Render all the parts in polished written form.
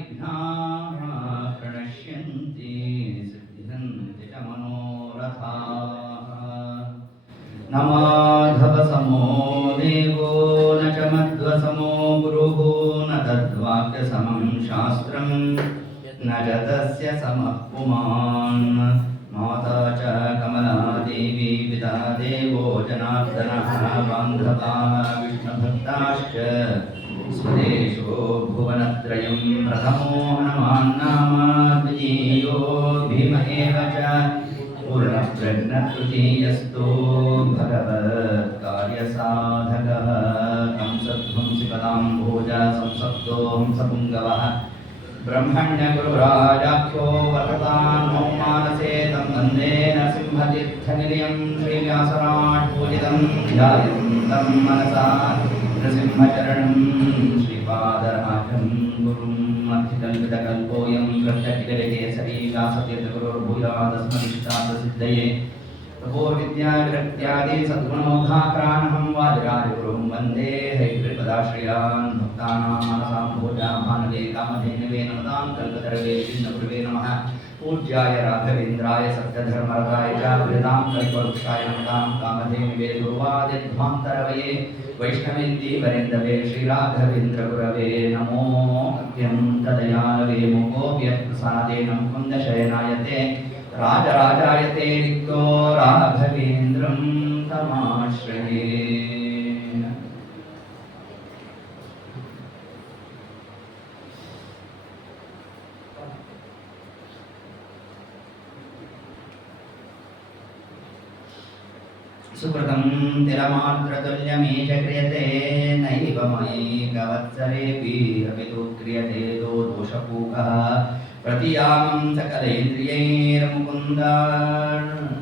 विघ्नाः प्रणश्यन्ति सिद्ध्यन्ति च मनोरथाः। न माधवसमो देवो न च मध्वसमो गुरुः न तद्वाक्यसमं शास्त्रं न च तस्य समः पुमान्। माता च कमला देवी पिता देवो जनार्दनः बान्धवाः विष्णुभक्ताश्च स्वदेशो भुवनत्रयं प्रथमो हनुमान्नाम द्वितीयो भीम एव च पूर्णप्रज्ञतृतीयस्तो भगवत्कार्यसाधकः। कंसध्वंसिपदाम्भोज संसप्तो हंसपुङ्गवः ब्रह्मण्यगुरुराजाख्यो वर्ततान् मम मानसे तं वन्दे नरसिंहतीर्थनिलयं श्रीव्यासराट् पूजितं ध्यायन्तं मनसा नृसिंहचरणं श्रीपादराजं गुरुम् अर्थिकल्पितकल्पोऽयं प्रत्यक्षिगजकेसरी व्यासतीर्थगुरुर्भूयादस्मदिष्टार्थसिद्धये तपो विद्याविरक्त्यादि सद्गुणोघाक्रानहं वादिराजगुरुं वन्दे हरिकृपदाश्रयान् भक्तानां मनसां भोजाभानवे कामधेनवे नमतां कल्पतरवे विष्णुगुरुवे नमः। पूज्याय राघवेन्द्राय सत्यधर्मरताय च प्रियतां कल्पवृक्षाय नमतां कामधेनवे दुर्वादिध्वान्तरवये वैष्णवेन्दीवरेन्दवे श्रीराघवेन्द्रगुरवे नमो अत्यन्तदयालवे मुकोऽप्यप्रसादेन मुकुन्दशयनायते राजराजायते रिक्तो राघवेन्द्रं तमाश्रये। सुकृतं तिलमात्रतुल्यमीश क्रियते नैव मयैकवत्सरेऽपि अपि तु क्रियते दोषपूकः प्रतियामं सकलेन्द्रियैर्मुकुन्द।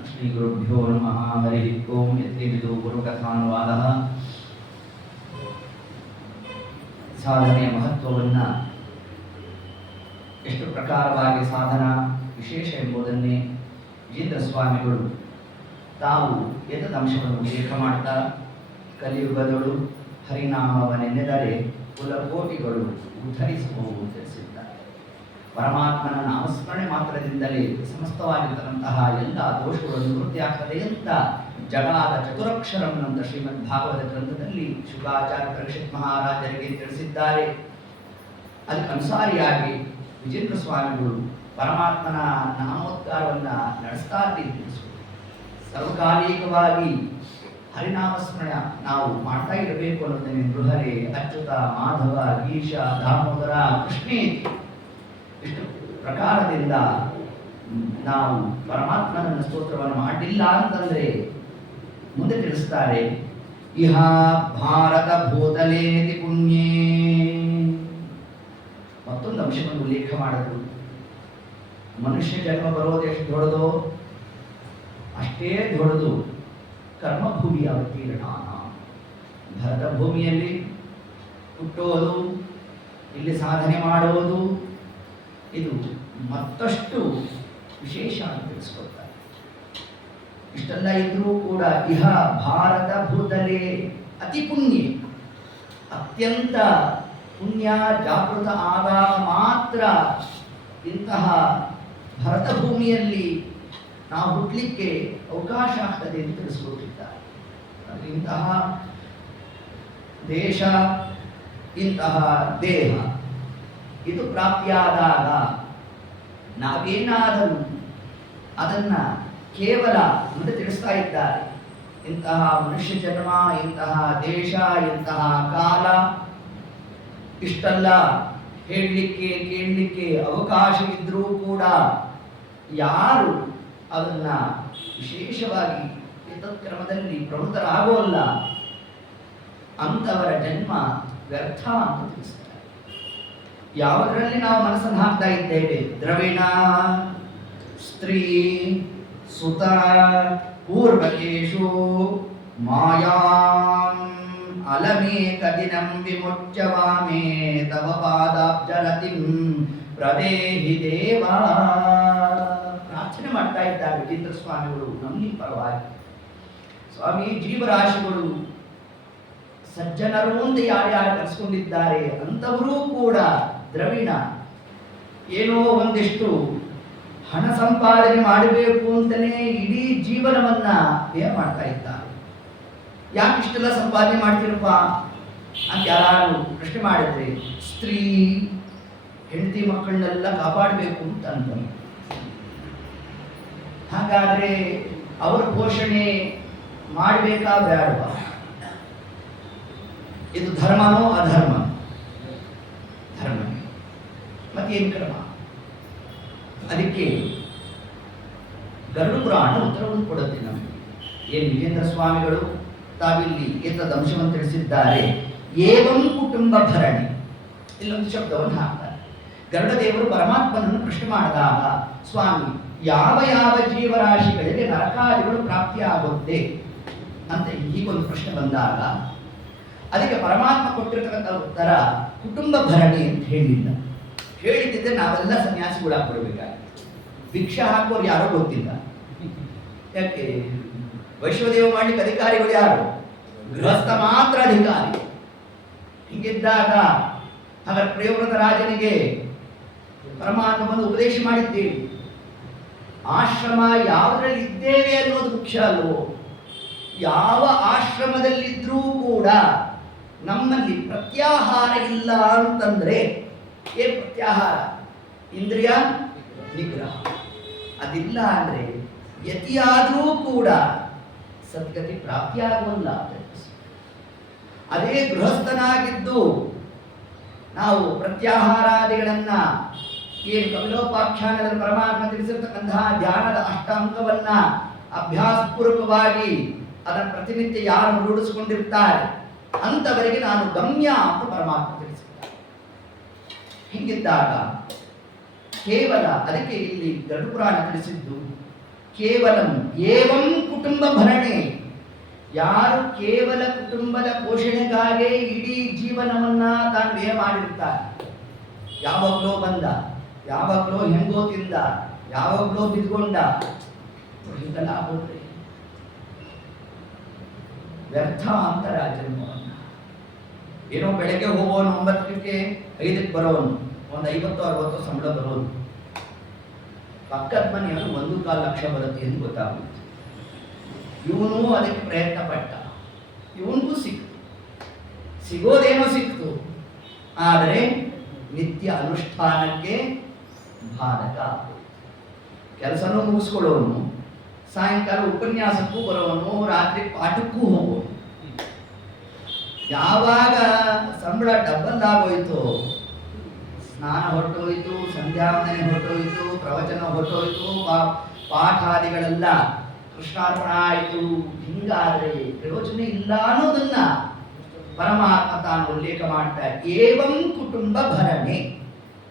श्रीगुरुभ्यो नमः। हरिः ओं। यत्किन्तु गुरुकथानुवादः ಸಾಧನೆಯ ಮಹತ್ವವನ್ನು ಎಷ್ಟು ಪ್ರಕಾರವಾಗಿ ಸಾಧನಾ ವಿಶೇಷ ಎಂಬುದನ್ನೇ ವಿಜೇಂದ್ರ ಸ್ವಾಮಿಗಳು ತಾವು ಏತದಂಶವನ್ನು ಉಲ್ಲೇಖ ಮಾಡ್ತಾ ಕಲಿಯುಗದಳು ಹರಿನಾಮವನ್ನೆನೆದರೆ ಕುಲಕೋಟಿಗಳು ಉದ್ಧರಿಸಬಹುದು ತಿಳಿಸಿದ್ದಾರೆ. ಪರಮಾತ್ಮನ ನಾಮಸ್ಮರಣೆ ಮಾತ್ರದಿಂದಲೇ ಸಮಸ್ತವಾಗಿರ್ತಕ್ಕಂತಹ ಎಲ್ಲ ದೋಷಗಳು ನಿವೃತ್ತಿ ಆಗ್ತದೆ ಅಂತ ಜಗಾದ ಚತುರಕ್ಷರಂನಂತ ಶ್ರೀಮದ್ ಭಾಗವತ ಗ್ರಂಥದಲ್ಲಿ ಶುಕಾಚಾರ್ಯ ಪರೀಕ್ಷಿತ್ ಮಹಾರಾಜರಿಗೆ ತಿಳಿಸಿದ್ದಾರೆ. ಅದಕ್ಕೆ ಅನುಸಾರಿಯಾಗಿ ವಿಜೇಂದ್ರ ಸ್ವಾಮಿಗಳು ಪರಮಾತ್ಮನ ನಾಮೋದ್ಗಾರವನ್ನು ನಡೆಸ್ತಾ ತಿಳಿಸುವುದು. ಸರ್ವಕಾಲಿಕವಾಗಿ ಹರಿನಾಮಸ್ಮರಣ ನಾವು ಮಾಡ್ತಾ ಇರಬೇಕು ಅನ್ನೋದನ್ನೇ ಬೃಹರೆ ಅಚ್ಯುತ ಮಾಧವ ಗೀಶ ದಾಮೋದರ ಕೃಷ್ಣೇ ಇಷ್ಟು ಪ್ರಕಾರದಿಂದ ನಾವು ಪರಮಾತ್ಮನ ಸ್ತೋತ್ರವನ್ನು ಮಾಡಿಲ್ಲ ಅಂತಂದ್ರೆ ಮುಂದೆ ತಿಳಿಸ್ತಾರೆ. ಇಹ ಭಾರತ ಭೂತಲೇತಿ ಪುಣ್ಯೇ. ಮತ್ತೊಂದು ಅಂಶವನ್ನು ಉಲ್ಲೇಖ ಮಾಡಿದ್ರು. ಮನುಷ್ಯ ಜನ್ಮ ಬರೋದು ಎಷ್ಟು ದೊಡ್ಡದೋ ಅಷ್ಟೇ ದೊಡ್ಡದು ಕರ್ಮಭೂಮಿಯ ಅವತೀರ್ಣ. ಭರತ ಭೂಮಿಯಲ್ಲಿ ಹುಟ್ಟೋದು, ಇಲ್ಲಿ ಸಾಧನೆ ಮಾಡುವುದು, ಇದು ಮತ್ತಷ್ಟು ವಿಶೇಷ ಅಂತ ತಿಳಿಸ್ಕೊಡ್ತಾರೆ. ಇಷ್ಟೆಲ್ಲ ಇದ್ರೂ ಕೂಡ ಇಹ ಭಾರತ ಭೂತಲೇ ಅತಿ ಪುಣ್ಯ, ಅತ್ಯಂತ ಪುಣ್ಯ ಜಾಗೃತ ಆದಾಗ ಮಾತ್ರ ಇಂತಹ ಭರತ ಭೂಮಿಯಲ್ಲಿ ನಾವು ಹುಟ್ಟಲಿಕ್ಕೆ ಅವಕಾಶ ಆಗ್ತದೆ ಎಂದು ತಿಳಿಸ್ಕೊಟ್ಟಿದ್ದಾರೆ. ಇಂತಹ ದೇಶ, ಇಂತಹ ದೇಹ ಇದು ಪ್ರಾಪ್ತಿಯಾದಾಗ ನಾವೇನಾದರೂ ಅದನ್ನ ಕೇವಲ ಮುಂದೆ ತಿಳಿಸ್ತಾ ಇದ್ದಾರೆ. ಇಂತಹ ಮನುಷ್ಯ ಜನ್ಮ, ಇಂತಹ ದೇಶ, ಇಂತಹ ಕಾಲ, ಇಷ್ಟೆಲ್ಲ ಹೇಳಲಿಕ್ಕೆ ಕೇಳಲಿಕ್ಕೆ ಅವಕಾಶ ಇದ್ರೂ ಕೂಡ ಯಾರು ಅದನ್ನ ವಿಶೇಷವಾಗಿ ಕ್ರಮದಲ್ಲಿ ಪ್ರವೃತ್ತರಾಗೋಲ್ಲ ಅಂತವರ ಜನ್ಮ ವ್ಯರ್ಥ ಅಂತ ತಿಳಿಸ್ತಾರೆ. ಯಾವುದರಲ್ಲಿ ನಾವು ಮನಸ್ಸನ್ನು ಹಾಕ್ತಾ ಇದ್ದೇವೆ, ದ್ರವಿಣ, ಸ್ತ್ರೀ, ಸುತ, ಪೂರ್ವಕೇಶು ಮಾಯಾಂ ಅಲಮೇಕ ದಿನಂ ವಿಮುಚ್ಯವಾಮೇ ತವ ಪಾದಾಬ್ಜರತಿಂ ಪ್ರದೇಹಿ ದೇವ. ಪ್ರಾರ್ಥನೆ ಮಾಡ್ತಾ ಇದ್ದಾರೆ ವಿಜೇಂದ್ರ ಸ್ವಾಮಿಗಳು ನಮ್ಮಿ ಪರವಾಗಿ. ಸ್ವಾಮಿ, ಜೀವರಾಶಿಗಳು ಸಜ್ಜನರು ಅಂತ ಯಾರ್ಯಾರು ಕರೆಸ್ಕೊಂಡಿದ್ದಾರೆ ಅಂತವರೂ ಕೂಡ ದ್ರವಿಣ ಏನೋ ಒಂದಿಷ್ಟು ಹಣ ಸಂಪಾದನೆ ಮಾಡಬೇಕು ಅಂತಲೇ ಇಡೀ ಜೀವನವನ್ನ ವ್ಯಯ ಮಾಡ್ತಾ ಇದ್ದಾರೆ. ಯಾಕೆ ಇಷ್ಟೆಲ್ಲ ಸಂಪಾದನೆ ಮಾಡ್ತೀರಪ್ಪ ಅಂತ ಯಾರು ಪ್ರಶ್ನೆ ಮಾಡಿದ್ರೆ, ಸ್ತ್ರೀ ಹೆಂಡತಿ ಮಕ್ಕಳನ್ನೆಲ್ಲ ಕಾಪಾಡಬೇಕು ಅಂತ ಅಂತಾರೆ. ಹಾಗಾದ್ರೆ ಅವರ ಪೋಷಣೆ ಮಾಡಬೇಕಾ ಬೇಡವಾ? ಇದು ಧರ್ಮನೋ ಅಧರ್ಮ? ಧರ್ಮ. ಮತ್ತೇನು ಕ್ರಮ? ಅದಕ್ಕೆ ಗರುಡ ಪುರಾಣ ಉತ್ತರವನ್ನು ಕೊಡುತ್ತೆ ನಮಗೆ. ಏನು ವಿಜೇಂದ್ರ ಸ್ವಾಮಿಗಳು ತಾವಿಲ್ಲಿ ಏತದಂಶವನ್ನು ತಿಳಿಸಿದ್ದಾರೆ. ಏವಂ ಕುಟುಂಬ ಭರಣಿ, ಇಲ್ಲೊಂದು ಶಬ್ದವನ್ನು ಹಾಕ್ತಾರೆ. ಗರುಡ ದೇವರು ಪರಮಾತ್ಮನನ್ನು ಪ್ರಶ್ನೆ ಮಾಡಿದಾಗ, ಸ್ವಾಮಿ ಯಾವ ಯಾವ ಜೀವರಾಶಿಗಳಿಗೆ ನರಕಾದಿಗಳು ಪ್ರಾಪ್ತಿಯಾಗುತ್ತೆ ಅಂತ ಹೀಗೊಂದು ಪ್ರಶ್ನೆ ಬಂದಾಗ ಅದಕ್ಕೆ ಪರಮಾತ್ಮ ಕೊಟ್ಟಿರ್ತಕ್ಕಂಥ ಉತ್ತರ ಕುಟುಂಬ ಭರಣಿ ಅಂತ ಹೇಳಿಲ್ಲ. ಹೇಳಿದ್ದಿದ್ರೆ ನಾವೆಲ್ಲ ಸನ್ಯಾಸಿಗಳಾಗ್ಬಿಡ್ಬೇಕಾಗಿತ್ತು. ಭಿಕ್ಷೆ ಹಾಕೋರು ಯಾರೋ ಗೊತ್ತಿಲ್ಲ. ಯಾಕೆ? ವೈಶ್ವದೇವ ಮಾಡ್ಲಿಕ್ಕೆ ಅಧಿಕಾರಿಗಳು ಯಾರು? ಗೃಹಸ್ಥ ಮಾತ್ರ ಅಧಿಕಾರಿ. ಹೀಗಿದ್ದಾಗ ಹಾಗಾದ್ರೆ ಪ್ರಿಯವ್ರತ ರಾಜನಿಗೆ ಪರಮಾತ್ಮವನ್ನು ಉಪದೇಶ ಮಾಡಿದ್ದೇವೆ. ಆಶ್ರಮ ಯಾವುದರಲ್ಲಿ ಇದ್ದೇವೆ ಅನ್ನೋದು ಮುಖ್ಯ ಅಲ್ವೋ? ಯಾವ ಆಶ್ರಮದಲ್ಲಿದ್ರೂ ಕೂಡ ನಮ್ಮಲ್ಲಿ ಪ್ರತ್ಯಾಹಾರ ಇಲ್ಲ ಅಂತಂದ್ರೆ ಏನ್ ಪ್ರತ್ಯಾಹಾರ? ಇಂದ್ರಿಯ ನಿಗ್ರಹ. ಅದಿಲ್ಲ ಅಂದ್ರೆ ಯತಿಯಾದರೂ ಕೂಡ ಸದ್ಗತಿ ಪ್ರಾಪ್ತಿಯಾಗುವಲ್ಲ. ಅದೇ ಗೃಹಸ್ಥನಾಗಿದ್ದು ನಾವು ಪ್ರತ್ಯಾಹಾರಾದಿಗಳನ್ನ ಏನು ಕಪಿಲೋಪಾಖ್ಯಾನದಲ್ಲಿ ಪರಮಾತ್ಮ ತಿಳಿಸಿರ್ತಕ್ಕಂತಹ ಧ್ಯಾನದ ಅಷ್ಟಾಂಗವನ್ನ ಅಭ್ಯಾಸಪೂರ್ವಕವಾಗಿ ಅದನ್ನು ಪ್ರತಿನಿತ್ಯ ಯಾರು ರೂಢಿಸಿಕೊಂಡಿರ್ತಾರೆ ಅಂತವರಿಗೆ ನಾನು ಗಮ್ಯ ಅಂತ ಪರಮಾತ್ಮ ತಿಳಿಸಿದ್ದಾರೆ. ಹೀಗಿದ್ದಾಗ ಕೇವಲ ಅದಕ್ಕೆ ಇಲ್ಲಿ ಗರುಡ ಪುರಾಣ ತಿಳಿಸಿದ್ದು ಕೇವಲ ಏವಂ ಕುಟುಂಬ ಭರಣೆ. ಯಾರು ಕೇವಲ ಕುಟುಂಬದ ಪೋಷಣೆಗಾಗಿ ಇಡೀ ಜೀವನವನ್ನ ತಾನು ವ್ಯಯ ಮಾಡಿರ್ತಾರೆ, ಯಾವಾಗಲೋ ಬಂದ, ಯಾವಾಗಲೋ ಹೆಂಗೋ ತಿಂದ, ಯಾವಾಗಲೋ ಬಿದ್ಕೊಂಡ, ಹೀಗೆಲ್ಲ ಆಗೋದ್ರೆ ವ್ಯರ್ಥ ಅಂತರ ಜನ್ಮವನ್ನ. ಏನೋ ಬೆಳಗ್ಗೆ ಹೋಗೋನು 9ಕ್ಕೆ 5ಕ್ಕೆ ಬರೋನು, ಒಂದು 50-60 ಸಂಬಳ ಬರೋನು, ಪಕ್ಕದ ಮನೆಯನ್ನು 1.25 ಲಕ್ಷ ಬರುತ್ತೆ ಎಂದು ಗೊತ್ತಾಗುತ್ತೆ. ಇವನು ಅದಕ್ಕೆ ಪ್ರಯತ್ನ ಪಟ್ಟ, ಇವನಿಗೂ ಸಿಕ್ತು, ಸಿಗೋದೇನೋ ಸಿಕ್ತು, ಆದರೆ ನಿತ್ಯ ಅನುಷ್ಠಾನಕ್ಕೆ ಬಾಧಕ. ಕೆಲಸನೂ ಮುಗಿಸ್ಕೊಳ್ಳೋನು, ಸಾಯಂಕಾಲ ಉಪನ್ಯಾಸಕ್ಕೂ ಬರೋನು, ರಾತ್ರಿ ಪಾಠಕ್ಕೂ ಹೋಗೋನು. ಯಾವಾಗ ಸಂಬಳ ಡಬಲ್ ಆಗೋಯ್ತು, ಸ್ನಾನ ಹೊರಟೋಯ್ತು, ಸಂಧ್ಯಾವಂದನೆ ಹೊರಟೋಯ್ತು, ಪ್ರವಚನ ಹೊರಟೋಯ್ತು, ಪಾಠಾದಿಗಳೆಲ್ಲ ಕೃಷ್ಣಾರ್ಪಣ ಆಯಿತು, ಹಿಂಗಾದ್ರೆ ಪ್ರಯೋಜನ ಇಲ್ಲ ಅನ್ನೋದನ್ನ ಪರಮಾತ್ಮ ತಾನು ಉಲ್ಲೇಖ ಮಾಡ್ತಾರೆ. ಏವಂ ಕುಟುಂಬ ಭರಣೆ,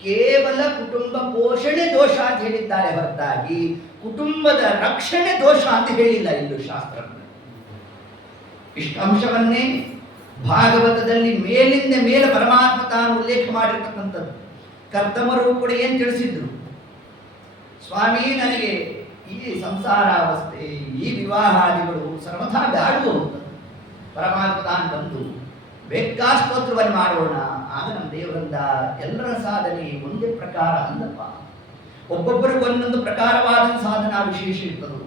ಕೇವಲ ಕುಟುಂಬ ಪೋಷಣೆ ದೋಷ ಅಂತ ಹೇಳಿದ್ದಾರೆ ಹೊರತಾಗಿ ಕುಟುಂಬದ ರಕ್ಷಣೆ ದೋಷ ಅಂತ ಹೇಳಿಲ್ಲ ಇಲ್ಲೂ ಶಾಸ್ತ್ರ. ಇಷ್ಟು ಅಂಶವನ್ನೇ ಭಾಗವತದಲ್ಲಿ ಮೇಲಿಂದ ಮೇಲೆ ಪರಮಾತ್ಮ ತಾನು ಉಲ್ಲೇಖ ಮಾಡಿರ್ತಕ್ಕಂಥದ್ದು. ಕರ್ತಮರು ಕೂಡ ಏನ್ ತಿಳಿಸಿದ್ರು? ಸ್ವಾಮಿ ನನಗೆ ಈ ಸಂಸಾರಾವಸ್ಥೆ, ಈ ವಿವಾಹಾದಿಗಳು ಸರ್ವಥಾ ಬ್ಯಾಡು ಅಂತ ಪರಮಾತ್ಮ ತಾನು ಬಂದು ಬೇಕಾ ಸ್ತೋತ್ರವನ್ನು ಮಾಡೋಣ, ಆಗ ನಮ್ಮ ದೇವರಿಂದ ಎಲ್ಲರ ಸಾಧನೆ ಒಂದೇ ಪ್ರಕಾರ ಅಲ್ಲಪ್ಪ, ಒಬ್ಬೊಬ್ಬರಿಗೂ ಒಂದೊಂದು ಪ್ರಕಾರವಾದ ಸಾಧನಾ ವಿಶೇಷ ಇರ್ತದೆ.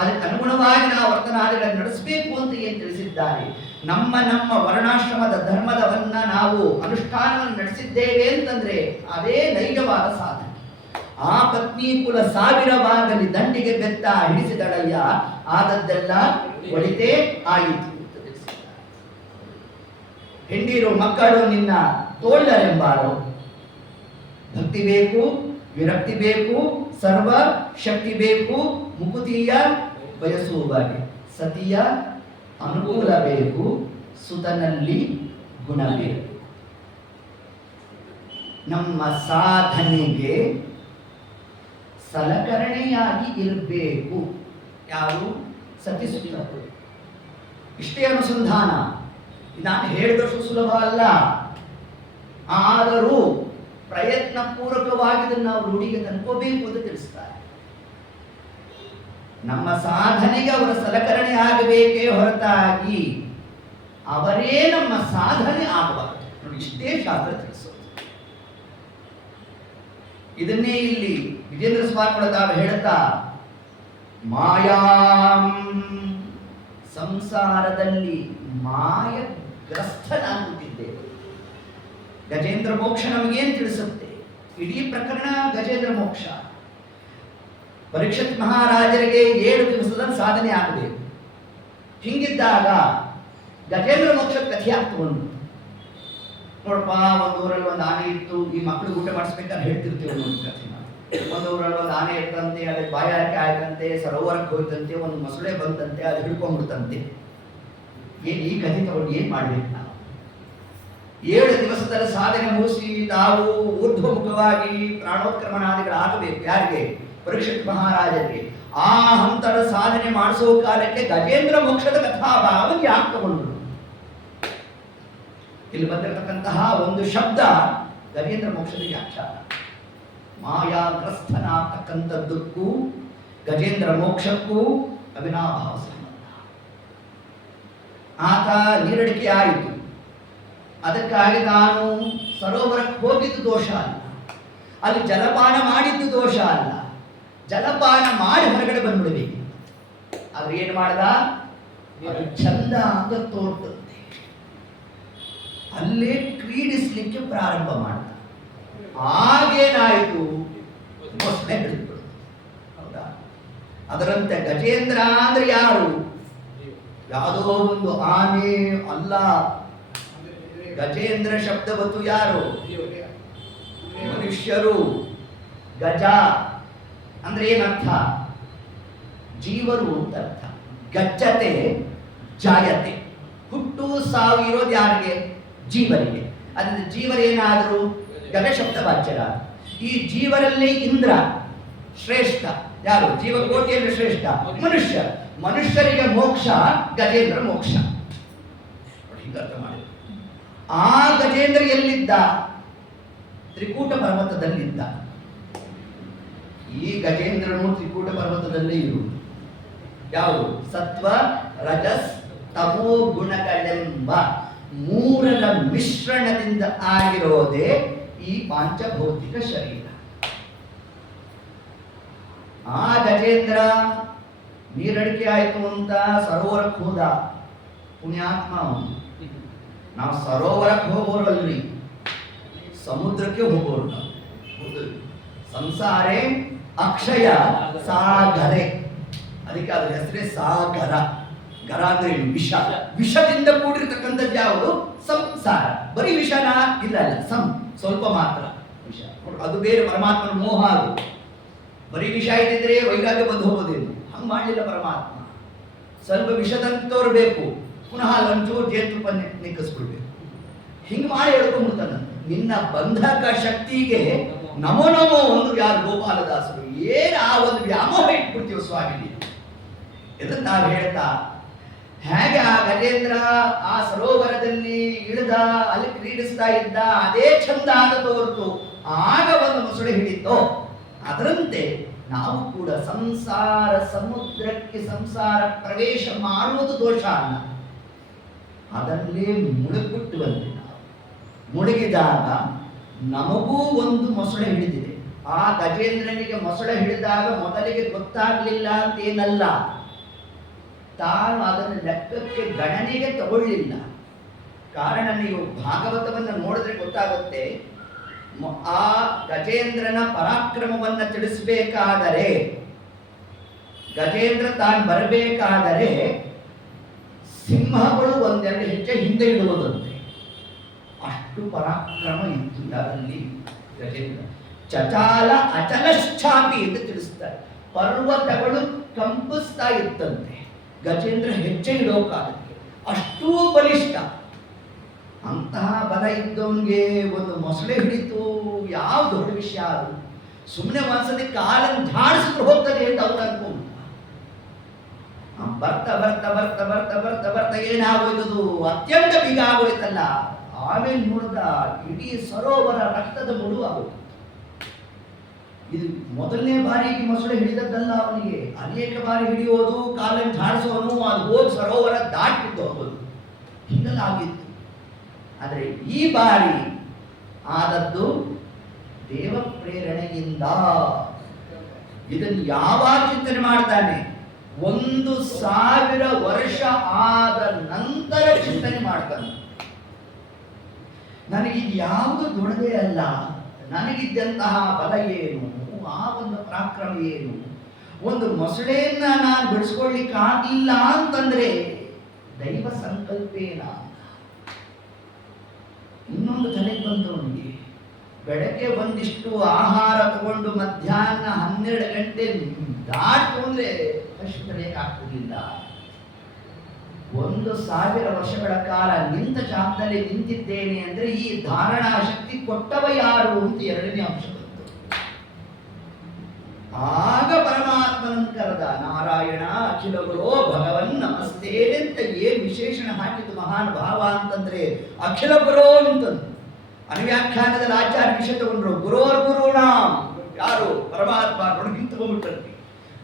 ಅದಕ್ಕೆ ಅನುಗುಣವಾಗಿ ನಾವು ವರ್ತನಾದಿಗಳನ್ನು ನಡೆಸಬೇಕು ಅಂತ ಏನು ತಿಳಿಸಿದ್ದಾರೆ. ನಮ್ಮ ನಮ್ಮ ವರ್ಣಾಶ್ರಮದ ಧರ್ಮದವನ್ನ ನಾವು ಅನುಷ್ಠಾನವನ್ನು ನಡೆಸಿದ್ದೇವೆ ಅಂತಂದ್ರೆ ಅದೇ ನೈಜವಾದ ಸಾಧನೆ. ಆ ಪತ್ನಿ ಕುಲ 1000ವಾಗಲಿ ದಂಡಿಗೆ ಬೆತ್ತ ಹಿಡಿಸಿದಳಯ್ಯ, ಆದದ್ದೆಲ್ಲ ಒಳಿತೇ ಆಯಿತು. ಹೆಂಡಿರು ಮಕ್ಕಳು ನಿನ್ನ ತೋಳರೆಂಬಾರು. ಭಕ್ತಿ ಬೇಕು, ವಿರಕ್ತಿ ಬೇಕು, ಸರ್ವ ಶಕ್ತಿ ಬೇಕು, ಮುಕುತಿಯ ಬಯಸುವಗೆ ಸತಿಯ ಅನುಕೂಲ ಬೇಕು, ಸುತನಲ್ಲಿ ಗುಣ ಬೇಕು. ನಮ್ಮ ಸಾಧನೆಗೆ ಸಲಕರಣೆಯಾಗಿ ಇರಬೇಕು ಯಾರು? ಸತಿಸುತ್ತ. ಇಷ್ಟೇ ಅನುಸಂಧಾನ. ನಾನು ಹೇಳಿದಷ್ಟು ಸುಲಭ ಅಲ್ಲ, ಆದರೂ ಪ್ರಯತ್ನ ಪೂರ್ವಕವಾಗಿ ಇದನ್ನು ನಾವು ರೂಢಿಗೆ ತಂದ್ಕೋಬೇಕು ಅಂತ ತಿಳಿಸ್ತಾರೆ. ನಮ್ಮ ಸಾಧನೆಗೆ ಅವರ ಸಲಕರಣೆ ಆಗಬೇಕೇ ಹೊರತಾಗಿ ಅವರೇ ನಮ್ಮ ಸಾಧನೆ ಆಗಬಾರದು. ನೋಡಿ, ಇಷ್ಟೇ ಶಾಸ್ತ್ರ ತಿಳಿಸೋದು. ಇದನ್ನೇ ಇಲ್ಲಿ ವಿಜೇಂದ್ರ ಸ್ವಾಮಿಗಳು ತಾವು ಹೇಳುತ್ತಾ ಮಾಯಾಂ, ಸಂಸಾರದಲ್ಲಿ ಮಾಯಗ್ರಸ್ತನಾಗುತ್ತಿದ್ದೇವೆ. ಗಜೇಂದ್ರ ಮೋಕ್ಷ ನಮಗೇನು ತಿಳಿಸುತ್ತೆ? ಇಡೀ ಪ್ರಕರಣ ಗಜೇಂದ್ರ ಮೋಕ್ಷ. ಪರೀಕ್ಷಿತ್ ಮಹಾರಾಜರಿಗೆ 7 ದಿವಸದ ಸಾಧನೆ ಆಗಬೇಕು. ಹಿಂಗಿದ್ದಾಗ ಗಜೇಂದ್ರ ಮೋಕ್ಷ ಕಥೆ ಆಗ್ತು. ನೋಡಪ್ಪ, ಒಂದು ಊರಲ್ಲಿ ಒಂದು ಆನೆ ಇತ್ತು, ಈ ಮಕ್ಕಳಿಗೆ ಊಟ ಮಾಡಿಸ್ಬೇಕಾದ್ರೆ ಹೇಳ್ತಿರ್ತೀವಿ ಒಂದು ಕಥೆ. ಒಂದು ಊರಲ್ಲಿ ಒಂದು ಆನೆ ಇರ್ತಂತೆ, ಅದಕ್ಕೆ ಬಾಯಾರಿಕೆ ಆಯ್ತಂತೆ, ಸರೋವರಕ್ಕೆ ಹೋಯ್ತಂತೆ, ಒಂದು ಮೊಸಳೆ ಬಂತಂತೆ, ಅದು ಹಿಡ್ಕೊಂಡ್ಬಿಡ್ತಂತೆ. ಈ ಕಥೆ ತಗೊಂಡು ಏನ್ ಮಾಡ್ಬೇಕು ನಾವು? 7 ದಿವಸದ ಸಾಧನೆ ಮುಗಿಸಿ ತಾವು ಊರ್ಧ್ವಮುಖವಾಗಿ ಪ್ರಾಣೋತ್ಕ್ರಮಣಾದಿಗಳಾಗಬೇಕು. ಯಾರಿಗೆ? ಪರೀಕ್ಷಿತ್ ಮಹಾರಾಜರಿಗೆ. ಆ ಹಂತದ ಸಾಧನೆ ಮಾಡಿಸೋ ಕಾಲಕ್ಕೆ ಗಜೇಂದ್ರ ಮೋಕ್ಷದ ಕಥಾಭಾವಕ್ಕೆ ಯಾಕೆ ತಗೊಂಡ್ರು? ಇಲ್ಲಿ ಬಂದಿರತಕ್ಕಂತಹ ಒಂದು ಶಬ್ದ ಗಜೇಂದ್ರ ಮೋಕ್ಷದ ವ್ಯಾಖ್ಯಾನ. ಮಾಯಾಗ್ರಸ್ಥನಾಗ್ತಕ್ಕಂಥದ್ದಕ್ಕೂ ಗಜೇಂದ್ರ ಮೋಕ್ಷಕ್ಕೂ ಅವಿನಾಭಾವ ಸಂಬಂಧ. ಆತ ನೀರಡಿಕೆ ಆಯಿತು, ಅದಕ್ಕಾಗಿ ನಾನು ಸರೋವರಕ್ಕೆ ಹೋಗಿದ್ದು ದೋಷ ಅಲ್ಲ, ಅಲ್ಲಿ ಜಲಪಾನ ಮಾಡಿದ್ದು ದೋಷ ಅಲ್ಲ, ಜಲಪಾನ ಮಾಡಿ ಹೊರಗಡೆ ಬಂದ್ಬಿಡ್ಬೇಕು. ಆದ್ರೆ ಏನು ಮಾಡ್ದ? ಚಂದ ಅಂತ ತೋರ್ತಂತೆ, ಅಲ್ಲೇ ಕ್ರೀಡಿಸ್ಲಿಕ್ಕೆ ಪ್ರಾರಂಭ ಮಾಡ್ದ. ಆಗೇನಾಯಿತು? ಮೊಸಳೆ ಹಿಡಿದ್ಬಿಡ್ತು. ಹೌದಾ? ಅದರಂತೆ ಗಜೇಂದ್ರ ಅಂದ್ರೆ ಯಾರು? ಯಾವುದೋ ಒಂದು ಆನೆ ಅಲ್ಲ. ಗಜೇಂದ್ರ ಶಬ್ದವತ್ತು ಯಾರು? ಮನುಷ್ಯರು. ಗಜ ಅಂದ್ರೆ ಏನರ್ಥ? ಜೀವರು ಅಂತ ಅರ್ಥ. ಗಜ್ಜತೆ ಜಾಯತೆ, ಹುಟ್ಟು ಸಾವು ಇರೋದು ಯಾರಿಗೆ? ಜೀವರಿಗೆ. ಅದರಿಂದ ಜೀವರೇನಾದರೂ ಗಜ ಶಬ್ದ ವಾಚ್ಯರ. ಈ ಜೀವರಲ್ಲಿ ಇಂದ್ರ ಶ್ರೇಷ್ಠ. ಯಾರು? ಜೀವಕೋಟಿಯಲ್ಲಿ ಶ್ರೇಷ್ಠ ಮನುಷ್ಯ. ಮನುಷ್ಯರಿಗೆ ಮೋಕ್ಷ ಗಜೇಂದ್ರ ಮೋಕ್ಷ. ಅರ್ಥ ಮಾಡಿ. ಆ ಗಜೇಂದ್ರ ಎಲ್ಲಿದ್ದ? ತ್ರಿಕೂಟ ಪರ್ವತದಲ್ಲಿದ್ದ. ಈ ಗಜೇಂದ್ರನು ತ್ರಿಕೂಟ ಪರ್ವತದಲ್ಲೇ ಇರುವುದು. ಯಾವುದು? ಸತ್ವ ರಜಸ್ ತಮೋ ಗುಣಗಳೆಂಬ 3ರ ಮಿಶ್ರಣದಿಂದ ಆಗಿರೋದೇ ಈ ಪಾಂಚಭೌತಿಕ ಶರೀರ. ಆ ಗಜೇಂದ್ರ ನೀರಡಿಕೆ ಆಯಿತು ಅಂತ ಸರೋವರಕ್ಕೆ ಹೋದ. ಪುಣ್ಯಾತ್ಮ ಅವನು. ನಾವು ಸರೋವರಕ್ಕೆ ಹೋಗೋರಲ್ರಿ, ಸಮುದ್ರಕ್ಕೆ ಹೋಗೋರು ನಾವು. ಸಂಸಾರೇ ಅಕ್ಷಯ ಸಾಗರೆ. ಅದಕ್ಕೆ ಅದ್ರ ಹೆಸರೇ ಸಾಗರ. ಗರ ಅಂದ್ರೆ ವಿಷ. ವಿಷದಿಂದ ಕೂಡಿರ್ತಕ್ಕಂಥದ್ದು ಯಾವುದು? ಸಂಸಾರ. ಬರೀ ವಿಷನ ಇಲ್ಲ, ಸ್ವಲ್ಪ ಮಾತ್ರ ವಿಷ. ಅದು ಬೇರೆ. ಪರಮಾತ್ಮನ ಮೋಹ ಅದು. ಬರೀ ವಿಷ ಇದ್ದಿದ್ರೆ ವೈರಾಗ್ಯ ಬಂದು ಹೋಗೋದೇನು? ಹಂಗೆ ಮಾಡಲಿಲ್ಲ ಪರಮಾತ್ಮ. ಸ್ವಲ್ಪ ವಿಷದಂತ ತೋರ್ಬೇಕು, ಪುನಃ ಲಂಚೂರು ಜೇನುತುಪ್ಪ ನಿಕ್ಕಿಸ್ಬಿಡ್ಬೇಕು. ಹಿಂಗೆ ಮಾಡಿ ಹೇಳ್ಕೊಂಡ್ಬಿಡ್ತಾನೆ. ನಿನ್ನ ಬಂಧಕ ಶಕ್ತಿಗೆ ನಮೋ ನಮೋ ಒಂದು ಯಾರು? ಗೋಪಾಲದಾಸರು. ಏನು ಆ ಒಂದು ವ್ಯಾಮೋಹ ಇಟ್ಬಿಡ್ತೀವಿ ಸ್ವಾಮಿ. ಇದನ್ನು ನಾವು ಹೇಳ್ತಾ ಹೇಗೆ ಆ ಗಜೇಂದ್ರ ಆ ಸರೋವರದಲ್ಲಿ ಇಳಿದ, ಅಲ್ಲಿ ಕ್ರೀಡಿಸ್ತಾ ಇದ್ದ, ಅದೇ ಚಂದ ಆದ ತೋರ್ತು. ಆಗ ಒಂದು ಮೊಸಳೆ ಹಿಡಿತೋ, ಅದರಂತೆ ನಾವು ಕೂಡ ಸಂಸಾರ ಸಮುದ್ರಕ್ಕೆ ಸಂಸಾರ ಪ್ರವೇಶ ಮಾಡುವುದು ದೋಷ ಅಲ್ಲ, ಅದರಲ್ಲೇ ಮುಳುಗ್ಬಿಟ್ಟುವಂತೆ. ನಾವು ಮುಳುಗಿದಾಗ ನಮಗೂ ಒಂದು ಮೊಸಳೆ ಹಿಡಿದಿದೆ. ಆ ಗಜೇಂದ್ರನಿಗೆ ಮೊಸಳೆ ಹಿಡಿದಾಗ ಮೊದಲಿಗೆ ಗೊತ್ತಾಗಲಿಲ್ಲ ಅಂತೇನಲ್ಲ, ತಾನು ಅದನ್ನು ಲೆಕ್ಕಕ್ಕೆ ಗಣನೆಗೆ ತಗೊಳ್ಳಿಲ್ಲ. ಕಾರಣ ನೀವು ಭಾಗವತವನ್ನು ನೋಡಿದ್ರೆ ಗೊತ್ತಾಗುತ್ತೆ. ಆ ಗಜೇಂದ್ರನ ಪರಾಕ್ರಮವನ್ನು ತಿಳಿಸಬೇಕಾದರೆ, ಗಜೇಂದ್ರ ತಾನು ಬರಬೇಕಾದರೆ ಸಿಂಹಗಳು 1-2 ಹೆಜ್ಜೆ ಹಿಂದೆ ಇಡುವುದಂತೆ. ಅಷ್ಟು ಪರಾಕ್ರಮ ಇತ್ತು ಅದರಲ್ಲಿ ಗಜೇಂದ್ರ. ಚಚಾಲ ಅಚಲಶ್ಚಾಪಿ ಎಂದು ತಿಳಿಸ್ತಾರೆ. ಪರ್ವತಗಳು ಕಂಪಿಸ್ತಾ ಇತ್ತಂತೆ ಗಜೇಂದ್ರ ಹೆಜ್ಜೆ ಇಡೋ ಕಾಲಕ್ಕೆ. ಅಷ್ಟೂ ಬಲಿಷ್ಠ. ಅಂತಹ ಬಲ ಇದ್ದವನಿಗೆ ಒಂದು ಮೊಸಳೆ ಹಿಡಿತು, ಯಾವ ದೊಡ್ಡ ವಿಷಯ ಅದು? ಸುಮ್ಮನೆ ಒಂದ್ಸತಿ ಕಾಲನ್ನು ಝಾಡಿಸಿದ್ರು ಹೋಗ್ತದೆ ಅಂತ ಅವ್ರು ಅನ್ಕೊಂಡು ಬರ್ತಾ ಬರ್ತಾ ಬರ್ತಾ ಬರ್ತಾ ಬರ್ತಾ ಬರ್ತಾ ಏನಾಗೋಯ್ತದು? ಅತ್ಯಂತ ಬೀಗ ಆಗೋಯ್ತಲ್ಲ. ಆಮೇಲೆ ನೋಡಿದ ಇಡೀ ಸರೋವರ ರಕ್ತದ ಮುಳು ಆಗೋಯ್ತು. ಇದು ಮೊದಲನೇ ಬಾರಿಗೆ ಮೊಸಳೆ ಹಿಡಿದದ್ದಲ್ಲ ಅವನಿಗೆ. ಅನೇಕ ಬಾರಿ ಹಿಡಿಯೋದು, ಕಾಲನ್ನು ಝಾಡಿಸೋನು, ಅದು ಹೋಗಿ ಸರೋವರ ದಾಟ್ಬಿಟ್ಟು ಹೋಗೋದು, ಹೀಗೆಲ್ಲ ಆಗಿತ್ತು. ಆದರೆ ಈ ಬಾರಿ ಆದದ್ದು ದೇವ ಪ್ರೇರಣೆಯಿಂದ. ಇದನ್ನು ಯಾವಾಗ ಚಿಂತನೆ ಮಾಡ್ತಾನೆ? 1000 ವರ್ಷ ಆದ ನಂತರ ಚಿಂತನೆ ಮಾಡ್ತಾನೆ. ನನಗಿದು ಯಾವುದು ದೊಡ್ಡದೇ ಅಲ್ಲ, ನನಗಿದ್ದಂತಹ ಬಲ ಏನು, ಆ ಒಂದು ಪರಾಕ್ರಮ ಏನು, ಒಂದು ಮೊಸಳೆಯನ್ನ ನಾನು ಬಿಡಿಸ್ಕೊಳ್ಳಿಕ್ಕಾಗಿಲ್ಲ ಅಂತಂದ್ರೆ ದೈವ ಸಂಕಲ್ಪೇನ. ಇನ್ನೊಂದು ತಲೆಗೆ ಬಂತು ಅವನಿಗೆ. ಬೆಳಗ್ಗೆ ಒಂದಿಷ್ಟು ಆಹಾರ ತಗೊಂಡು ಮಧ್ಯಾಹ್ನ 12 ಗಂಟೆ ದಾಟು ಅಂದ್ರೆ ಅಷ್ಟು ತಲೆಯಾಗ್ತಿರ್ಲಿಲ್ಲ. 1000 ವರ್ಷಗಳ ಕಾಲ ನಿಂತ ಜಾಗದಲ್ಲಿ ನಿಂತಿದ್ದೇನೆ ಅಂದ್ರೆ ಈ ಧಾರಣಾ ಶಕ್ತಿ ಕೊಟ್ಟವ ಯಾರು ಅಂತ ಎರಡನೇ ಅಂಶ ಬಂತು. ಆಗ ಪರಮಾತ್ಮನನ್ನು ಕರೆದ, ನಾರಾಯಣ ಅಖಿಲ ಗುರೋ ಭಗವನ್ ನಮಸ್ತೆ ಅಂತ ಏನ್ ವಿಶೇಷಣ ಹಾಕಿದ್ದು ಮಹಾನ್ ಭಾವ ಅಂತಂದ್ರೆ ಅಖಿಲ ಗುರೋ ಅಂತಂದು. ಅನುವ್ಯಾಖ್ಯಾನದಲ್ಲಿ ಆಚಾರ್ಯ ವಿಷಯ ತಗೊಂಡ್ರು, ಗುರೋರ್ ಗುರುಣ ಯಾರು ಪರಮಾತ್ಮ ನೋಡ್ಗಿಂತ ಹೋಗ್ಬಿಟ್ರಿ.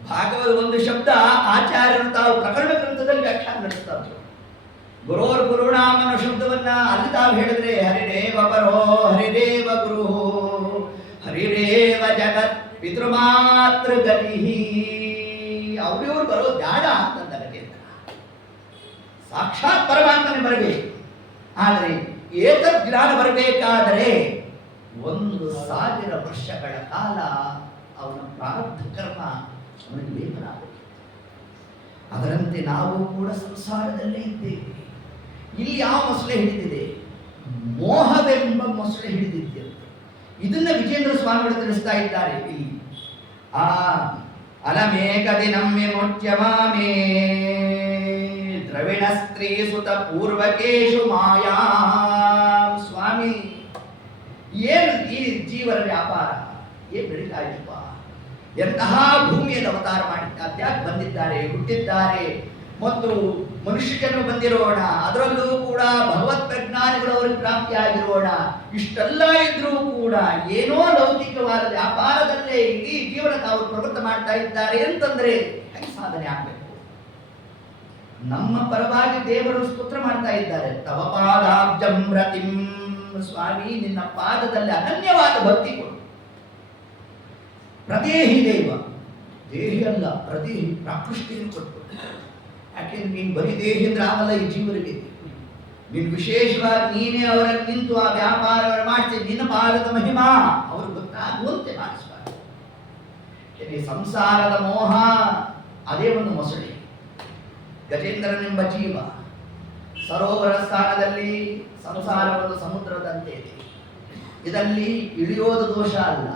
ಭಾಗವತ ಒಂದು ಶಬ್ದ ಆಚಾರ್ಯರು ತಾವು ಪ್ರಕರಣ ಗ್ರಂಥದಲ್ಲಿ ವ್ಯಾಖ್ಯಾನ ನಡೆಸ್ತಾ ಇದ್ರು. ಗುರೋರ್ ಗುರುಣಾಮ್ ಅನ್ನೋ ಶಬ್ದವನ್ನ ಅಲ್ಲಿ ತಾವು ಹೇಳಿದ್ರೆ ಹರಿರೇವ ಪರೋ ಹರಿರೇವ ಗುರು ಹರಿರೇವ ಜಗತ್ ಪಿತೃಮಾತೃ ಗತಿ. ಅವ್ರಿವ್ರು ಬರೋದು ಬೇಡ ಅಂತಂದರೆ ಸಾಕ್ಷಾತ್ ಪರಮಾತ್ಮನೇ ಬರಬೇಕು. ಆದರೆ ಏತದ್ ಜ್ಞಾನ ಬರಬೇಕಾದರೆ 1000 ವರ್ಷಗಳ ಕಾಲ ಅವನ ಪ್ರಾರಬ್ಧ ಕರ್ಮ ಅವನಿಗೆ ಲೇಪನ ಆಗಬೇಕು. ಅದರಂತೆ ನಾವು ಕೂಡ ಸಂಸಾರದಲ್ಲೇ ಇದ್ದೇವೆ. ಇಲ್ಲಿ ಯಾವ ಮೊಸಳೆ ಹಿಡಿದಿದೆ? ಮೋಹವೆಂಬ ಮೊಸಳೆ ಹಿಡಿದಿದ್ದೆ. ಇದನ್ನ ವಿಜೇಂದ್ರ ಸ್ವಾಮಿಗಳು ತಿಳಿಸ್ತಾ ಇದ್ದಾರೆ ಇಲ್ಲಿ. ಅಲಮೇಕ ದಿನಮ್ಮೆ ಮುಚ್ಯಮಾಮೇ ದ್ರವಿಣ ಸ್ತ್ರೀ ಸುತ ಪೂರ್ವಕೇಶು ಮಾಯಾ. ಸ್ವಾಮಿ, ಏನು ಈ ಜೀವನ ವ್ಯಾಪಾರ ಏನ್ ನಡೀತಾ ಇದೆಯಪ್ಪ? ಎಂತಹ ಭೂಮಿಯಲ್ಲಿ ಅವತಾರ ಮಾಡಿ ಬಂದಿದ್ದಾರೆ, ಹುಟ್ಟಿದ್ದಾರೆ, ಮತ್ತು ಮನುಷ್ಯ ಜನ್ಮ ಬಂದಿರೋಣ, ಅದರಲ್ಲೂ ಕೂಡ ಭಗವತ್ ಪ್ರಜ್ಞಾನಿಗಳು ಅವರಿಗೆ ಪ್ರಾಪ್ತಿಯಾಗಿರೋಣ. ಇಷ್ಟೆಲ್ಲ ಇದ್ರೂ ಕೂಡ ಏನೋ ಲೌಕಿಕವಾದ ವ್ಯಾಪಾರದಲ್ಲೇ ಇಡೀ ಜೀವನ ತಾವು ಪ್ರವೃತ್ತ ಮಾಡ್ತಾ ಇದ್ದಾರೆ ಅಂತಂದ್ರೆ ಹೇಗೆ ಸಾಧನೆ ಆಗ್ಬೇಕು? ನಮ್ಮ ಪರವಾಗಿ ದೇವರು ಸ್ತೋತ್ರ ಮಾಡ್ತಾ ಇದ್ದಾರೆ. ತವ ಪಾದಾಬ್ಜಂ ರತಿಂ. ಸ್ವಾಮಿ, ನಿನ್ನ ಪಾದದಲ್ಲಿ ಅನನ್ಯವಾದ ಭಕ್ತಿ ಕೊಡು. ಪ್ರದೇಹಿ ದೇವ, ದೇಹಿ ಅಲ್ಲ ಪ್ರದೇಹಿ, ಪ್ರಾಕೃಷ್ಟಿಯನ್ನು ಕೊಟ್ಟು. ಯಾಕೆಂದ್ರೆ ನೀನು ಬರೀ ದೇಹಿ ಅಂದ್ರೆ ಆಗಲ್ಲ ಈ ಜೀವರಿಗೆ. ನೀನು ವಿಶೇಷವಾಗಿ ನೀನೇ ಅವರಲ್ಲಿ ನಿಂತು ಆ ವ್ಯಾಪಾರವನ್ನು ಮಾಡ್ತೀನಿ. ನಿನ್ನ ಪಾದದ ಮಹಿಮಾ ಅವರು ಗೊತ್ತಾಗುವಂತೆ ಮಾಡಿಸ್ಬಾರ್ದು. ಸಂಸಾರದ ಮೋಹ ಅದೇ ಒಂದು ಮೊಸಳೆ. ಗಜೇಂದ್ರನೆಂಬ ಜೀವ ಸರೋವರ ಸ್ಥಾನದಲ್ಲಿ ಸಂಸಾರ ಒಂದು ಸಮುದ್ರದಂತೆ ಇದೆ. ಇದರಲ್ಲಿ ಇಳಿಯೋದು ದೋಷ ಅಲ್ಲ,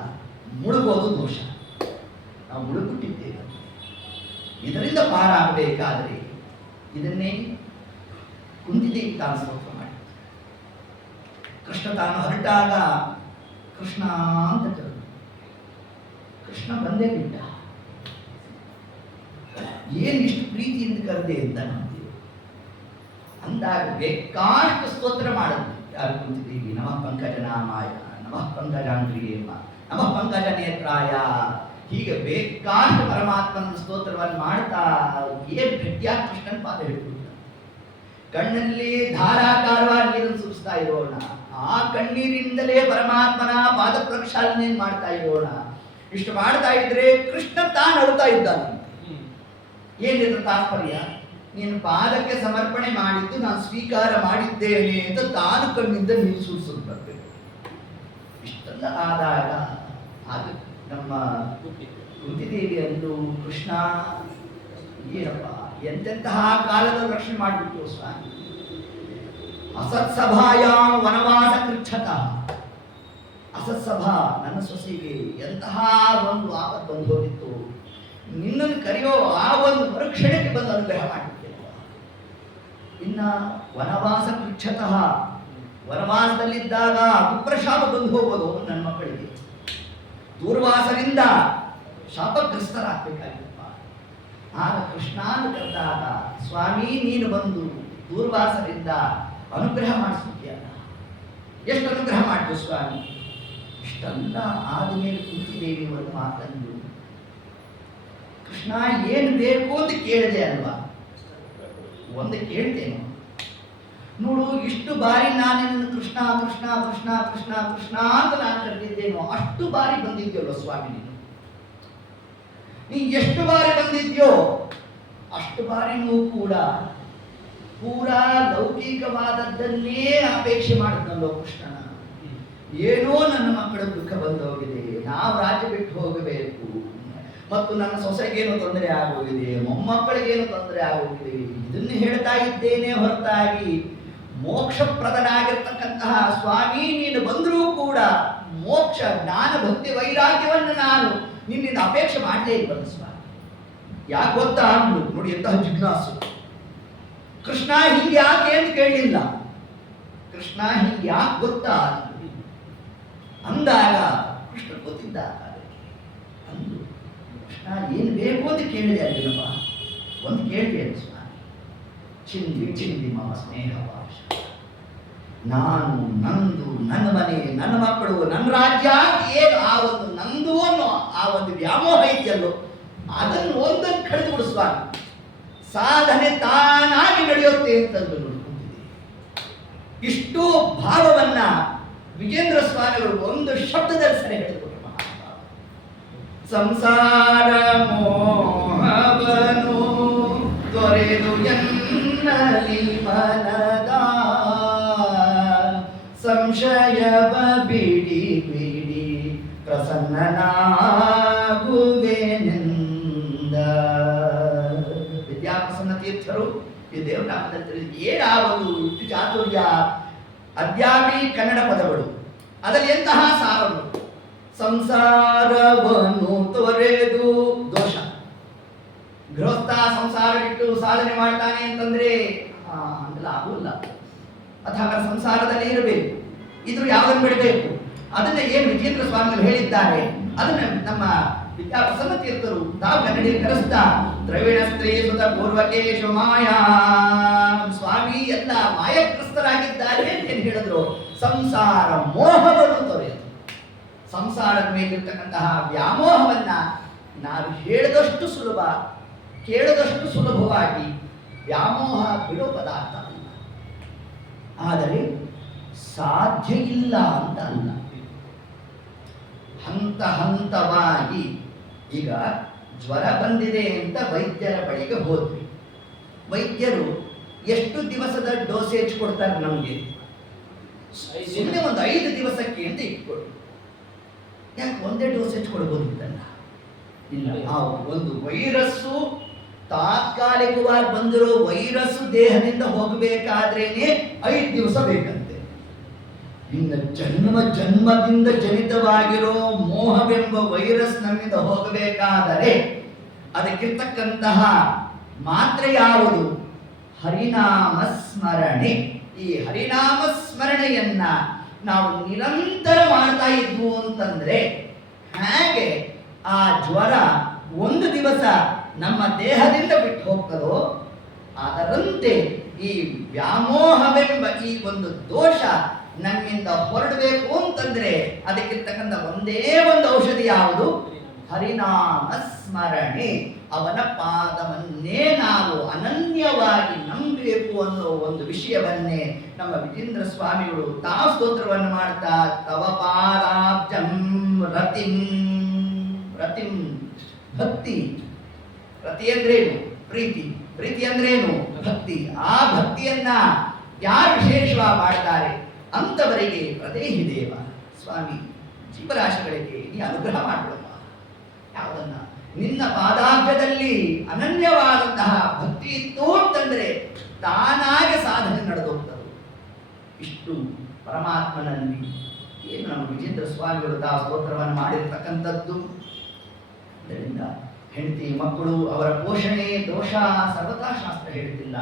ಮುಳುಗೋದು ದೋಷ. ನಾವು ಮುಳುಗುಟ್ಟಿದ್ದೇವೆ. ಇದರಿಂದ ಪಾರಾಗಬೇಕಾದ್ರೆ ಇದನ್ನೇ ಕುಂತಿದೇವಿ ತಾನು ಸ್ತೋತ್ರ ಮಾಡಿ. ಕೃಷ್ಣ ತಾನು ಹೊರಟಾಗ ಕೃಷ್ಣ ಅಂತ ಕರೆದು ಕೃಷ್ಣ ಬಂದೇ ಬಿಟ್ಟ. ಏನ್ ಇಷ್ಟು ಪ್ರೀತಿಯಿಂದ ಕರೆದೆ ಅಂತ ನಂಬ್ತೀವಿ. ಅಂದಾಗ ಬೇಕಾಷ್ಟು ಸ್ತೋತ್ರ ಮಾಡೋದು. ಯಾರು ಕುಂತಿದ್ದೀವಿ? ನಮಃ ಪಂಕಜನಾಮಾಯ, ನಮಃ ಪಂಕಜಾಂಗ್ರಿಯೇಮ, ನಮಃ ಪಂಕಜ ನೇತ್ರಾಯ. ಹೀಗೆ ಬೇಕಾಷ್ಟು ಪರಮಾತ್ಮನ ಸ್ತೋತ್ರವನ್ನು ಮಾಡ್ತಾ ಏನ್ ಗಟ್ಟಿಯಾಗಿ ಕೃಷ್ಣನ ಪಾದ ಹಿಡ್ಕೊಳ್ತಾರೆ. ಕಣ್ಣಲ್ಲಿ ಧಾರಾಕಾರವಾಗಿ ನೀರನ್ನು ಸುರಿಸ್ತಾ ಇರೋಣ. ಆ ಕಣ್ಣೀರಿಂದಲೇ ಪರಮಾತ್ಮನ ಪಾದ ಪ್ರಕ್ಷಾಲನೆ ಮಾಡ್ತಾ ಇರೋಣ. ಇಷ್ಟು ಮಾಡ್ತಾ ಇದ್ರೆ ಕೃಷ್ಣ ತಾನು ಅಳುತ್ತಾ ಇದ್ದಾನೆ. ಏನಿದ್ರು ತಾತ್ಪರ್ಯ? ನೀನು ಪಾದಕ್ಕೆ ಸಮರ್ಪಣೆ ಮಾಡಿದ್ದು ನಾನು ಸ್ವೀಕಾರ ಮಾಡಿದ್ದೇನೆ ಅಂತ ತಾನು ಕಣ್ಣಿಂದ ನೀರು ಸುರಿಸೋದು ಬರಬೇಕು. ಇಷ್ಟೆಲ್ಲ ಆದಾಗ ಅದು ನಮ್ಮ ಕುಂತಿದೇವಿ ಅಂದು ಕೃಷ್ಣ ಏನಪ್ಪ ಎಂತೆಂತಹ ಕಾಲದ ರಕ್ಷಣೆ ಮಾಡಿಬಿಟ್ಟು ಸ್ವಾಮಿ. ಅಸತ್ಸಭಾಯಾಂ ವನವಾಸ ಕೃಚ್ಛತ. ಅಸತ್ಸಭಾ ನನ್ನ ಸೊಸೆಗೆ ಎಂತಹ ಒಂದು ಆಪತ್ತು ಬಂದು ಹೋಗಿತ್ತು. ನಿನ್ನನ್ನು ಕರೆಯೋ ಆ ಒಂದು ಮರುಕ್ಷಣಕ್ಕೆ ಬಂದು ಅನುಗ್ರಹ ಮಾಡಿಬಿಟ್ಟೆ. ಇನ್ನ ವನವಾಸ ಕೃಚ್ಛತಃ, ವನವಾಸದಲ್ಲಿದ್ದಾಗ ಕುಪ್ರಶಾಪ ಬಂದು ಹೋಗೋದು ನನ್ನ ಮಕ್ಕಳಿಗೆ. ದೂರ್ವಾಸರಿಂದ ಶಾಪಗ್ರಸ್ತರಾಗಬೇಕಾಗಿತ್ತಪ್ಪ. ಆಗ ಕೃಷ್ಣ ಅಂತ ಕರೆದಾಗ ಸ್ವಾಮಿ ನೀನು ಬಂದು ದೂರ್ವಾಸರಿಂದ ಅನುಗ್ರಹ ಮಾಡಿಸ್ಬಿಟ್ಟಿಯಲ್ಲ. ಎಷ್ಟು ಅನುಗ್ರಹ ಮಾಡಿದ್ರು ಸ್ವಾಮಿ. ಇಷ್ಟೆಲ್ಲ ಆದಮೇಲೆ ಕುಂತಿದೇವಿ ಒಂದು ಮಾತಂದು, ಕೃಷ್ಣ ಏನು ಬೇಕು ಅಂತ ಕೇಳಿದೆ ಅಲ್ವಾ? ಒಂದು ಕೇಳ್ತೇನೆ, ನೋಡು, ಇಷ್ಟು ಬಾರಿ ನಾನು ನಿನ್ನನ್ನು ಕೃಷ್ಣ ಕೃಷ್ಣ ಕೃಷ್ಣ ಕೃಷ್ಣ ಕೃಷ್ಣ ಅಂತ ನಾನು ಕರೆದಿದ್ದೇನೋ ಅಷ್ಟು ಬಾರಿ ಬಂದಿದ್ಯಲ್ಲೋ ಸ್ವಾಮಿ ನೀ ಎಷ್ಟು ಬಾರಿ ಬಂದಿದ್ಯೋ ಅಷ್ಟು ಬಾರಿನೂ ಕೂಡ ಪೂರಾ ಲೌಕಿಕವಾದದ್ದನ್ನೇ ಅಪೇಕ್ಷೆ ಮಾಡಿದ್ನಲ್ಲೋ ಕೃಷ್ಣನ. ಏನೋ ನನ್ನ ಮಕ್ಕಳ ದುಃಖ ಬಂದೋಗಿದೆ, ನಾವು ರಾಜ್ಯ ಬಿಟ್ಟು ಹೋಗಬೇಕು, ಮತ್ತು ನನ್ನ ಸೊಸೆಗೇನು ತೊಂದರೆ ಆಗೋಗಿದೆ, ಮೊಮ್ಮಕ್ಕಳಿಗೇನು ತೊಂದರೆ ಆಗೋಗಿದೆ, ಇದನ್ನು ಹೇಳ್ತಾ ಇದ್ದೇನೆ ಹೊರತಾಗಿ ಮೋಕ್ಷಪ್ರದನಾಗಿರ್ತಕ್ಕಂತಹ ಸ್ವಾಮಿ ನೀನು ಬಂದರೂ ಕೂಡ ಮೋಕ್ಷ ಜ್ಞಾನ ಭಕ್ತಿ ವೈರಾಗ್ಯವನ್ನು ನಾನು ನಿನ್ನಿಂದ ಅಪೇಕ್ಷೆ ಮಾಡಲೇ ಇಲ್ವಲ್ಲ ಸ್ವಾಮಿ. ಯಾಕೆ ಗೊತ್ತಾ ಅಂದ್ಲು. ನೋಡಿ ಎಂತಹ ಜಿಜ್ಞಾಸು. ಕೃಷ್ಣ ಹಿಂಗೆ ಯಾಕೆ ಅಂತ ಕೇಳಲಿಲ್ಲ, ಕೃಷ್ಣ ಹಿಂಗೆ ಯಾಕೆ ಗೊತ್ತಾ ಅಂದಾಗ ಕೃಷ್ಣ ಗೊತ್ತಿದ್ದ ಅಂದು. ಕೃಷ್ಣ ಏನು ಬೇಕು ಅಂತ ಕೇಳಿದೆ ಅಲ್ಲಿನಪ್ಪ, ಒಂದು ಕೇಳಿದೆ ಅಂತ ಸ್ವಾಮಿ. ಚಿಂದಿ ಚಿಂದಿ ಮಮ ಸ್ನೇಹವಾಶ, ನಾನು ನಂದು ನನ್ನ ಮನೆ ನನ್ನ ಮಕ್ಕಳು ನನ್ನ ರಾಜ್ಯ ಏನು ಆ ಒಂದು ನಂದು ಅನ್ನೋ ಆ ಒಂದು ವ್ಯಾಮೋಹ ಇದೆಯಲ್ಲೋ ಅದನ್ನು ಒಂದನ್ನು ಕಳೆದು ಬಿಡು ಸ್ವಾಮಿ, ಸಾಧನೆ ತಾನಾಗಿ ನಡೆಯುತ್ತೆ ಅಂತಂದು ನೋಡ್ಕೊಂಡಿದೆ. ಇಷ್ಟು ಭಾವವನ್ನ ವಿಜೇಂದ್ರ ಸ್ವಾಮಿಗಳು ಒಂದು ಶಬ್ದದಲ್ಲಿ ಸರಿ ಹೇಳಿದ್ರು. ಸಂಸಾರ ಮೋಹವನು ತೊರೆದು ಎನ್ನಲಿ ಮನದ ಸಂಶಯವ ಬಿಡಿ ಬಿಡಿ ಪ್ರಸನ್ನನಾಗುವೆನೆಂದ. ವಿದ್ಯಾಪ್ರಸನ್ನ ತೀರ್ಥರು ಈ ದೇವನಾಮದಲ್ಲಿ ಏನಾವುದು ಚಾತುರ್ಯ ಅದ್ಯಾಪಿ ಕನ್ನಡ ಪದಗಳು, ಅದರಲ್ಲಿ ಎಂತಹ ಸಾರವು. ಸಂಸಾರವನ್ನು ತೊರೆದು ದೋಷ, ಗೃಹಸ್ಥ ಸಂಸಾರ ಬಿಟ್ಟು ಸಾಧನೆ ಮಾಡ್ತಾನೆ ಅಂತಂದ್ರೆ ಅಂದ್ರೆ ಆಗುಲ್ಲ. ಅಥವಾ ಸಂಸಾರದಲ್ಲಿ ಇರಬೇಕು, ಇದ್ರ ಯಾವುದನ್ನು ಬಿಡಬೇಕು, ಅದನ್ನ ಏನು ವಿಜೇಂದ್ರ ಸ್ವಾಮಿಗಳು ಹೇಳಿದ್ದಾರೆ ಅದನ್ನ ನಮ್ಮ ವಿದ್ಯಾಪ್ರಸನ್ನ ತೀರ್ಥರು ತಾವು ಕನ್ನಡೀಕರಿಸ್ತಾ ದ್ರವಿಣ ಸ್ತ್ರೀ ಸುತ ಪೂರ್ವಕೇಶು ಮಾಯಾ ಸ್ವಾಮಿ ಎಲ್ಲ ಮಾಯಗ್ರಸ್ತರಾಗಿದ್ದಾರೆ ಅಂತ ಏನು ಹೇಳಿದ್ರು. ಸಂಸಾರ ಮೋಹವನ್ನು ತೊರೆಯುವುದು, ಸಂಸಾರದ ಮೇಲಿರ್ತಕ್ಕಂತಹ ವ್ಯಾಮೋಹವನ್ನ ನಾವು ಹೇಳಿದಷ್ಟು ಸುಲಭ, ಕೇಳಿದಷ್ಟು ಸುಲಭವಾಗಿ ವ್ಯಾಮೋಹ ಬಿಡೋ ಪದಾರ್ಥ ಅಲ್ಲ, ಆದರೆ ಸಾಧ್ಯ ಇಲ್ಲ ಅಂತ ಅಲ್ಲ. ಹಂತ ಹಂತವಾಗಿ ಈಗ ಜ್ವರ ಬಂದಿದೆ ಅಂತ ವೈದ್ಯರ ಬಳಿಗೆ ಹೋದ್ವಿ. ವೈದ್ಯರು ಎಷ್ಟು ದಿವಸದ ಡೋಸೇಜ್ ಕೊಡ್ತಾರೆ ನಮಗೆ? ಸುಮ್ಮನೆ ಒಂದು 5 ದಿವಸಕ್ಕೆ ಅಂತ ಇಟ್ಕೊಡು. ಯಾಕೆ ಒಂದೇ ಡೋಸೇಜ್ ಕೊಡ್ಬೋದಿತ್ತಲ್ಲ? ಇಲ್ಲ, ಆ ಒಂದು ವೈರಸ್ಸು ತಾತ್ಕಾಲಿಕವಾಗಿ ಬಂದಿರೋ ವೈರಸ್ ದೇಹದಿಂದ ಹೋಗಬೇಕಾದ್ರೇನೆ 5 ದಿವಸ ಬೇಕಂತೆ. ಇನ್ನು ಜನ್ಮದಿಂದ ಜನಿತವಾಗಿರೋ ಮೋಹವೆಂಬ ವೈರಸ್ ನಮ್ಮಿಂದ ಹೋಗಬೇಕಾದರೆ ಅದಕ್ಕಿರ್ತಕ್ಕಂತಹ ಮಾತ್ರೆ ಯಾವುದು? ಹರಿನಾಮ ಸ್ಮರಣೆ. ಈ ಹರಿನಾಮ ಸ್ಮರಣೆಯನ್ನ ನಾವು ನಿರಂತರ ಮಾಡ್ತಾ ಇದ್ವು ಅಂತಂದ್ರೆ ಹೇಗೆ ಆ ಜ್ವರ ಒಂದು ದಿವಸ ನಮ್ಮ ದೇಹದಿಂದ ಬಿಟ್ಟು ಹೋಗ್ತದೋ ಅದರಂತೆ ಈ ವ್ಯಾಮೋಹವೆಂಬ ಈ ಒಂದು ದೋಷ ನಮ್ಮಿಂದ ಹೊರಡಬೇಕು ಅಂತಂದ್ರೆ ಅದಕ್ಕಿರ್ತಕ್ಕಂಥ ಒಂದೇ ಒಂದು ಔಷಧಿ ಯಾವುದು? ಹರಿನಾಮ ಸ್ಮರಣೆ. ಅವನ ಪಾದವನ್ನೇ ನಾವು ಅನನ್ಯವಾಗಿ ನಂಬಬೇಕು ಅನ್ನೋ ಒಂದು ವಿಷಯವನ್ನೇ ನಮ್ಮ ವಿಜೇಂದ್ರ ಸ್ವಾಮಿಗಳು ತಾವು ಸ್ತೋತ್ರವನ್ನು ಮಾಡ್ತಾ ತವ ಪಾದಾಬ್ಜಂ ರತಿಂ. ರತಿಂ ಭಕ್ತಿ. ರತಿ ಅಂದ್ರೇನು? ಪ್ರೀತಿ. ಪ್ರೀತಿ ಅಂದ್ರೇನು? ಭಕ್ತಿ. ಆ ಭಕ್ತಿಯನ್ನ ಯಾರು ವಿಶೇಷವಾಗಿ ಮಾಡ್ತಾರೆ ಅಂತವರಿಗೆ ಪ್ರದೇಹಿ ದೇವ ಸ್ವಾಮಿ ಜೀವರಾಶಿಗಳಿಗೆ ನೀ ಅನುಗ್ರಹ ಮಾಡಬೇಡಪ್ಪ. ಯಾವುದನ್ನ? ನಿನ್ನ ಪಾದಾಬ್ಜದಲ್ಲಿ ಅನನ್ಯವಾದಂತಹ ಭಕ್ತಿ ಇತ್ತು ಅಂತಂದ್ರೆ ತಾನಾಗೆ ಸಾಧನೆ ನಡೆದೋಗ್ತದೆ. ಇಷ್ಟು ಪರಮಾತ್ಮನಲ್ಲಿ ಏನು ನಮ್ಮ ವಿಜೇಂದ್ರ ಸ್ವಾಮಿಗಳು ತಾವು ಸ್ತೋತ್ರವನ್ನು ಮಾಡಿರ್ತಕ್ಕಂಥದ್ದು. ಅದರಿಂದ ಹೆಂಡತಿ ಮಕ್ಕಳು ಅವರ ಪೋಷಣೆ ದೋಷ ಸರ್ವತಾ ಶಾಸ್ತ್ರ ಹೇಳುತ್ತಿಲ್ಲ.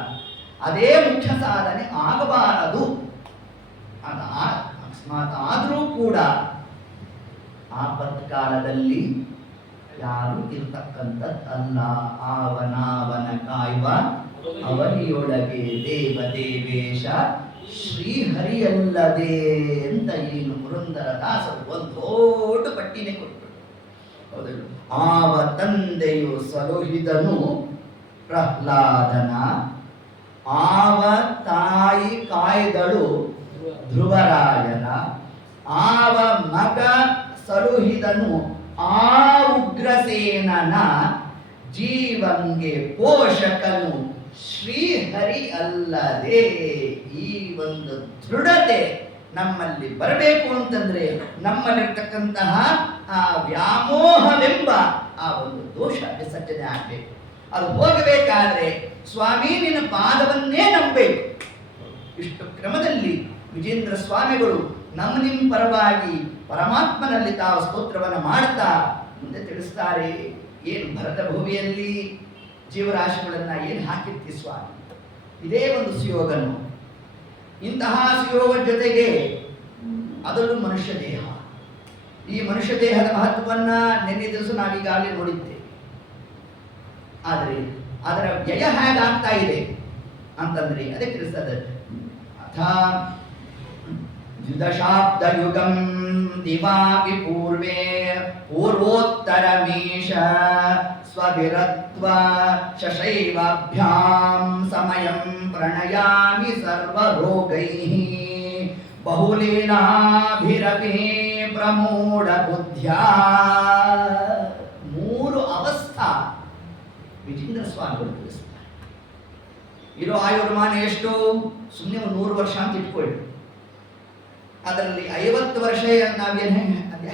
ಅದೇ ಮುಖ್ಯ ಸಾಧನೆ ಆಗಬಾರದು. ಅಕಸ್ಮಾತ್ ಆದರೂ ಕೂಡ ಆಪತ್ಕಾಲದಲ್ಲಿ ಯಾರು ಇರ್ತಕ್ಕಂಥದ್ದಲ್ಲ. ಅವನಾವನ ಕಾಯುವ ಅವನಿಯೊಳಗೆ ದೇವ ದೇವೇಶ ಶ್ರೀಹರಿಯಲ್ಲದೆ ಅಂತ ಏನು ಪುರಂದರ ದಾಸರು ಒಂದು ದೊಡ್ಡ ಪಟ್ಟಿನೇ ಕೊಟ್ಟರು. ಹೌದಲ್ಲ? ಆವ ತಂದೆಯು ಸಲುಹಿದನು ಪ್ರಹ್ಲಾದನ ಆವ ತಾಯಿ ಕಾಯ್ದಳು ಧ್ರುವರಾಯನ, ಆವ ಮಗ ಸಲುಹಿದನು ಆ ಉಗ್ರಸೇನನ, ಜೀವಂಗೆ ಪೋಷಕನು ಶ್ರೀಹರಿ ಅಲ್ಲದೆ. ಈ ಒಂದು ದೃಢತೆ ನಮ್ಮಲ್ಲಿ ಬರಬೇಕು ಅಂತಂದ್ರೆ ನಮ್ಮಲ್ಲಿರ್ತಕ್ಕಂತಹ ಆ ವ್ಯಾಮೋಹವೆಂಬ ಆ ಒಂದು ದೋಷ ವಿಸರ್ಜನೆ ಆಗಬೇಕು. ಅದು ಹೋಗಬೇಕಾದ್ರೆ ಸ್ವಾಮಿ ನಿನ್ನ ಪಾದವನ್ನೇ ನಂಬಬೇಕು. ಇಷ್ಟು ಕ್ರಮದಲ್ಲಿ ವಿಜೇಂದ್ರ ಸ್ವಾಮಿಗಳು ನಿಮ್ಮ ಪರವಾಗಿ ಪರಮಾತ್ಮನಲ್ಲಿ ತಾವು ಸ್ತೋತ್ರವನ್ನು ಮಾಡ್ತಾ ಮುಂದೆ ತಿಳಿಸ್ತಾರೆ. ಏನು ಭರತ ಭೂಮಿಯಲ್ಲಿ ಜೀವರಾಶಿಗಳನ್ನ ಏನು ಹಾಕಿರ್ತಿ ಸ್ವಾಮಿ, ಇದೇ ಒಂದು ಸುಯೋಗನು. ಇಂತಹ ಸುಯೋಗದ ಜೊತೆಗೆ ಅದರಲ್ಲೂ ಮನುಷ್ಯ ದೇಹ. ಈ ಮನುಷ್ಯ ದೇಹದ ಮಹತ್ವವನ್ನ ನಿನ್ನೆ ದಿವಸ ನಾವೀಗಾಗಲೇ ನೋಡಿದ್ದೇವೆ. ಆದರೆ ಅದರ ವ್ಯಯ ಹೇಗಾಗ್ತಾ ಇದೆ ಅಂತಂದ್ರೆ ಅದೇ ತಿಳಿಸ್ತದೆ. ಅಥ ದ್ವಿದಶಾಬ್ದಯುಗಂ ದಿವಾಪಿ ಪೂರ್ವೇ ಪೂರ್ವೋತ್ತರಮೇಶ ಸ್ವವಿರತ್ವ ಶಶೈವಾಭ್ಯಾಂ ಸಮಯಂ ಪ್ರಣಯಾಮಿ ಸರ್ವರೋಗೈಃ ಬಹುಲೀಲಾಭಿರಪಿ ಪ್ರಮೂಢ ಬುದ್ಧ್ಯಾ. ಮೂರು ಅವಸ್ಥಾ ವಿಜೇಂದ್ರ ಸ್ವಾಮಿಗಳು ತಿಳಿಸ್ತಾರೆ. ಇರೋ ಆಯುರ್ಮಾನ ಎಷ್ಟು? ಸುಮ್ಮನೆ ಒಂದು 100 ವರ್ಷ ಅಂತ ಇಟ್ಕೊಳ್ಳಿ. ಅದರಲ್ಲಿ 50 ವರ್ಷ ನಾವೇನು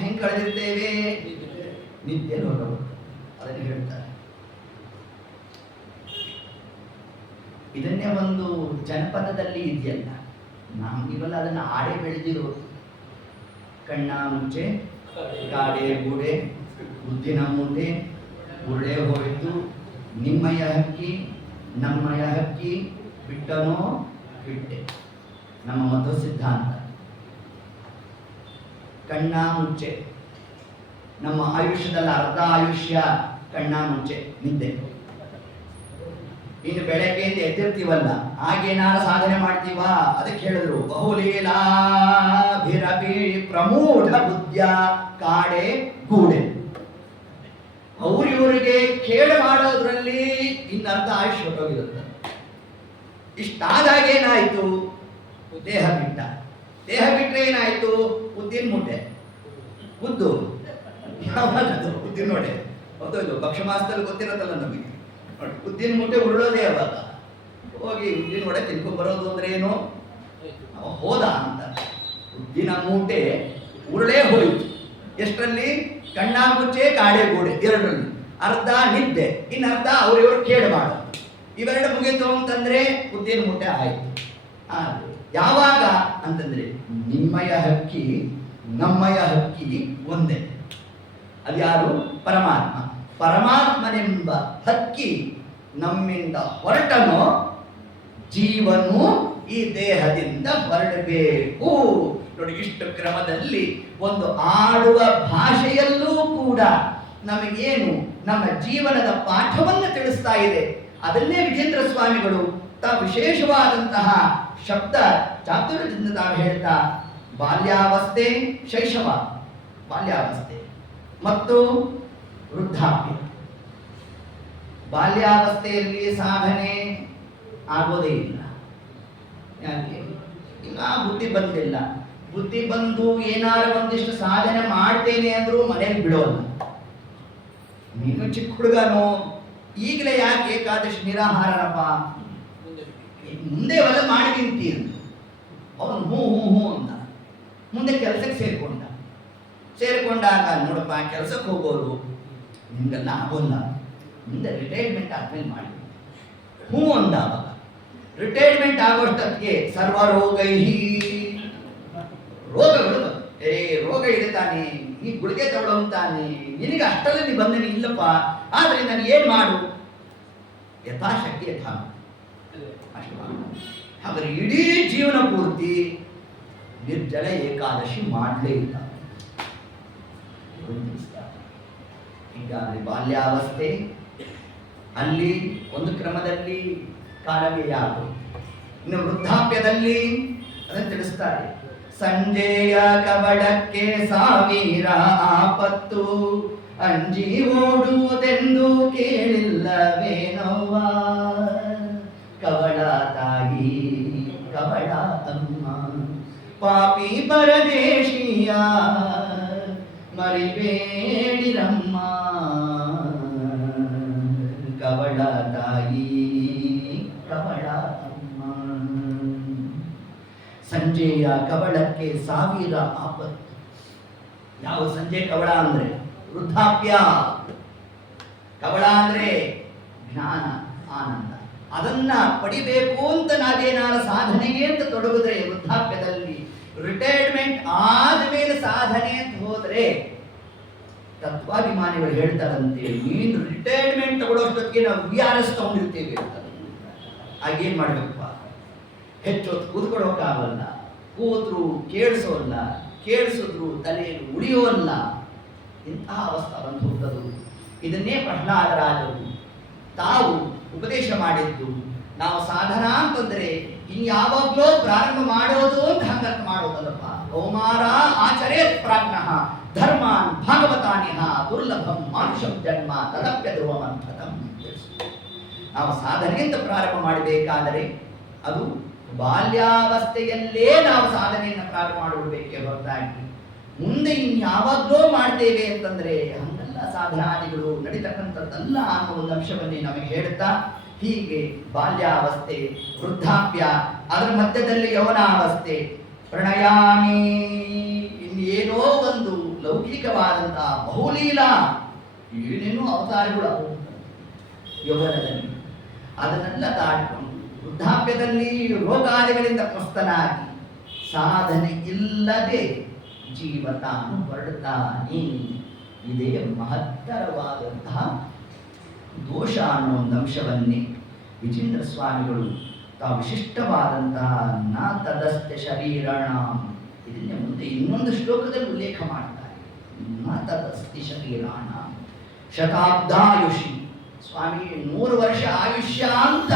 ಹೆಂಗೆ ಕಳೆದಿರ್ತೇವೆ? ನಿತ್ಯ ಲೋಕವು ಅದನ್ನು ಹೇಳ್ತಾರೆ. ಇದನ್ನೇ ಒಂದು ಜನಪದದಲ್ಲಿ ಇದೆಯಲ್ಲ, ನಮಗಿವಲ್ಲ ಅದನ್ನು ಆಡೆ ಬೆಳೆದಿರೋ. ಕಣ್ಣ ಮುಂಚೆ ಗಾಡೆ ಗೂಡೆ ಬುದ್ಧಿನ ಮುಂದೆ ಉರುಳೆ ಹೋಯಿತು, ನಿಮ್ಮಯ ಹಕ್ಕಿ ನಮ್ಮಯ ಹಕ್ಕಿ ಬಿಟ್ಟನೋ ಬಿಟ್ಟೆ. ನಮ್ಮ ಮಧ್ವ ಸಿದ್ಧಾಂತ. ಕಣ್ಣ ಮುಚ್ಚೆ, ನಮ್ಮ ಆಯುಷ್ಯದಲ್ಲಿ ಅರ್ಧ ಆಯುಷ್ಯ ಕಣ್ಣ ಮುಚ್ಚೆ ನಿದ್ದೆ. ಇನ್ನು ಬೆಳಗ್ಗೆಯಿಂದ ಎದ್ದಿರ್ತೀವಲ್ಲ, ಹಾಗೇನಾರ ಸಾಧನೆ ಮಾಡ್ತೀವ? ಅದಕ್ಕೆ ಹೇಳಿದ್ರು ಬಹುಲೀಲಾಭಿರಪಿ ಪ್ರಮೂಢ ಬುದ್ಧಿಯ ಕಾಡೆ ಗೂಡೆ. ಅವ್ರಿವ್ರಿಗೆ ಕೇಡು ಮಾಡೋದ್ರಲ್ಲಿ ಇನ್ನರ್ಧ ಆಯುಷ್ಯ ಹೊರಟೋಗಿರುತ್ತೆ. ಇಷ್ಟಾದಾಗ ಏನಾಯ್ತು? ದೇಹ ಬಿಟ್ಟ. ದೇಹ ಬಿಟ್ಟರೆ ಏನಾಯ್ತು? ಉದ್ದಿನ ಮೂಟೆ. ಉದ್ದು ಯಾವಾಗ ಉದ್ದಿನ ನೋಡೆ ಹೌದು, ಭಕ್ಷ್ಯ ಮಾಸದಲ್ಲಿ ಗೊತ್ತಿರತ್ತಲ್ಲ ನಮಗೆ. ನೋಡಿ, ಉದ್ದಿನ ಮೂಟೆ ಉರುಳೋದೇ ಯಾವಾಗ? ಹೋಗಿ ಉದ್ದಿನ ವಡೆ ತಿನ್ಕೊಂಡು ಬರೋದು ಅಂದ್ರೆ ಏನು? ಅವ ಹೋದ ಅಂತ. ಉದ್ದಿನ ಮೂಟೆ ಉರುಳೇ ಹೋಯಿತು. ಎಷ್ಟರಲ್ಲಿ? ಕಣ್ಣ ಮುಚ್ಚೆ ಕಾಡೆ ಗೋಡೆ ಎರಡರಲ್ಲಿ. ಅರ್ಧ ನಿದ್ದೆ, ಇನ್ನರ್ಧ ಅವ್ರಿವ್ರು ಕೇಡು ಮಾಡೋದು. ಇವೆರಡು ಮುಗಿತು ಅಂತಂದ್ರೆ ಉದ್ದಿನ ಮೂಟೆ ಆಯ್ತು. ಯಾವಾಗ ಅಂತಂದ್ರೆ ನಿಮ್ಮಯ ಹಕ್ಕಿ ನಮ್ಮಯ ಹಕ್ಕಿ ಒಂದೇ. ಅದ್ಯಾರು? ಪರಮಾತ್ಮ. ಪರಮಾತ್ಮನೆಂಬ ಹಕ್ಕಿ ನಮ್ಮಿಂದ ಹೊರಟನೋ ಜೀವನು ಈ ದೇಹದಿಂದ ಹೊರಡಬೇಕು. ನೋಡಿ, ಇಷ್ಟು ಕ್ರಮದಲ್ಲಿ ಒಂದು ಆಡುವ ಭಾಷೆಯಲ್ಲೂ ಕೂಡ ನಮಗೇನು ನಮ್ಮ ಜೀವನದ ಪಾಠವನ್ನು ತಿಳಿಸ್ತಾ ಇದೆ. ಅದನ್ನೇ ವಿಜೇಂದ್ರ ಸ್ವಾಮಿಗಳು ವಿಶೇಷವಾದಂತಹ ಶಬ್ದ ಚಾತುರ್ಯದಿಂದ ತಾವು ಹೇಳ್ತಾ, ಬಾಲ್ಯಾವಸ್ಥೆ, ಶೈಶವ, ಬಾಲ್ಯಾವಸ್ಥೆ ಮತ್ತು ವೃದ್ಧಾಪ್ಯ. ಬಾಲ್ಯಾವಸ್ಥೆಯಲ್ಲಿ ಸಾಧನೆ ಆಗೋದೇ ಇಲ್ಲ. ಯಾಕೆ? ಈಗ ಬುದ್ಧಿ ಬಂದಿಲ್ಲ. ಬುದ್ಧಿ ಬಂದು ಏನಾರು ಒಂದಿಷ್ಟು ಸಾಧನೆ ಮಾಡ್ತೇನೆ ಅಂದ್ರೂ ಮನೇಲಿ ಬಿಡೋಲ್ಲ. ನೀನು ಚಿಕ್ಕ ಹುಡುಗನು, ಈಗಲೇ ಯಾಕೆ ಏಕಾದಶಿ ನಿರಾಹಾರನಪ್ಪ, ಮುಂದೆ ಅವೆಲ್ಲ ಮಾಡಿ ನಿಂತೀನಿ. ಅವನು ಹ್ಞೂ ಹ್ಞೂ ಹ್ಞೂ ಅಂದ. ಮುಂದೆ ಕೆಲಸಕ್ಕೆ ಸೇರಿಕೊಂಡಾಗ ನೋಡಪ್ಪ, ಕೆಲಸಕ್ಕೆ ಹೋಗೋರು ನಿಮ್ಗೆಲ್ಲ ಆಗೋಲ್ಲ, ಮುಂದೆ ರಿಟೈರ್ಮೆಂಟ್ ಆದ್ಮೇಲೆ ಮಾಡಿ ಹ್ಞೂ ಅಂದ. ಅವಾಗ ರಿಟೈರ್ಮೆಂಟ್ ಆಗೋಷ್ಟಕ್ಕೆ ಸರ್ವರೋಗೈಹಿ, ರೋಗಗಳು ರೋಗ ಇದೆ ತಾನೆ, ಈ ಗುಳಿಗೆ ತಗೊಳ್ಳೋಂತಾನೆ, ನಿನಗೆ ಅಷ್ಟರಲ್ಲಿ ನೀ ಬಂದನೆ ಇಲ್ಲಪ್ಪ. ಆದರೆ ನಾನು ಏನು ಮಾಡು? ಯಥಾಶಕ್ತಿ ಯಥಾ ಅಷ್ಟು ಮಾಡು. ಹಾಗಾದ್ರೆ ಇಡೀ ಜೀವನ ಪೂರ್ತಿ ನಿರ್ಜಲ ಏಕಾದಶಿ ಮಾಡಲೇ ಇಲ್ಲ. ಹೀಗಾಗಿ ಬಾಲ್ಯಾವಸ್ಥೆ ಅಲ್ಲಿ ಒಂದು ಕ್ರಮದಲ್ಲಿ ಕಾಲವ್ಯಯ ಆಗೋದು. ಇನ್ನು ವೃದ್ಧಾಪ್ಯದಲ್ಲಿ ಅದನ್ನು ತಿಳಿಸ್ತಾರೆ. ಸಂಜೆಯ ಕವಳಕ್ಕೆ ಸಾವಿರ ಆಪತ್ತು, ಅಂಜಿ ಓಡುವುದೆಂದು ಕೇಳಿಲ್ಲವೇನವ್ವ. ಕವಳ ಪಾಪಿ ಪರದೇಶಿಯ ಮರಿಬೇಡಿರಮ್ಮ ಕವಳ ತಾಯಿ ಕವಳ ಅಮ್ಮ. ಸಂಜೆಯ ಕವಳಕ್ಕೆ ಸಾವಿರ ಆಪತ್ತು. ಯಾವ ಸಂಜೆ ಕವಳ ಅಂದ್ರೆ ವೃದ್ಧಾಪ್ಯ, ಕವಳ ಅಂದ್ರೆ ಜ್ಞಾನ ಆನಂದ. ಅದನ್ನ ಪಡಿಬೇಕು ಅಂತ ನಾವೇನಾರ ಸಾಧನೆಗೆ ಅಂತ ತೊಡಗಿದ್ರೆ ವೃದ್ಧಾಪ್ಯದಲ್ಲಿ, ರಿಟೈರ್ಮೆಂಟ್ ಆದ್ಮೇಲೆ ಸಾಧನೆ ಅಂತ ಹೋದ್ರೆ ತತ್ವಾಭಿಮಾನಿಗಳು ಹೇಳ್ತಾರಂತೆ, ನೀನು ರಿಟೈರ್ಮೆಂಟ್ ತಗೊಳ್ಳೋಷ್ಟೊತ್ತಿಗೆ ನಾವು VRS ತಗೊಂಡಿರ್ತೇವೆ ಅಂತ. ಆಗೇನ್ ಮಾಡ್ಬೇಕಪ್ಪ, ಹೆಚ್ಚೊತ್ತು ಕೂತ್ಕೊಳ್ಳೋಕ್ಕಾಗಲ್ಲ, ಕೂತ್ರು ಕೇಳಿಸೋಲ್ಲ, ಕೇಳಿಸಿದ್ರು ತಲೆಯಲ್ಲಿ ಉಳಿಯೋಲ್ಲ. ಇಂತಹ ಅವಸ್ಥೆ ಬಂದು ಹೋಗ್ತದು. ಇದನ್ನೇ ಪ್ರಹ್ಲಾದರಾಜರು ತಾವು ಉಪದೇಶ ಮಾಡಿದ್ದು. ನಾವು ಸಾಧನ ಅಂತಂದ್ರೆ ಇನ್ಯಾವಾಗ್ಲೋ ಪ್ರಾರಂಭ ಮಾಡೋದು ಅಂತ ಹಂಗರ್ಥ ಮಾಡೋದಲ್ಲಪ್ಪ. ಕೌಮಾರ ಆಚರೇತ್ ಪ್ರಾಜ್ಞಃ ಧರ್ಮಾನ್ ಭಾಗವತಾನಿಹ ದುರ್ಲಭಂ ಮಾನುಷಂ ಜನ್ಮ ತದಪ್ಯ ಧ್ರುವಮಂಥತಂ. ನಾವು ಸಾಧನೆಯಿಂದ ಪ್ರಾರಂಭ ಮಾಡಬೇಕಾದರೆ ಅದು ಬಾಲ್ಯಾವಸ್ಥೆಯಲ್ಲೇ ನಾವು ಸಾಧನೆಯನ್ನು ಪ್ರಾರಂಭ ಮಾಡಿಬಿಡ್ಬೇಕೇ ಹೊರತಾಗಿ ಮುಂದೆ ಇನ್ಯಾವಾಗ್ಲೋ ಮಾಡ್ತೇವೆ ಅಂತಂದ್ರೆ ಹಂಗಲ್ಲ, ಸಾಧನಾದಿಗಳು ನಡೀತಕ್ಕಂಥದ್ದಲ್ಲ ಅನ್ನೋ ಒಂದು ಅಂಶವನ್ನೇ ನಮಗೆ ಹೇಳ್ತಾ, ಹೀಗೆ ಬಾಲ್ಯಾವಸ್ಥೆ, ವೃದ್ಧಾಪ್ಯ, ಅದರ ಮಧ್ಯದಲ್ಲಿ ಯೌವನಾವಸ್ಥೆ, ಪ್ರಣಯಾಮಿ, ಇನ್ನೇನೋ ಒಂದು ಲೌಕಿಕವಾದಂತಹ ಬಹುಲೀಲ ಏನೇನೋ ಅವತಾರಗಳು ಯೌವನದಲ್ಲಿ, ಅದನ್ನೆಲ್ಲ ದಾಟಿಕೊಂಡು ವೃದ್ಧಾಪ್ಯದಲ್ಲಿ ರೋಗಾದಿಗಳಿಂದ ಪ್ರಸ್ತನಾಗಿ ಸಾಧನೆ ಇಲ್ಲದೆ ಜೀವ ತಾನು ಹೊರಡ್ತಾನೆ. ಇದೇ ಮಹತ್ತರವಾದಂತಹ ದೋಷ ಅನ್ನೋ ಒಂದು ಅಂಶವನ್ನೇ ವಿಜೇಂದ್ರ ಸ್ವಾಮಿಗಳು ತಾವು ವಿಶಿಷ್ಟವಾದಂತಹ ನ ತದಸ್ತೆ ಶರೀರಣ ಇದನ್ನೇ ಮುಂದೆ ಇನ್ನೊಂದು ಶ್ಲೋಕದಲ್ಲಿ ಉಲ್ಲೇಖ ಮಾಡ್ತಾರೆ. ನ ತದಸ್ತಿ ಶರೀರಾಣ ಶತಾಬ್ದಾಯುಷಿ. ಸ್ವಾಮಿ 100 ವರ್ಷ ಆಯುಷ್ಯ ಅಂತ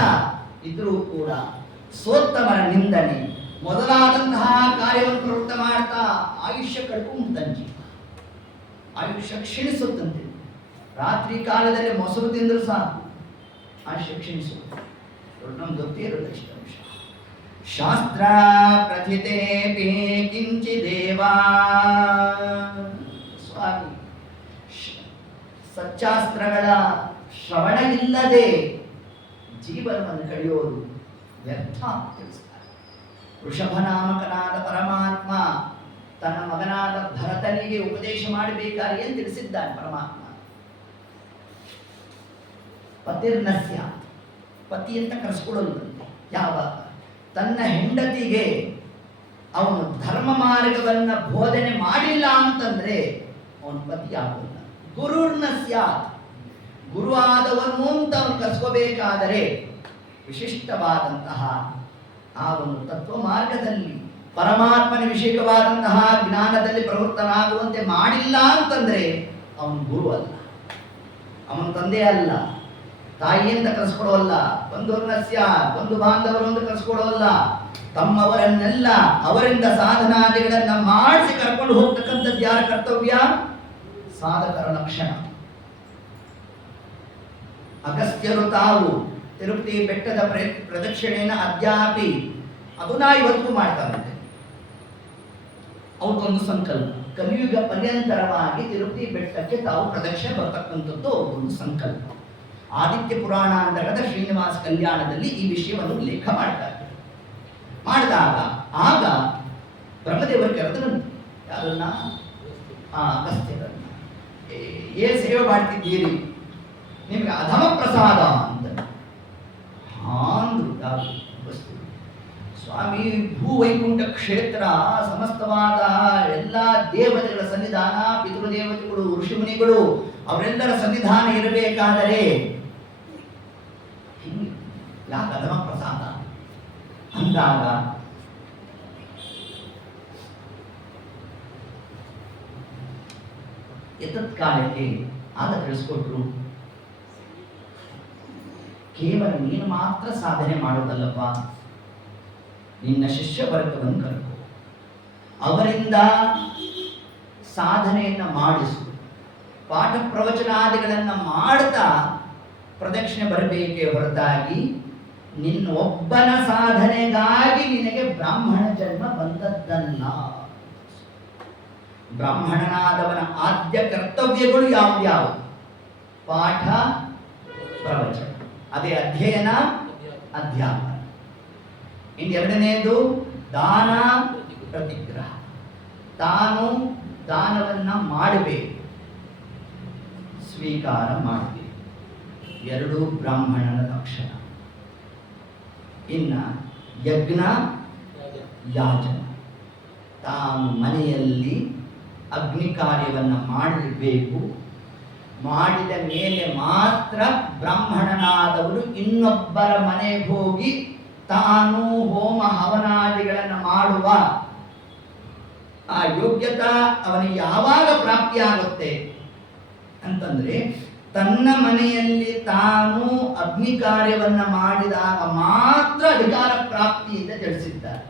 ಇದ್ರೂ ಕೂಡ ಸೋತ್ತಮರ ನಿಂದನೆ ಮೊದಲಾದಂತಹ ಕಾರ್ಯವನ್ನು ಪ್ರವೃತ್ತ ಮಾಡ್ತಾ ಆಯುಷ್ಯ ಕಳ್ಕೊಂಡಂಜಿ, ಆಯುಷ್ಯ ಕ್ಷೀಣಿಸುತ್ತಂತೆ. ರಾತ್ರಿ ಕಾಲದಲ್ಲಿ ಮೊಸರು ತಿಂದರೂ ಸಾಕು ಆಯುಷ್ಯ ಕ್ಷೀಣಿಸುತ್ತೆ. ನಮ್ಗೆ ಗೊತ್ತೇ ಇರುತ್ತೆ ಇಷ್ಟ ಅಂಶ. ಶಾಸ್ತ್ರ ಪ್ರಥಿತೆ ಕಿಂಚಿದೇವಾ. ಸ್ವಾಮಿ ಸಚ್ಚಾಸ್ತ್ರಗಳ ಶ್ರವಣ ಇಲ್ಲದೆ ಜೀವನವನ್ನು ಕಳೆಯೋದು ವ್ಯರ್ಥ ಅಂತ ತಿಳಿಸ್ತಾರೆ. ವೃಷಭನಾಮಕನಾದ ಪರಮಾತ್ಮ ತನ್ನ ಮಗನಾದ ಭರತನಿಗೆ ಉಪದೇಶ ಮಾಡಬೇಕಾದ್ರೆ ಏನು ತಿಳಿಸಿದ್ದಾನೆ ಪರಮಾತ್ಮ? ಪತಿರ್ನಸ್ಯ, ಪತಿ ಅಂತ ಕರೆಸ್ಕೊಳ್ಳುವಂತೆ. ಯಾವಾಗ ತನ್ನ ಹೆಂಡತಿಗೆ ಅವನು ಧರ್ಮ ಮಾರ್ಗವನ್ನ ಬೋಧನೆ ಮಾಡಿಲ್ಲ ಅಂತಂದ್ರೆ ಅವನ ಪತಿ ಆಗೋಲ್ಲ. ಗುರುರ್ನಸ್ಯ, ಗುರುವಾದವನು ಅಂತ ಅವನು ಕರೆಸ್ಕೋಬೇಕಾದರೆ ವಿಶಿಷ್ಟವಾದಂತಹ ಆ ಒಂದು ತತ್ವ ಮಾರ್ಗದಲ್ಲಿ ಪರಮಾತ್ಮನ ವಿಷಯವಾದಂತಹ ಜ್ಞಾನದಲ್ಲಿ ಪ್ರವೃತ್ತನಾಗುವಂತೆ ಮಾಡಿಲ್ಲ ಅಂತಂದ್ರೆ ಅವನು ಗುರು ಅಲ್ಲ, ಅವನ ತಂದೆ ಅಲ್ಲ, ತಾಯಿ ಅಂತ ಕರೆಸ್ಕೊಡೋಲ್ಲ, ಬಂಧುರ್ನಸ್ಯ, ಬಂಧು ಬಾಂಧವರು ಅಂತ ಕರೆಸ್ಕೊಡೋಲ್ಲ. ತಮ್ಮವರನ್ನೆಲ್ಲ ಅವರಿಂದ ಸಾಧನಾದಿಗಳನ್ನ ಮಾಡಿಸಿ ಕರ್ಕೊಂಡು ಹೋಗ್ತಕ್ಕಂಥದ್ದು ಯಾರ ಕರ್ತವ್ಯ? ಸಾಧಕರ ಲಕ್ಷಣ. ಅಗಸ್ತ್ಯರು ತಾವು ತಿರುಪತಿ ಬೆಟ್ಟದ ಪ್ರದಕ್ಷಿಣೆಯನ್ನು ಅದ್ಯಾಪಿ ಅದನ್ನ ಇವತ್ತು ಮಾಡ್ತಾರಂತೆ. ಅವ್ರದ್ದೊಂದು ಸಂಕಲ್ಪ, ಕಲಿಯುಗ ಪರ್ಯಂತರವಾಗಿ ತಿರುಪತಿ ಬೆಟ್ಟಕ್ಕೆ ತಾವು ಪ್ರದಕ್ಷಿಣೆ ಬರ್ತಕ್ಕಂಥದ್ದು ಅವ್ರದ್ದೊಂದು ಸಂಕಲ್ಪ. ಆದಿತ್ಯ ಪುರಾಣ ಅಂತರದ ಶ್ರೀನಿವಾಸ ಕಲ್ಯಾಣದಲ್ಲಿ ಈ ವಿಷಯವನ್ನು ಉಲ್ಲೇಖ ಮಾಡ್ತಾರೆ. ಮಾಡಿದಾಗ ಆಗ ಬ್ರಹ್ಮದೇವರು ಕರೆದರಂತೆ ಯಾರನ್ನ? ಅಗಸ್ತ್ಯರನ್ನ. ಏನ್ ಸೇವೆ ಮಾಡ್ತಿದ್ದೀರಿ, ನಿಮ್ಗೆ ಅಧಮ ಪ್ರಸಾದ ಅಂತ. ಸ್ವಾಮಿ ಭೂವೈಕುಂಠ ಕ್ಷೇತ್ರ ಸಮಸ್ತವಾದ ಎಲ್ಲ ದೇವತೆಗಳ ಸನ್ನಿಧಾನ, ಪಿತೃದೇವತೆಗಳು, ಋಷಿಮುನಿಗಳು ಅವರೆಲ್ಲರ ಸನ್ನಿಧಾನ ಇರಬೇಕಾದರೆ ಯಾಕೆ ಅಧಮ ಪ್ರಸಾದ ಅಂದಾಗ ಕಾಲಕ್ಕೆ ಆಗ ತಿಳಿಸ್ಕೊಟ್ರು, ಕೇವಲ ನೀನು ಮಾತ್ರ ಸಾಧನೆ ಮಾಡೋದಲ್ಲಪ್ಪ, ನಿನ್ನ ಶಿಷ್ಯ ವರ್ಗವನ್ನು ಕರ್ಕೊ, ಅವರಿಂದ ಸಾಧನೆಯನ್ನು ಮಾಡಿಸು, ಪಾಠ ಪ್ರವಚನಾದಿಗಳನ್ನು ಮಾಡ್ತಾ ಪ್ರದಕ್ಷಿಣೆ ಬರಬೇಕೇ ಹೊರತಾಗಿ ನಿನ್ನೊಬ್ಬನ ಸಾಧನೆಗಾಗಿ ನಿನಗೆ ಬ್ರಾಹ್ಮಣ ಜನ್ಮ ಬಂದದ್ದಲ್ಲ. ಬ್ರಾಹ್ಮಣನಾದವನ ಆದ್ಯ ಕರ್ತವ್ಯಗಳು ಯಾವ್ಯಾವು? ಪಾಠ, ಪ್ರವಚನ, ಅದೇ ಅಧ್ಯಯನ, ಅಧ್ಯಾಪನ. ಇನ್ನೆರಡನೆಯದು ದಾನ, ಪ್ರತಿಗ್ರಹ. ತಾನು ದಾನವನ್ನ ಮಾಡಬೇಕು, ಸ್ವೀಕಾರ ಮಾಡಬೇಕು. ಎರಡು ಬ್ರಾಹ್ಮಣನ ಲಕ್ಷಣ. ಇನ್ನ ಯಜ್ಞ, ಯಾಜನ. ತಾನು ಮನೆಯಲ್ಲಿ ಅಗ್ನಿ ಕಾರ್ಯವನ್ನು ಮಾಡಬೇಕು. ಮಾಡಿದ ಮೇಲೆ ಮಾತ್ರ ಬ್ರಾಹ್ಮಣನಾದವನು ಇನ್ನೊಬ್ಬರ ಮನೆಗೆ ಹೋಗಿ ತಾನು ಹೋಮ ಹವನಾದಿಗಳನ್ನು ಮಾಡುವ ಆ ಯೋಗ್ಯತಾ ಅವನಿಗೆ ಯಾವಾಗ ಪ್ರಾಪ್ತಿಯಾಗುತ್ತೆ ಅಂತಂದ್ರೆ, ತನ್ನ ಮನೆಯಲ್ಲಿ ತಾನು ಅಗ್ನಿ ಕಾರ್ಯವನ್ನ ಮಾಡಿದಾಗ ಮಾತ್ರ ಅಧಿಕಾರ ಪ್ರಾಪ್ತಿ ಅಂತ ತಿಳಿಸಿದ್ದಾರೆ.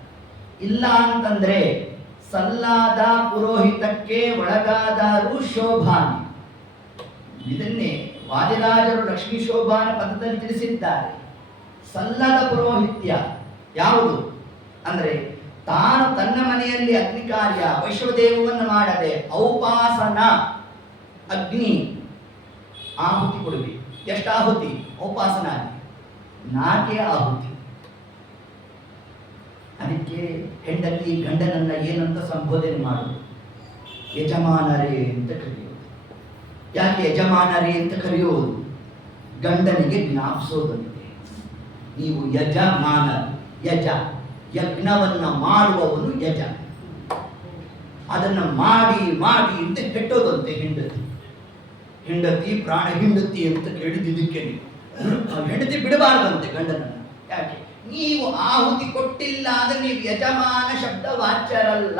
ಇಲ್ಲ ಅಂತಂದ್ರೆ ಸಲ್ಲಾದ ಪುರೋಹಿತಕ್ಕೆ ಒಳಗಾದರೂ ಶೋಭಾನಿ. ಇದನ್ನೇ ವಾದಿರಾಜರು ಲಕ್ಷ್ಮೀ ಶೋಭಾನ ಪದದಲ್ಲಿ ತಿಳಿಸಿದ್ದಾರೆ. ಸಲ್ಲದ ಪುರೋಹಿತ್ಯ ಯಾವುದು ಅಂದ್ರೆ, ತಾನು ತನ್ನ ಮನೆಯಲ್ಲಿ ಅಗ್ನಿ ಕಾರ್ಯ ವೈಶ್ವದೇವವನ್ನು ಮಾಡದೆ ಔಪಾಸನ ಅಗ್ನಿ ಆಹುತಿ ಕೊಡಬೇಕು. ಎಷ್ಟು ಆಹುತಿ? ಔಪಾಸನ 4 ಆಹುತಿ. ಅದಕ್ಕೆ ಹೆಂಡತಿ ಗಂಡನನ್ನ ಏನಂತ ಸಂಬೋಧನೆ ಮಾಡುದು? ಯಜಮಾನರೇ ಅಂತ ಕರೆಯೋದು. ಯಾಕೆ ಯಜಮಾನರೇ ಅಂತ ಕರೆಯೋದು? ಗಂಡನಿಗೆ ಜ್ಞಾಪಿಸೋದಂತೆ, ನೀವು ಯಜಮಾನ. ಯಜ ಯಜ್ಞವನ್ನ ಮಾಡುವವನು ಯಜ. ಅದನ್ನ ಮಾಡಿ ಮಾಡಿ ಅಂತ ಕೆಟ್ಟೋದಂತೆ ಹೆಂಡತಿ. ಹೆಂಡತಿ ಪ್ರಾಣ ಹೆಂಡತಿ ಅಂತ ಕೇಳಿದ್ದಕ್ಕೆ ಹೆಂಡತಿ ಬಿಡಬಾರದಂತೆ ಗಂಡನನ್ನ. ಯಾಕೆ? ನೀವು ಆಹುತಿ ಕೊಟ್ಟಿಲ್ಲ ಅಂದ್ರೆ ನೀವು ಯಜಮಾನ ಶಬ್ದ ವಾಚ್ಯರಲ್ಲ.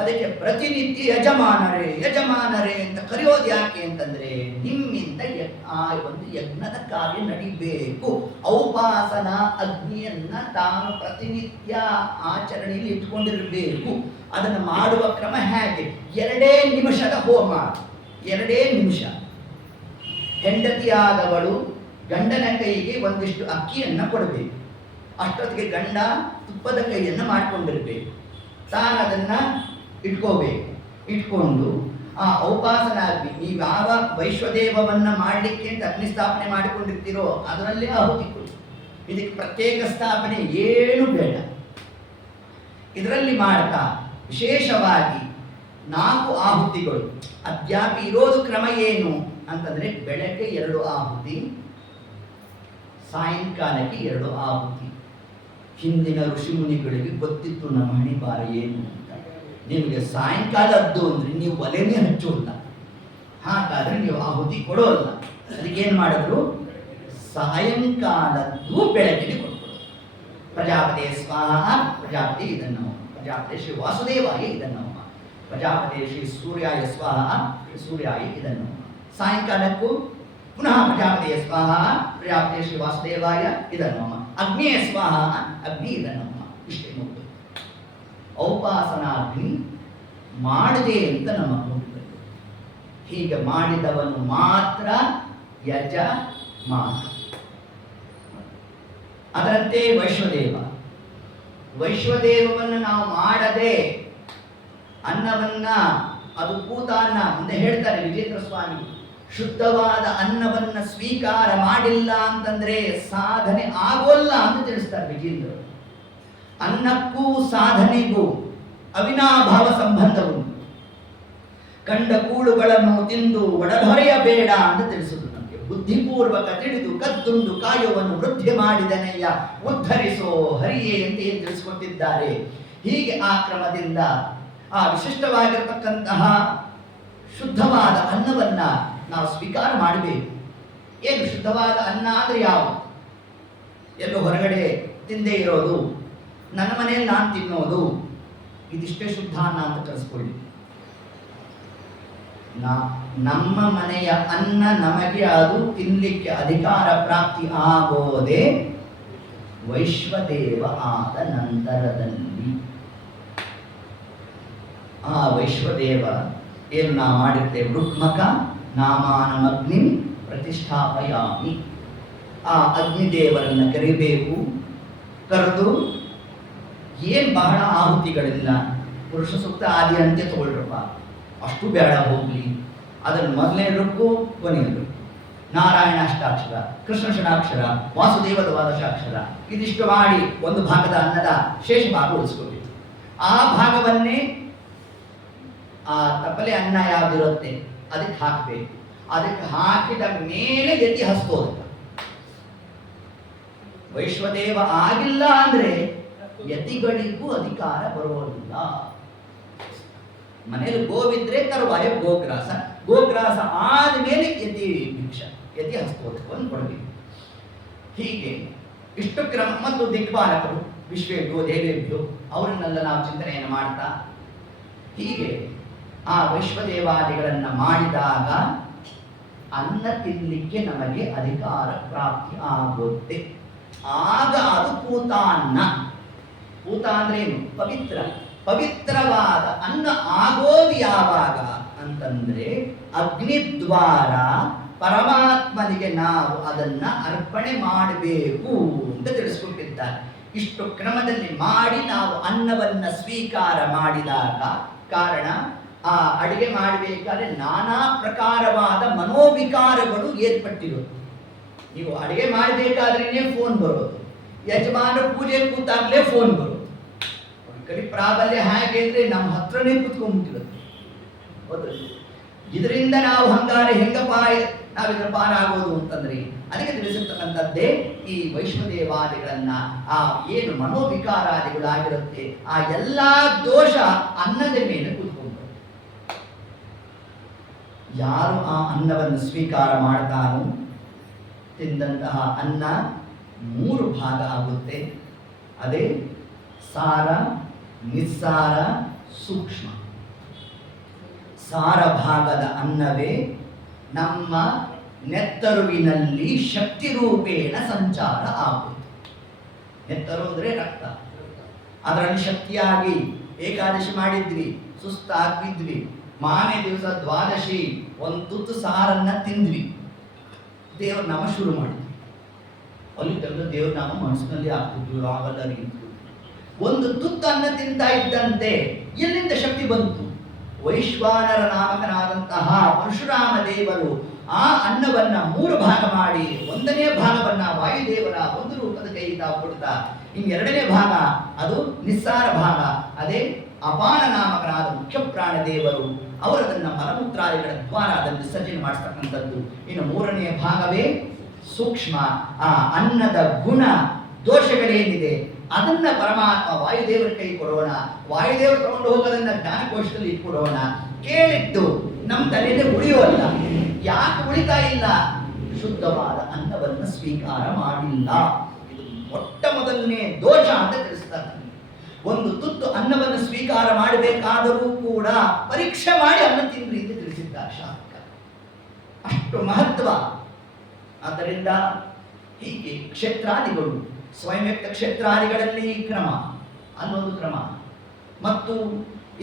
ಅದಕ್ಕೆ ಪ್ರತಿನಿತ್ಯ ಯಜಮಾನರೇ ಯಜಮಾನರೇ ಅಂತ ಕರೆಯೋದು ಯಾಕೆ ಅಂತಂದ್ರೆ, ನಿಮ್ಮಿಂದ ಆ ಒಂದು ಯಜ್ಞದ ಕಾರ್ಯ ನಡಿಬೇಕು. ಔಪಾಸನ ಅಗ್ನಿಯನ್ನ ತಾನು ಪ್ರತಿನಿತ್ಯ ಆಚರಣೆಯಲ್ಲಿ ಇಟ್ಕೊಂಡಿರಬೇಕು. ಅದನ್ನು ಮಾಡುವ ಕ್ರಮ ಹೇಗೆ? 2 ನಿಮಿಷದ ಹೋಮ. 2 ನಿಮಿಷ. ಹೆಂಡತಿಯಾದವಳು ಗಂಡನ ಕೈಗೆ ಒಂದಿಷ್ಟು ಅಕ್ಕಿಯನ್ನ ಕೊಡಬೇಕು. ಅಷ್ಟೊತ್ತಿಗೆ ಗಂಡ ತುಪ್ಪದ ಕೈಯನ್ನು ಮಾಡಿಕೊಂಡಿರ್ಬೇಕು. ತಾನು ಅದನ್ನ ಇಟ್ಕೋಬೇಕು. ಇಟ್ಕೊಂಡು ಆ ಔಪಾಸನ ಅಗ್ನಿ, ನೀವು ಯಾವ ವೈಶ್ವದೇವವನ್ನ ಮಾಡಲಿಕ್ಕೆ ಅಂತ ಅಗ್ನಿ ಸ್ಥಾಪನೆ ಮಾಡಿಕೊಂಡಿರ್ತೀರೋ ಅದರಲ್ಲೇ ಆಹುತಿ ಕೊಡಿ. ಇದಕ್ಕೆ ಪ್ರತ್ಯೇಕ ಸ್ಥಾಪನೆ ಏನು ಬೇಡ. ಇದರಲ್ಲಿ ಮಾಡ್ತಾ ವಿಶೇಷವಾಗಿ 4 ಆಹುತಿಗಳು. ಅದ್ಯಾಪಿ ಇರೋದು ಕ್ರಮ ಏನು ಅಂತಂದ್ರೆ, ಬೆಳಗ್ಗೆ 2 ಆಹುತಿ, ಸಾಯಂಕಾಲಕ್ಕೆ 2 ಆಹುತಿ. ಹಿಂದಿನ ಋಷಿ ಮುನಿಗಳಿಗೆ ಗೊತ್ತಿತ್ತು ನಮ್ಮ ಹಣಿಬಾರ ಏನು ಅಂತ. ನಿಮಗೆ ಸಾಯಂಕಾಲದ್ದು ಅಂದ್ರೆ ನೀವು ಒಲೆನೇ ಹಚ್ಚೋಲ್ಲ, ಹಾಗಾದ್ರೆ ನೀವು ಆಹುತಿ ಕೊಡೋಲ್ಲ. ಅದಕ್ಕೇನು ಮಾಡಿದ್ರು? ಸಾಯಂಕಾಲದ್ದು ಬೆಳಗ್ಗೆ ಕೊಟ್ಬಿಡು. ಪ್ರಜಾಪತಿ ಸ್ವಾಹ, ಪ್ರಜಾಪತಿ ಇದನ್ನು, ಪ್ರಜಾಪತಿ ಶ್ರೀ ವಾಸುದೇವಾಯ ಇದನ್ನು, ಪ್ರಜಾಪತಿ ಶ್ರೀ ಸೂರ್ಯಾಯ ಸ್ವಾಹ, ಸೂರ್ಯಾಯ ಇದನ್ನು. ಸಾಯಂಕಾಲಕ್ಕೂ ಪುನಃ ಪ್ರಜಾಪತಿಯ ಸ್ವಾಹ, ಪ್ರಜಾಪತಿ ಶ್ರೀ ವಾಸುದೇವಾಯ ಇದನ್ನು. ಅಗ್ನಿಯ ಸ್ವಾಹ, ಅಗ್ನಿ ಇದನ್ನು. ಇಷ್ಟೇ ಮುಗಿದು. ಔಪಾಸನಾಗ್ನಿ ಮಾಡದೆ ಅಂತ ನಮ್ಮ ಮುಗಿದು. ಹೀಗೆ ಮಾಡಿದವನು ಮಾತ್ರ ಯಜಮಾನ. ಅದರಂತೆ ವೈಶ್ವದೇವ. ವೈಶ್ವದೇವವನ್ನು ನಾವು ಮಾಡದೆ ಅನ್ನವನ್ನ, ಅದು ಕೂತ ಅನ್ನ, ಮುಂದೆ ಹೇಳ್ತಾರೆ ವಿಜೇಂದ್ರ ಸ್ವಾಮಿ, ಶುದ್ಧವಾದ ಅನ್ನವನ್ನ ಸ್ವೀಕಾರ ಮಾಡಿಲ್ಲ ಅಂತಂದ್ರೆ ಸಾಧನೆ ಆಗೋಲ್ಲ ಅಂತ ತಿಳಿಸ್ತಾರೆ ವಿಜೇಂದ್ರ. ಅನ್ನಕ್ಕೂ ಸಾಧನೆಗೂ ಅವಿನಾಭಾವ ಸಂಬಂಧವುಂಟು. ಕಂಡ ಕೂಳುಗಳನ್ನು ತಿಂದು ಒಡಲೊರೆಯಬೇಡ ಅಂತ ತಿಳಿಸುವುದು ನಮಗೆ. ಬುದ್ಧಿಪೂರ್ವಕ ತಿಳಿದು ಕದ್ದುಂಡು ಕಾಯುವನ್ನು ವೃದ್ಧಿ ಮಾಡಿದನೆಯ ಉದ್ಧರಿಸೋ ಹರಿಯೇ ಅಂತ ಏನು ತಿಳಿಸಿಕೊಟ್ಟಿದ್ದಾರೆ. ಹೀಗೆ ಆ ಕ್ರಮದಿಂದ ಆ ವಿಶಿಷ್ಟವಾಗಿರತಕ್ಕಂತಹ ಶುದ್ಧವಾದ ಅನ್ನವನ್ನ ನಾವು ಸ್ವೀಕಾರ ಮಾಡಬೇಕು. ಏನು ಶುದ್ಧವಾದ ಅನ್ನ ಅಂದ್ರೆ ಯಾವುದು? ಎಲ್ಲೋ ಹೊರಗಡೆ ತಿಂದೇ ಇರೋದು, ನನ್ನ ಮನೆಯಲ್ಲಿ ನಾನು ತಿನ್ನೋದು, ಇದಿಷ್ಟೇ ಶುದ್ಧ ಅನ್ನ ಅಂತ ಕಲಿಸ್ಕೊಳ್ಳಿ. ನಮ್ಮ ಮನೆಯ ಅನ್ನ ನಮಗೆ ಅದು ತಿನ್ನಲಿಕ್ಕೆ ಅಧಿಕಾರ ಪ್ರಾಪ್ತಿ ಆಗೋದೇ ವೈಶ್ವದೇವ ಆದ ನಂತರದಲ್ಲಿ. ಆ ವೈಶ್ವದೇವ ಏನು ನಾವು ಮಾಡಿರ್ತೇವೆ, ರುಕ್ಮಕ ನಾಮಾನಮಗ್ನಿ ಪ್ರತಿಷ್ಠಾಪಯಾಮಿ. ಆ ಅಗ್ನಿದೇವರನ್ನು ಕರಿಬೇಕು. ಕರೆದು ಏನು ಬಹಳ ಆಹುತಿಗಳಿಲ್ಲ, ಪುರುಷ ಸೂಕ್ತ ಆದಿ ಅಂತ್ಯ ತಗೊಳ್ರಪ್ಪ, ಅಷ್ಟು ಬೇಡ ಹೋಗ್ಲಿ, ಅದನ್ನು ಮೊದಲನೇ ರುಕ್ಕು ಕೊನೆಯ ರುಕ್ಕು, ನಾರಾಯಣ ಅಷ್ಟಾಕ್ಷರ, ಕೃಷ್ಣ ಷಡಾಕ್ಷರ, ವಾಸುದೇವ ದ್ವಾದಶಾಕ್ಷರ, ಇದಿಷ್ಟು ಮಾಡಿ ಒಂದು ಭಾಗದ ಅನ್ನದ ಶೇಷ ಭಾಗ ಉಳಿಸ್ಕೋಬೇಕು. ಆ ಭಾಗವನ್ನೇ ಆ ತಪ್ಪಲೆ ಅನ್ನ ಯಾವುದಿರುತ್ತೆ ಅದಕ್ಕೆ ಹಾಕಬೇಕು. ಅದಕ್ಕೆ ಹಾಕಿದ ಮೇಲೆ ಯತಿ ಹಸ್ತೋದಕ. ವೈಶ್ವದೇವ ಆಗಿಲ್ಲ ಅಂದ್ರೆ ಯತಿಗಳಿಗೂ ಅಧಿಕಾರ ಬರೋದಿಲ್ಲ. ಮನೇಲಿ ಗೋವಿದ್ರೆ ತರುವಾಯ ಗೋಗ್ರಾಸ, ಗೋಗ್ರಾಸ ಆದ್ಮೇಲೆ ಯತಿ ಭಿಕ್ಷ, ಯತಿ ಹಸ್ತೋದಕವನ್ನು ಕೊಡಬೇಕು. ಹೀಗೆ ಇಷ್ಟು ಕ್ರಮ. ಮತ್ತು ದಿಕ್ಪಾಲಕರು ವಿಶ್ವೇಭ್ಯೋ ದೇವೇಭ್ಯೋ ಅವರನ್ನೆಲ್ಲ ನಾವು ಚಿಂತನೆಯನ್ನು ಮಾಡ್ತಾ ಹೀಗೆ ಆ ವೈಶ್ವದೇವಾದಿಗಳನ್ನು ಮಾಡಿದಾಗ ಅನ್ನ ತಿನ್ನಲಿಕ್ಕೆ ನಮಗೆ ಅಧಿಕಾರ ಪ್ರಾಪ್ತಿ ಆಗುತ್ತೆ. ಆಗ ಅದು ಪೂತಾನ್ನ. ಪೂತ ಅಂದ್ರೆ ಏನು? ಪವಿತ್ರ. ಪವಿತ್ರವಾದ ಅನ್ನ ಆಗೋದು ಯಾವಾಗ ಅಂತಂದ್ರೆ ಅಗ್ನಿದ್ವಾರ ಪರಮಾತ್ಮನಿಗೆ ನಾವು ಅದನ್ನ ಅರ್ಪಣೆ ಮಾಡಬೇಕು ಅಂತ ತಿಳಿಸ್ಕೊಟ್ಟಿದ್ದಾರೆ. ಇಷ್ಟು ಕ್ರಮದಲ್ಲಿ ಮಾಡಿ ನಾವು ಅನ್ನವನ್ನ ಸ್ವೀಕಾರ ಮಾಡಿದಾಗ, ಕಾರಣ ಆ ಅಡಿಗೆ ಮಾಡಬೇಕಾದ್ರೆ ನಾನಾ ಪ್ರಕಾರವಾದ ಮನೋವಿಕಾರಗಳು ಏರ್ಪಟ್ಟಿರುತ್ತೆ. ನೀವು ಅಡಿಗೆ ಮಾಡಬೇಕಾದ್ರೇನೆ ಫೋನ್ ಬರೋದು, ಯಜಮಾನ ಪೂಜೆ ಕೂತಾಗ್ಲೇ ಫೋನ್ ಬರೋದು. ಕಲಿ ಪ್ರಾಬಲ್ಯ ಹೇಗೆ ಅಂದ್ರೆ ನಮ್ಮ ಹತ್ರನೇ ಕೂತ್ಕೊಂಡ್ಬಿಟ್ಟಿರುತ್ತೆ. ಹೌದು, ಇದರಿಂದ ನಾವು ಹಂಗಾರೆ ಹೆಂಗಪ್ಪ ನಾವಿದ್ರ ಪಾರಾಗೋದು ಅಂತಂದ್ರೆ ಅದಕ್ಕೆ ತಿಳಿಸಿರ್ತಕ್ಕಂಥದ್ದೇ ಈ ವೈಷ್ಣದೇವಾದಿಗಳನ್ನ, ಆ ಏನು ಮನೋವಿಕಾರಾದಿಗಳಾಗಿರುತ್ತೆ ಆ ಎಲ್ಲಾ ದೋಷ ಅನ್ನದ ಮೇಲೆ ಕೂತ್ಕೊಂಡು, ಯಾರು ಆ ಅನ್ನವನ್ನು ಸ್ವೀಕಾರ ಮಾಡ್ತಾನೋ ತಿಂದಂತಹ ಅನ್ನ 3 ಭಾಗ ಆಗುತ್ತೆ. ಅದೇ ಸಾರ, ನಿಸ್ಸಾರ, ಸೂಕ್ಷ್ಮ. ಸಾರ ಭಾಗದ ಅನ್ನವೇ ನಮ್ಮ ನೆತ್ತರುವಿನಲ್ಲಿ ಶಕ್ತಿ ರೂಪೇಣ ಸಂಚಾರ ಆಗುತ್ತೆ. ನೆತ್ತರು ಅಂದ್ರೆ ರಕ್ತ, ಅದರಲ್ಲಿ ಶಕ್ತಿಯಾಗಿ ಏಕಾದಶಿ ಮಾಡಿದ್ವಿ, ಸುಸ್ತಾಗಿದ್ವಿ, ಮಾನೇ ದಿವಸ ದ್ವಾದಶಿ ಒಂದು ತುತ್ತು ಸಾರನ್ನ ತಿಂದ್ವಿ, ದೇವ್ರ ನಾಮ ಶುರು ಮಾಡಿದ್ವಿ. ಅಲ್ಲಿ ತೆಗೆದು ದೇವ್ರ ನಾಮ ಮನಸ್ಸಿನಲ್ಲಿ ಆಗ್ತಿದ್ವಿ, ಆಗಲ್ಲ ರೀತಿ. ಒಂದು ತುತ್ತು ಅನ್ನ ತಿಂತಾ ಇದ್ದಂತೆ ಎಲ್ಲಿಂದ ಶಕ್ತಿ ಬಂತು? ವೈಶ್ವಾನರ ನಾಮಕನಾದಂತಹ ಪರಶುರಾಮ ದೇವರು ಆ ಅನ್ನವನ್ನ 3 ಭಾಗ ಮಾಡಿ 1ನೇ ಭಾಗವನ್ನ ವಾಯುದೇವರ ಒಂದು ರೂಪದ ಕೈಯಿಂದ ಕೊಡ್ತಾ, ಇನ್ನು 2ನೇ ಭಾಗ ಅದು ನಿಸ್ಸಾರ ಭಾಗ, ಅದೇ ಅಪಾನ ನಾಮಕನಾದ ಮುಖ್ಯ ಪ್ರಾಣ ದೇವರು ಅವರದನ್ನ ಮಲಮೂತ್ರಾದಿಗಳ ದ್ವಾರ ಅದನ್ನು ವಿಸರ್ಜನೆ ಮಾಡಿಸ್ತಕ್ಕಂಥದ್ದು. ಇನ್ನು 3ನೇ ಭಾಗವೇ ಸೂಕ್ಷ್ಮ. ಆ ಅನ್ನದ ಗುಣ ದೋಷಗಳೇನಿದೆ ಅದನ್ನ ಪರಮಾತ್ಮ ವಾಯುದೇವರ ಕೈ ಕೊಡೋಣ, ವಾಯುದೇವರು ತಗೊಂಡು ಹೋಗೋದನ್ನ ಜ್ಞಾನಕೋಶದಲ್ಲಿ ಇಟ್ಕೊಡೋಣ. ಕೇಳಿದ್ದು ನಮ್ಮ ತಲೆಯಲ್ಲಿ ಉಳಿಯೋಲ್ಲ. ಯಾಕೆ ಉಳಿತಾ ಇಲ್ಲ? ಶುದ್ಧವಾದ ಅನ್ನವನ್ನು ಸ್ವೀಕಾರ ಮಾಡಿಲ್ಲ. ಇದು ಮೊಟ್ಟ ಮೊದಲನೇ ದೋಷ ಅಂತ ತಿಳಿಸ್ತಾರೆ. ಒಂದು ತುತ್ತು ಅನ್ನವನ್ನು ಸ್ವೀಕಾರ ಮಾಡಬೇಕಾದರೂ ಕೂಡ ಪರೀಕ್ಷೆ ಮಾಡಿ ಅನ್ನ ತಿನ್ರಿ ಅಂತ ತಿಳಿಸಿದ್ದಾರೆ ಶಾಸ್ತ್ರ. ಅಷ್ಟು ಮಹತ್ವ. ಆದ್ದರಿಂದ ಹೀಗೆ ಕ್ಷೇತ್ರಾದಿಗಳು, ಸ್ವಯಂವ್ಯಕ್ತ ಕ್ಷೇತ್ರಾದಿಗಳಲ್ಲಿ ಕ್ರಮ ಅನ್ನೊಂದು ಕ್ರಮ, ಮತ್ತು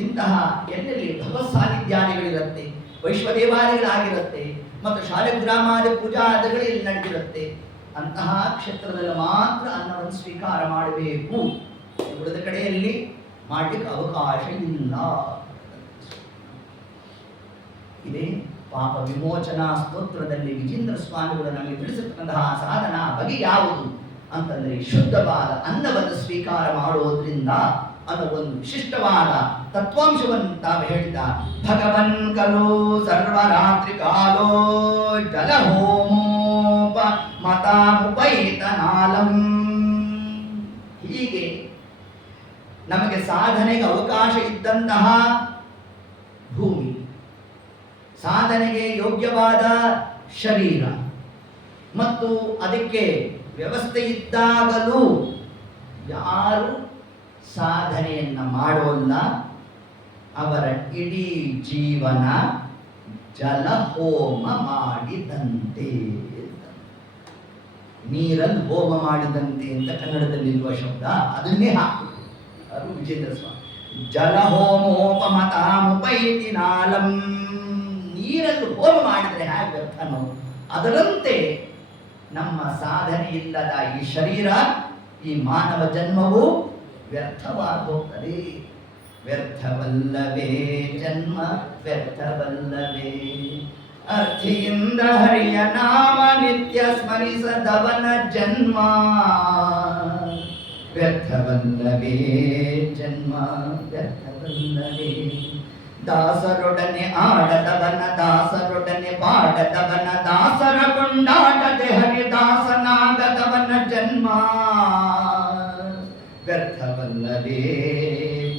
ಇಂತಹ ಎಲ್ಲೆಲ್ಲಿ ಭಗವತ್ ಸಾನ್ನಿಧ್ಯಾದಿಗಳಿರುತ್ತೆ, ವೈಶ್ವದೇವಾದಿಗಳಾಗಿರುತ್ತೆ, ಮತ್ತು ಶಾಲೆಗ್ರಾಮಾದಿ ಪೂಜಾದಿಗಳಲ್ಲಿ ನಡೆದಿರುತ್ತೆ, ಅಂತಹ ಕ್ಷೇತ್ರದಲ್ಲಿ ಮಾತ್ರ ಅನ್ನವನ್ನು ಸ್ವೀಕಾರ ಮಾಡಬೇಕು. ಉಳಿದ ಕಡೆಯಲ್ಲಿ ಮಾಡಲಿಕ್ಕೆ ಅವಕಾಶ ಇಲ್ಲ. ಇದೇ ಪಾಪ ವಿಮೋಚನಾ ಸ್ತೋತ್ರದಲ್ಲಿ ವಿಜೇಂದ್ರ ಸ್ವಾಮಿಗಳು ನಮಗೆ ತಿಳಿಸಿರ್ತಕ್ಕಂತಹ ಸಾಧನಾ ಬಗೆ ಯಾವುದು ಅಂತಂದ್ರೆ ಶುದ್ಧವಾದ ಅನ್ನವನ್ನು ಸ್ವೀಕಾರ ಮಾಡೋದ್ರಿಂದ ಅನ್ನೋ ಒಂದು ವಿಶಿಷ್ಟವಾದ ತತ್ವಾಂಶವನ್ನು ತಾವು ಹೇಳಿದ. ಭಗವನ್ ಕಲೋ ಸರ್ವರಾತ್ರಿ ಕಾಲೋ ಜಲಹೋಮೋಪ ಮತಾಮುಪೈತನಾಲಂ. ಹೀಗೆ ನಮಗೆ ಸಾಧನೆಗೆ ಅವಕಾಶ ಇದ್ದಂತಹ ಭೂಮಿ, ಸಾಧನೆಗೆ ಯೋಗ್ಯವಾದ ಶರೀರ, ಮತ್ತು ಅದಕ್ಕೆ ವ್ಯವಸ್ಥೆ ಇದ್ದಾಗಲೂ ಯಾರು ಸಾಧನೆಯನ್ನ ಮಾಡೋಲ್ಲ ಅವರ ಇಡೀ ಜೀವನ ಜಲಹೋಮ ಮಾಡಿದಂತೆ. ನೀರಲ್ಲಿ ಹೋಮ ಮಾಡಿದಂತೆ ಅಂತ ಕನ್ನಡದಲ್ಲಿರುವ ಶಬ್ದ, ಅದನ್ನೇ ಹಾಕು. ಅದು ವಿಜೇಂದ್ರ ಸ್ವಾಮಿ. ಜಲಹೋಮೋಪಮತಾಮುಪೈತಿ ನಾಲಂ. ನೀರಲ್ಲಿ ಹೋಮ ಮಾಡಿದ್ರೆ ಹೇಗೆ ವ್ಯರ್ಥನೋ ಅದರಂತೆ ನಮ್ಮ ಸಾಧನೆ ಇಲ್ಲದ ಈ ಶರೀರ, ಈ ಮಾನವ ಜನ್ಮವು ವ್ಯರ್ಥವಾಗಿ ಹೋಗ್ತದೆ. ವ್ಯರ್ಥವಲ್ಲವೇ ಜನ್ಮ, ವ್ಯರ್ಥವಲ್ಲವೇ. ಅರ್ಥಿಯಿಂದ ಹರಿಯ ನಾಮ ನಿತ್ಯ ಸ್ಮರಿಸದವನ ಜನ್ಮ ವ್ಯರ್ಥವಲ್ಲವೇ ಜನ್ಮ, ವ್ಯರ್ಥವಲ್ಲವೇ. ದಾಸರೊಡನೆ ಆಡದವನ, ದಾಸರೊಡನೆ ಪಾಡದವನ, ದಾಸರ ಕೊಂಡಾಡದೆ ಹರಿದಾಸನಾಗದವನ ಜನ್ಮ ವ್ಯರ್ಥವಲ್ಲವೇ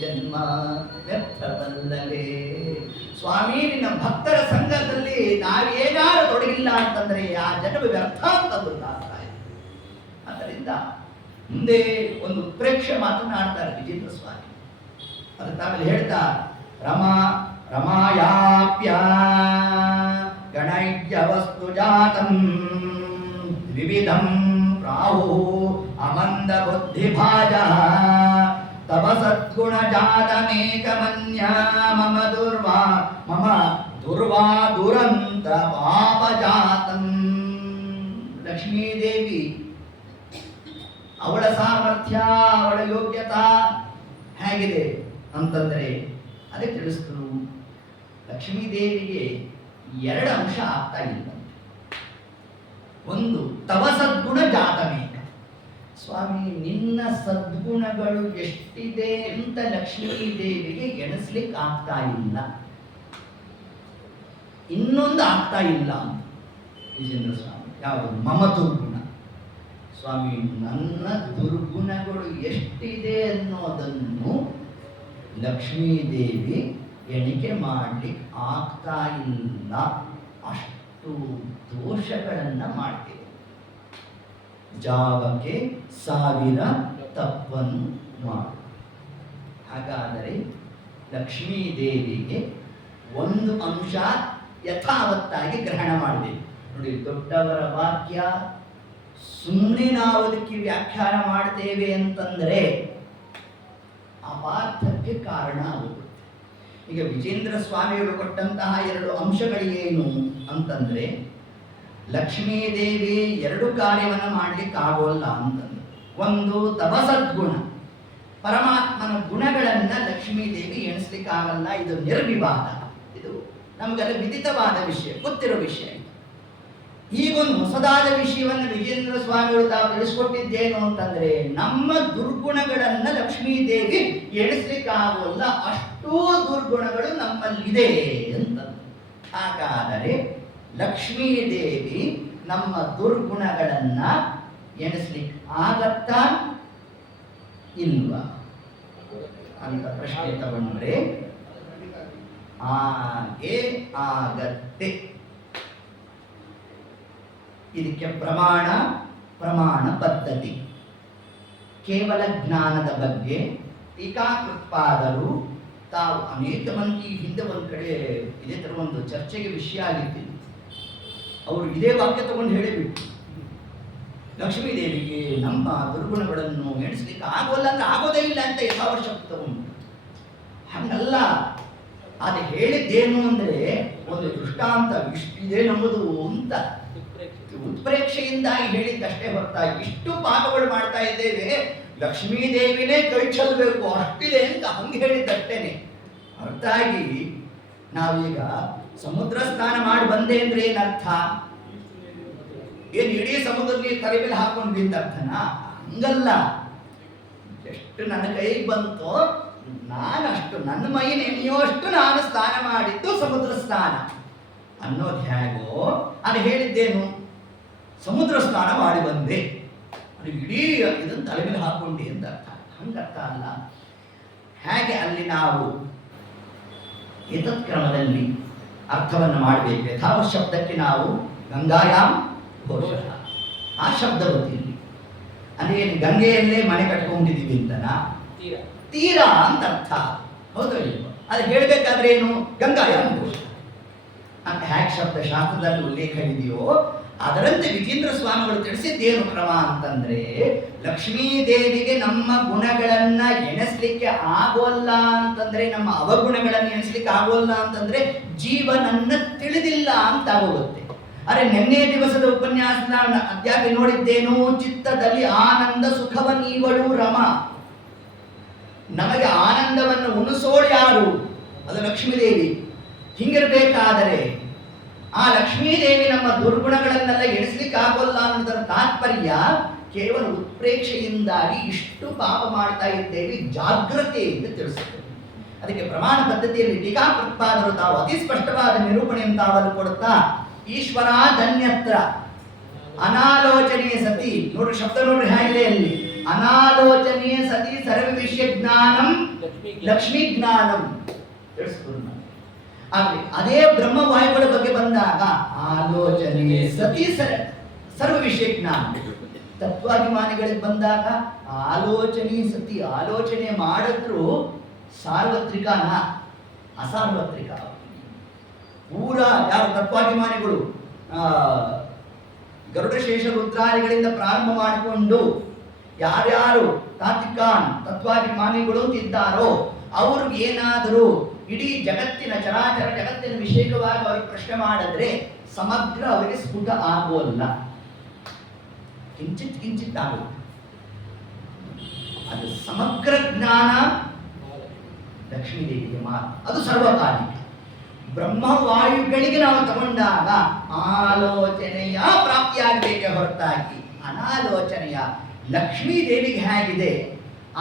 ಜನ್ಮ, ವ್ಯರ್ಥವಲ್ಲವೇ. ಸ್ವಾಮಿ, ನಿನ್ನ ಭಕ್ತರ ಸಂಘದಲ್ಲಿ ನಾವೇನಾರು ತೊಡಗಿಲ್ಲ ಅಂತಂದ್ರೆ ಆ ಜನ್ಮ ವ್ಯರ್ಥ ಅಂತಂದು ಆದ್ದರಿಂದ ಮುಂದೆ ಒಂದು ಉತ್ಪ್ರೇಕ್ಷೆ ಮಾತನಾಡ್ತಾರೆ ವಿಜೇಂದ್ರ ಸ್ವಾಮಿ. ಅದಕ್ಕೆ ಆಮೇಲೆ ಹೇಳ್ತಾ, ರಮಾಯಾಪ್ಯ ಗಣೈಜ್ಯ ವಸ್ತು ಜಾತಂ ವಿವಿಧಂ ಪ್ರಾಹು ಅಮಂದ ಬುದ್ಧಿಭಾಜ ತವ ಸದ್ಗುಣ ಜಾತಮೇಕಮನ್ಯ ಮಮ ದುರ್ವಾ ದುರಂತ ಪಾಪ ಜಾತಂ. ಲಕ್ಷ್ಮೀದೇವಿ ಅವಳ ಸಾಮರ್ಥ್ಯ, ಅವಳ ಯೋಗ್ಯತಾ ಹೇಗಿದೆ ಅಂತಂದ್ರೆ ಅದಕ್ಕೆ ತಿಳಿಸಿದ್ರು. ಲಕ್ಷ್ಮೀದೇವಿಗೆ ಎರಡು ಅಂಶ ಆಗ್ತಾ ಇಲ್ಲ. ಒಂದು, ತವ ಸದ್ಗುಣ ಜಾತಮೇಕ. ಸ್ವಾಮಿ, ನಿನ್ನ ಸದ್ಗುಣಗಳು ಎಷ್ಟಿದೆ ಅಂತ ಲಕ್ಷ್ಮೀದೇವಿಗೆ ಎಣಿಸ್ಲಿಕ್ಕೆ ಆಗ್ತಾ ಇಲ್ಲ. ಇನ್ನೊಂದು ಆಗ್ತಾ ಇಲ್ಲ ಅಂತ ವಿಜೇಂದ್ರ ಸ್ವಾಮಿ. ಯಾವುದು? ಮಮ ದುರ್ಗುಣ. ಸ್ವಾಮಿ, ನನ್ನ ದುರ್ಗುಣಗಳು ಎಷ್ಟಿದೆ ಅನ್ನೋದನ್ನು ಲಕ್ಷ್ಮೀದೇವಿ ಎಣಿಕೆ ಮಾಡಲಿಕ್ಕೆ ಆಗ್ತಾ ಇಲ್ಲ. ಅಷ್ಟು ದೋಷಗಳನ್ನು ಮಾಡ್ತೇವೆ. ಜಾವಕ್ಕೆ 1000 ತಪ್ಪನ್ನು ಮಾಡು. ಹಾಗಾದರೆ ಲಕ್ಷ್ಮೀದೇವಿಗೆ ಒಂದು ಅಂಶ ಯಥಾವತ್ತಾಗಿ ಗ್ರಹಣ ಮಾಡಬೇಕು. ನೋಡಿ, ದೊಡ್ಡವರ ವಾಕ್ಯ ಸುಮ್ಮನೆ ನಾವು ಅದಕ್ಕೆ ವ್ಯಾಖ್ಯಾನ ಮಾಡ್ತೇವೆ ಅಂತಂದ್ರೆ ಅಪಾರ್ಥಕ್ಕೆ ಕಾರಣ ಆಗುತ್ತೆ. ಈಗ ವಿಜೇಂದ್ರ ಸ್ವಾಮಿಯವರು ಕೊಟ್ಟಂತಹ 2 ಅಂಶಗಳೇನು ಅಂತಂದ್ರೆ, ಲಕ್ಷ್ಮೀದೇವಿ 2 ಕಾರ್ಯವನ್ನು ಮಾಡ್ಲಿಕ್ಕೆ ಆಗೋಲ್ಲ ಅಂತಂದ್ರೆ, ಒಂದು ತಪಸದ್ಗುಣ, ಪರಮಾತ್ಮನ ಗುಣಗಳನ್ನ ಲಕ್ಷ್ಮೀದೇವಿ ಎಣಿಸ್ಲಿಕ್ಕೆ ಆಗಲ್ಲ. ಇದು ನಿರ್ವಿವಾದ, ಇದು ನಮಗೆಲ್ಲ ವಿದಿತವಾದ ವಿಷಯ, ಗೊತ್ತಿರೋ ವಿಷಯ. ಈಗೊಂದು ಹೊಸದಾದ ವಿಷಯವನ್ನು ವಿಜೇಂದ್ರ ಸ್ವಾಮಿಗಳು ತಾವು ತಿಳಿಸ್ಕೊಟ್ಟಿದ್ದೇನು ಅಂತಂದ್ರೆ, ನಮ್ಮ ದುರ್ಗುಣಗಳನ್ನ ಲಕ್ಷ್ಮೀದೇವಿ ಎಣಿಸ್ಲಿಕ್ಕಾಗೋಲ್ಲ, ಅಷ್ಟೂ ದುರ್ಗುಣಗಳು ನಮ್ಮಲ್ಲಿದೆ ಅಂತ. ಹಾಗಾದರೆ ಲಕ್ಷ್ಮೀದೇವಿ ನಮ್ಮ ದುರ್ಗುಣಗಳನ್ನ ಎಣಿಸ್ಲಿಕ್ಕೆ ಆಗತ್ತಾ ಇಲ್ವಾ ಅಂತ ಪ್ರಶ್ನೆ ತಗೊಂಡ್ರೆ, ಹಾಗೆ ಆಗತ್ತೆ. ಇದಕ್ಕೆ ಪ್ರಮಾಣ ಪದ್ಧತಿ. ಕೇವಲ ಜ್ಞಾನದ ಬಗ್ಗೆ ಟೀಕಾಕೃತ್ಪಾದರು ತಾವು ಅನೇಕ ಮಂದಿ ಹಿಂದೆ ಒಂದು ಕಡೆ ಇದೇ ಥರ ಒಂದು ಚರ್ಚೆಗೆ ವಿಷಯ ಆಗಿತ್ತು. ಅವರು ಇದೇ ವಾಕ್ಯ ತಗೊಂಡು ಹೇಳಿಬಿಟ್ಟು, ಲಕ್ಷ್ಮೀದೇವಿಗೆ ನಮ್ಮ ದುರ್ಗುಣಗಳನ್ನು ಎಣಿಸ್ಲಿಕ್ಕೆ ಆಗೋಲ್ಲ ಅಂದ್ರೆ ಆಗೋದೇ ಇಲ್ಲ ಅಂತ ಯಥಾವರ್ಷ ತಗೊಂಡು. ಹಂಗಲ್ಲ, ಅದು ಹೇಳಿದ್ದೇನು ಅಂದ್ರೆ ಒಂದು ದೃಷ್ಟಾಂತ ಇಷ್ಟಿದೆ ನಮ್ಮದು ಅಂತ ಉತ್ಪ್ರೇಕ್ಷೆಯಿಂದಾಗಿ ಹೇಳಿದ್ದಷ್ಟೇ ಹೊರತಾಗಿ ಇಷ್ಟು ಪಾಪಗಳು ಮಾಡ್ತಾ ಇದ್ದೇವೆ, ಲಕ್ಷ್ಮೀದೇವಿನೇ ಕೈ ಚೆಲ್ಲಬೇಕು ಅಷ್ಟಿದೆ ಅಂತ ಹಂಗೆ ಹೇಳಿದ್ದಷ್ಟೇನೆ. ಹೊರತಾಗಿ ನಾವೀಗ ಸಮುದ್ರ ಸ್ನಾನ ಮಾಡಿ ಬಂದೆ ಅಂದ್ರೆ ಏನರ್ಥ? ಏನು ಇಡೀ ಸಮುದ್ರ ನೀರು ತಲೆ ಮೇಲೆ ಹಾಕೊಂಡು ನಿಂತ ಅರ್ಥನಾ? ಹಂಗಲ್ಲ. ಎಷ್ಟು ನನ್ನ ಕೈಗೆ ಬಂತೋ ನಾನಷ್ಟು, ನನ್ನ ಮೈ ನೆನೆಯುವಷ್ಟು ನಾನು ಸ್ನಾನ ಮಾಡಿದ್ದು ಸಮುದ್ರ ಸ್ನಾನ ಅನ್ನೋದು ಹೇಗೋ ಅದು ಹೇಳಿದ್ದೇನು, ಸಮುದ್ರ ಸ್ನಾನ ಮಾಡಿ ಬಂದೆ, ಅದು ಇಡೀ ಇದನ್ನು ತಲೆ ಮೇಲೆ ಹಾಕೊಂಡೆ ಅಂತ ಅರ್ಥ. ಹಂಗರ್ಥ ಅಲ್ಲ. ಹೇಗೆ ಅಲ್ಲಿ ನಾವು ಏತತ್ಕ್ರಮದಲ್ಲಿ ಅರ್ಥವನ್ನು ಮಾಡಬೇಕು. ಯಥಾವ ಶಬ್ದಕ್ಕೆ ನಾವು ಗಂಗಾಯಾಮ್ ಘೋಷ ಆ ಶಬ್ದ ಗೊತ್ತಿರಲಿ. ಅಂದ್ರೆ ಗಂಗೆಯಲ್ಲೇ ಮನೆ ಕಟ್ಕೊಂಡಿದ್ದೀವಿ ಅಂತನಾ? ತೀರ ಅಂತ ಅರ್ಥ. ಹೌದು ಇಲ್ವ? ಅದು ಹೇಳಬೇಕಾದ್ರೆ ಏನು? ಗಂಗಾಯಾಮ್ ಘೋಷ ಅಂತ ಹ್ಯಾಕ್ ಶಬ್ದ ಶಾಸ್ತ್ರದಲ್ಲಿ ಉಲ್ಲೇಖ ಇದೆಯೋ ಅದರಂತೆ ವಿಜೇಂದ್ರ ಸ್ವಾಮಿಗಳು ತಿಳಿಸಿದ್ದೇನು ಕ್ರಮ ಅಂತಂದ್ರೆ, ಲಕ್ಷ್ಮೀದೇವಿಗೆ ನಮ್ಮ ಗುಣಗಳನ್ನ ಎಣಿಸ್ಲಿಕ್ಕೆ ಆಗೋಲ್ಲ ಅಂತಂದ್ರೆ, ನಮ್ಮ ಅವಗುಣಗಳನ್ನು ಎಣಿಸ್ಲಿಕ್ಕೆ ಆಗೋಲ್ಲ ಅಂತಂದ್ರೆ ಜೀವನನ್ನ ತಿಳಿದಿಲ್ಲ ಅಂತ ಆಗೋಗುತ್ತೆ. ಅರೆ ನಿನ್ನೆ ದಿವಸದ ಉಪನ್ಯಾಸನ ಅದ್ಯಾಕೆ ನೋಡಿದ್ದೇನು, ಚಿತ್ತದಲ್ಲಿ ಆನಂದ ಸುಖವ ನೀವಳು ರಮ. ನಮಗೆ ಆನಂದವನ್ನು ಉಣಿಸೋಳು ಯಾರು? ಅದು ಲಕ್ಷ್ಮೀದೇವಿ. ಹಿಂಗಿರಬೇಕಾದರೆ ಆ ಲಕ್ಷ್ಮೀದೇವಿ ನಮ್ಮ ದುರ್ಗುಣಗಳನ್ನೆಲ್ಲ ಎಣಿಸ್ಲಿಕ್ಕೆ ಆಗೋಲ್ಲ ಅನ್ನೋದರ ತಾತ್ಪರ್ಯ ಕೇವಲ ಉತ್ಪ್ರೇಕ್ಷೆಯಿಂದಾಗಿ ಇಷ್ಟು ಪಾಪ ಮಾಡ್ತಾ ಇದ್ದೇವೆ, ಜಾಗ್ರತೆಯಿಂದ ತಿಳಿಸುತ್ತೆ. ಅದಕ್ಕೆ ಪ್ರಮಾಣ ಪದ್ಧತಿಯಲ್ಲಿ ಟೀಕಾಕೃತ್ಪಾದರು ತಾವು ಅತಿ ಸ್ಪಷ್ಟವಾದ ನಿರೂಪಣೆಯನ್ನು ತಾವಲ್ಲಿ ಕೊಡುತ್ತಾ, ಈಶ್ವರ ಧನ್ಯತ್ರ ಅನಾಲೋಚನೆಯ ಸತಿ, ನೋಡ್ರಿ ಶಬ್ದ ನೋಡ್ರಿ ಹೇಗಿದೆ ಅಲ್ಲಿ, ಅನಾಲೋಚನೆಯ ಸತಿ ಸರ್ವ ವಿಷಯ ಜ್ಞಾನಂ ಲಕ್ಷ್ಮೀ ಜ್ಞಾನಂ ತಿಳಿಸ್ಬೋದು. ಅದೇ ಬ್ರಹ್ಮವಾಯುಗಳ ಬಗ್ಗೆ ಬಂದಾಗ ಆಲೋಚನೆ ಸತಿ ಸರ್ವ ವಿಷಯ ಜ್ಞಾನ. ತತ್ವಾಭಿಮಾನಿಗಳಿಗೆ ಬಂದಾಗ ಆಲೋಚನೆ ಸತಿ, ಆಲೋಚನೆ ಮಾಡಿದ್ರು ಸಾರ್ವತ್ರಿಕನ ಅಸಾರ್ವತ್ರಿಕ. ಪೂರ ಯಾರು ತತ್ವಾಭಿಮಾನಿಗಳು ಗರುಡಶೇಷ ರುದ್ರಾದಿಗಳಿಂದ ಪ್ರಾರಂಭ ಮಾಡಿಕೊಂಡು ಯಾರ್ಯಾರು ತಾತ್ವಿಕಾನ್ ತತ್ವಾಭಿಮಾನಿಗಳು ಇದ್ದಾರೋ ಅವರು ಏನಾದರೂ ಇಡೀ ಜಗತ್ತಿನ ಚರಾಚರ ಜಗತ್ತಿನ ವಿಷಯಕವಾಗಿ ಅವರು ಪ್ರಶ್ನೆ ಮಾಡಿದ್ರೆ ಸಮಗ್ರ ಅವರಿಗೆ ಸ್ಫುಟ ಆಗೋಲ್ಲ, ಕಿಂಚಿತ್ ಕಿಂಚಿತ್ ಆಗುತ್ತೆ. ಅದು ಸಮಗ್ರ ಜ್ಞಾನ ಲಕ್ಷ್ಮೀದೇವಿಗೆ ಮಾತ್ರ, ಅದು ಸರ್ವಕಾಲಿಕ. ಬ್ರಹ್ಮವಾಯುಗಳಿಗೆ ನಾವು ತಗೊಂಡಾಗ ಆಲೋಚನೆಯ ಪ್ರಾಪ್ತಿಯಾಗಬೇಕೆ ಹೊರತಾಗಿ ಅನಾಲೋಚನೆಯ ಲಕ್ಷ್ಮೀದೇವಿಗೆ ಹೇಗಿದೆ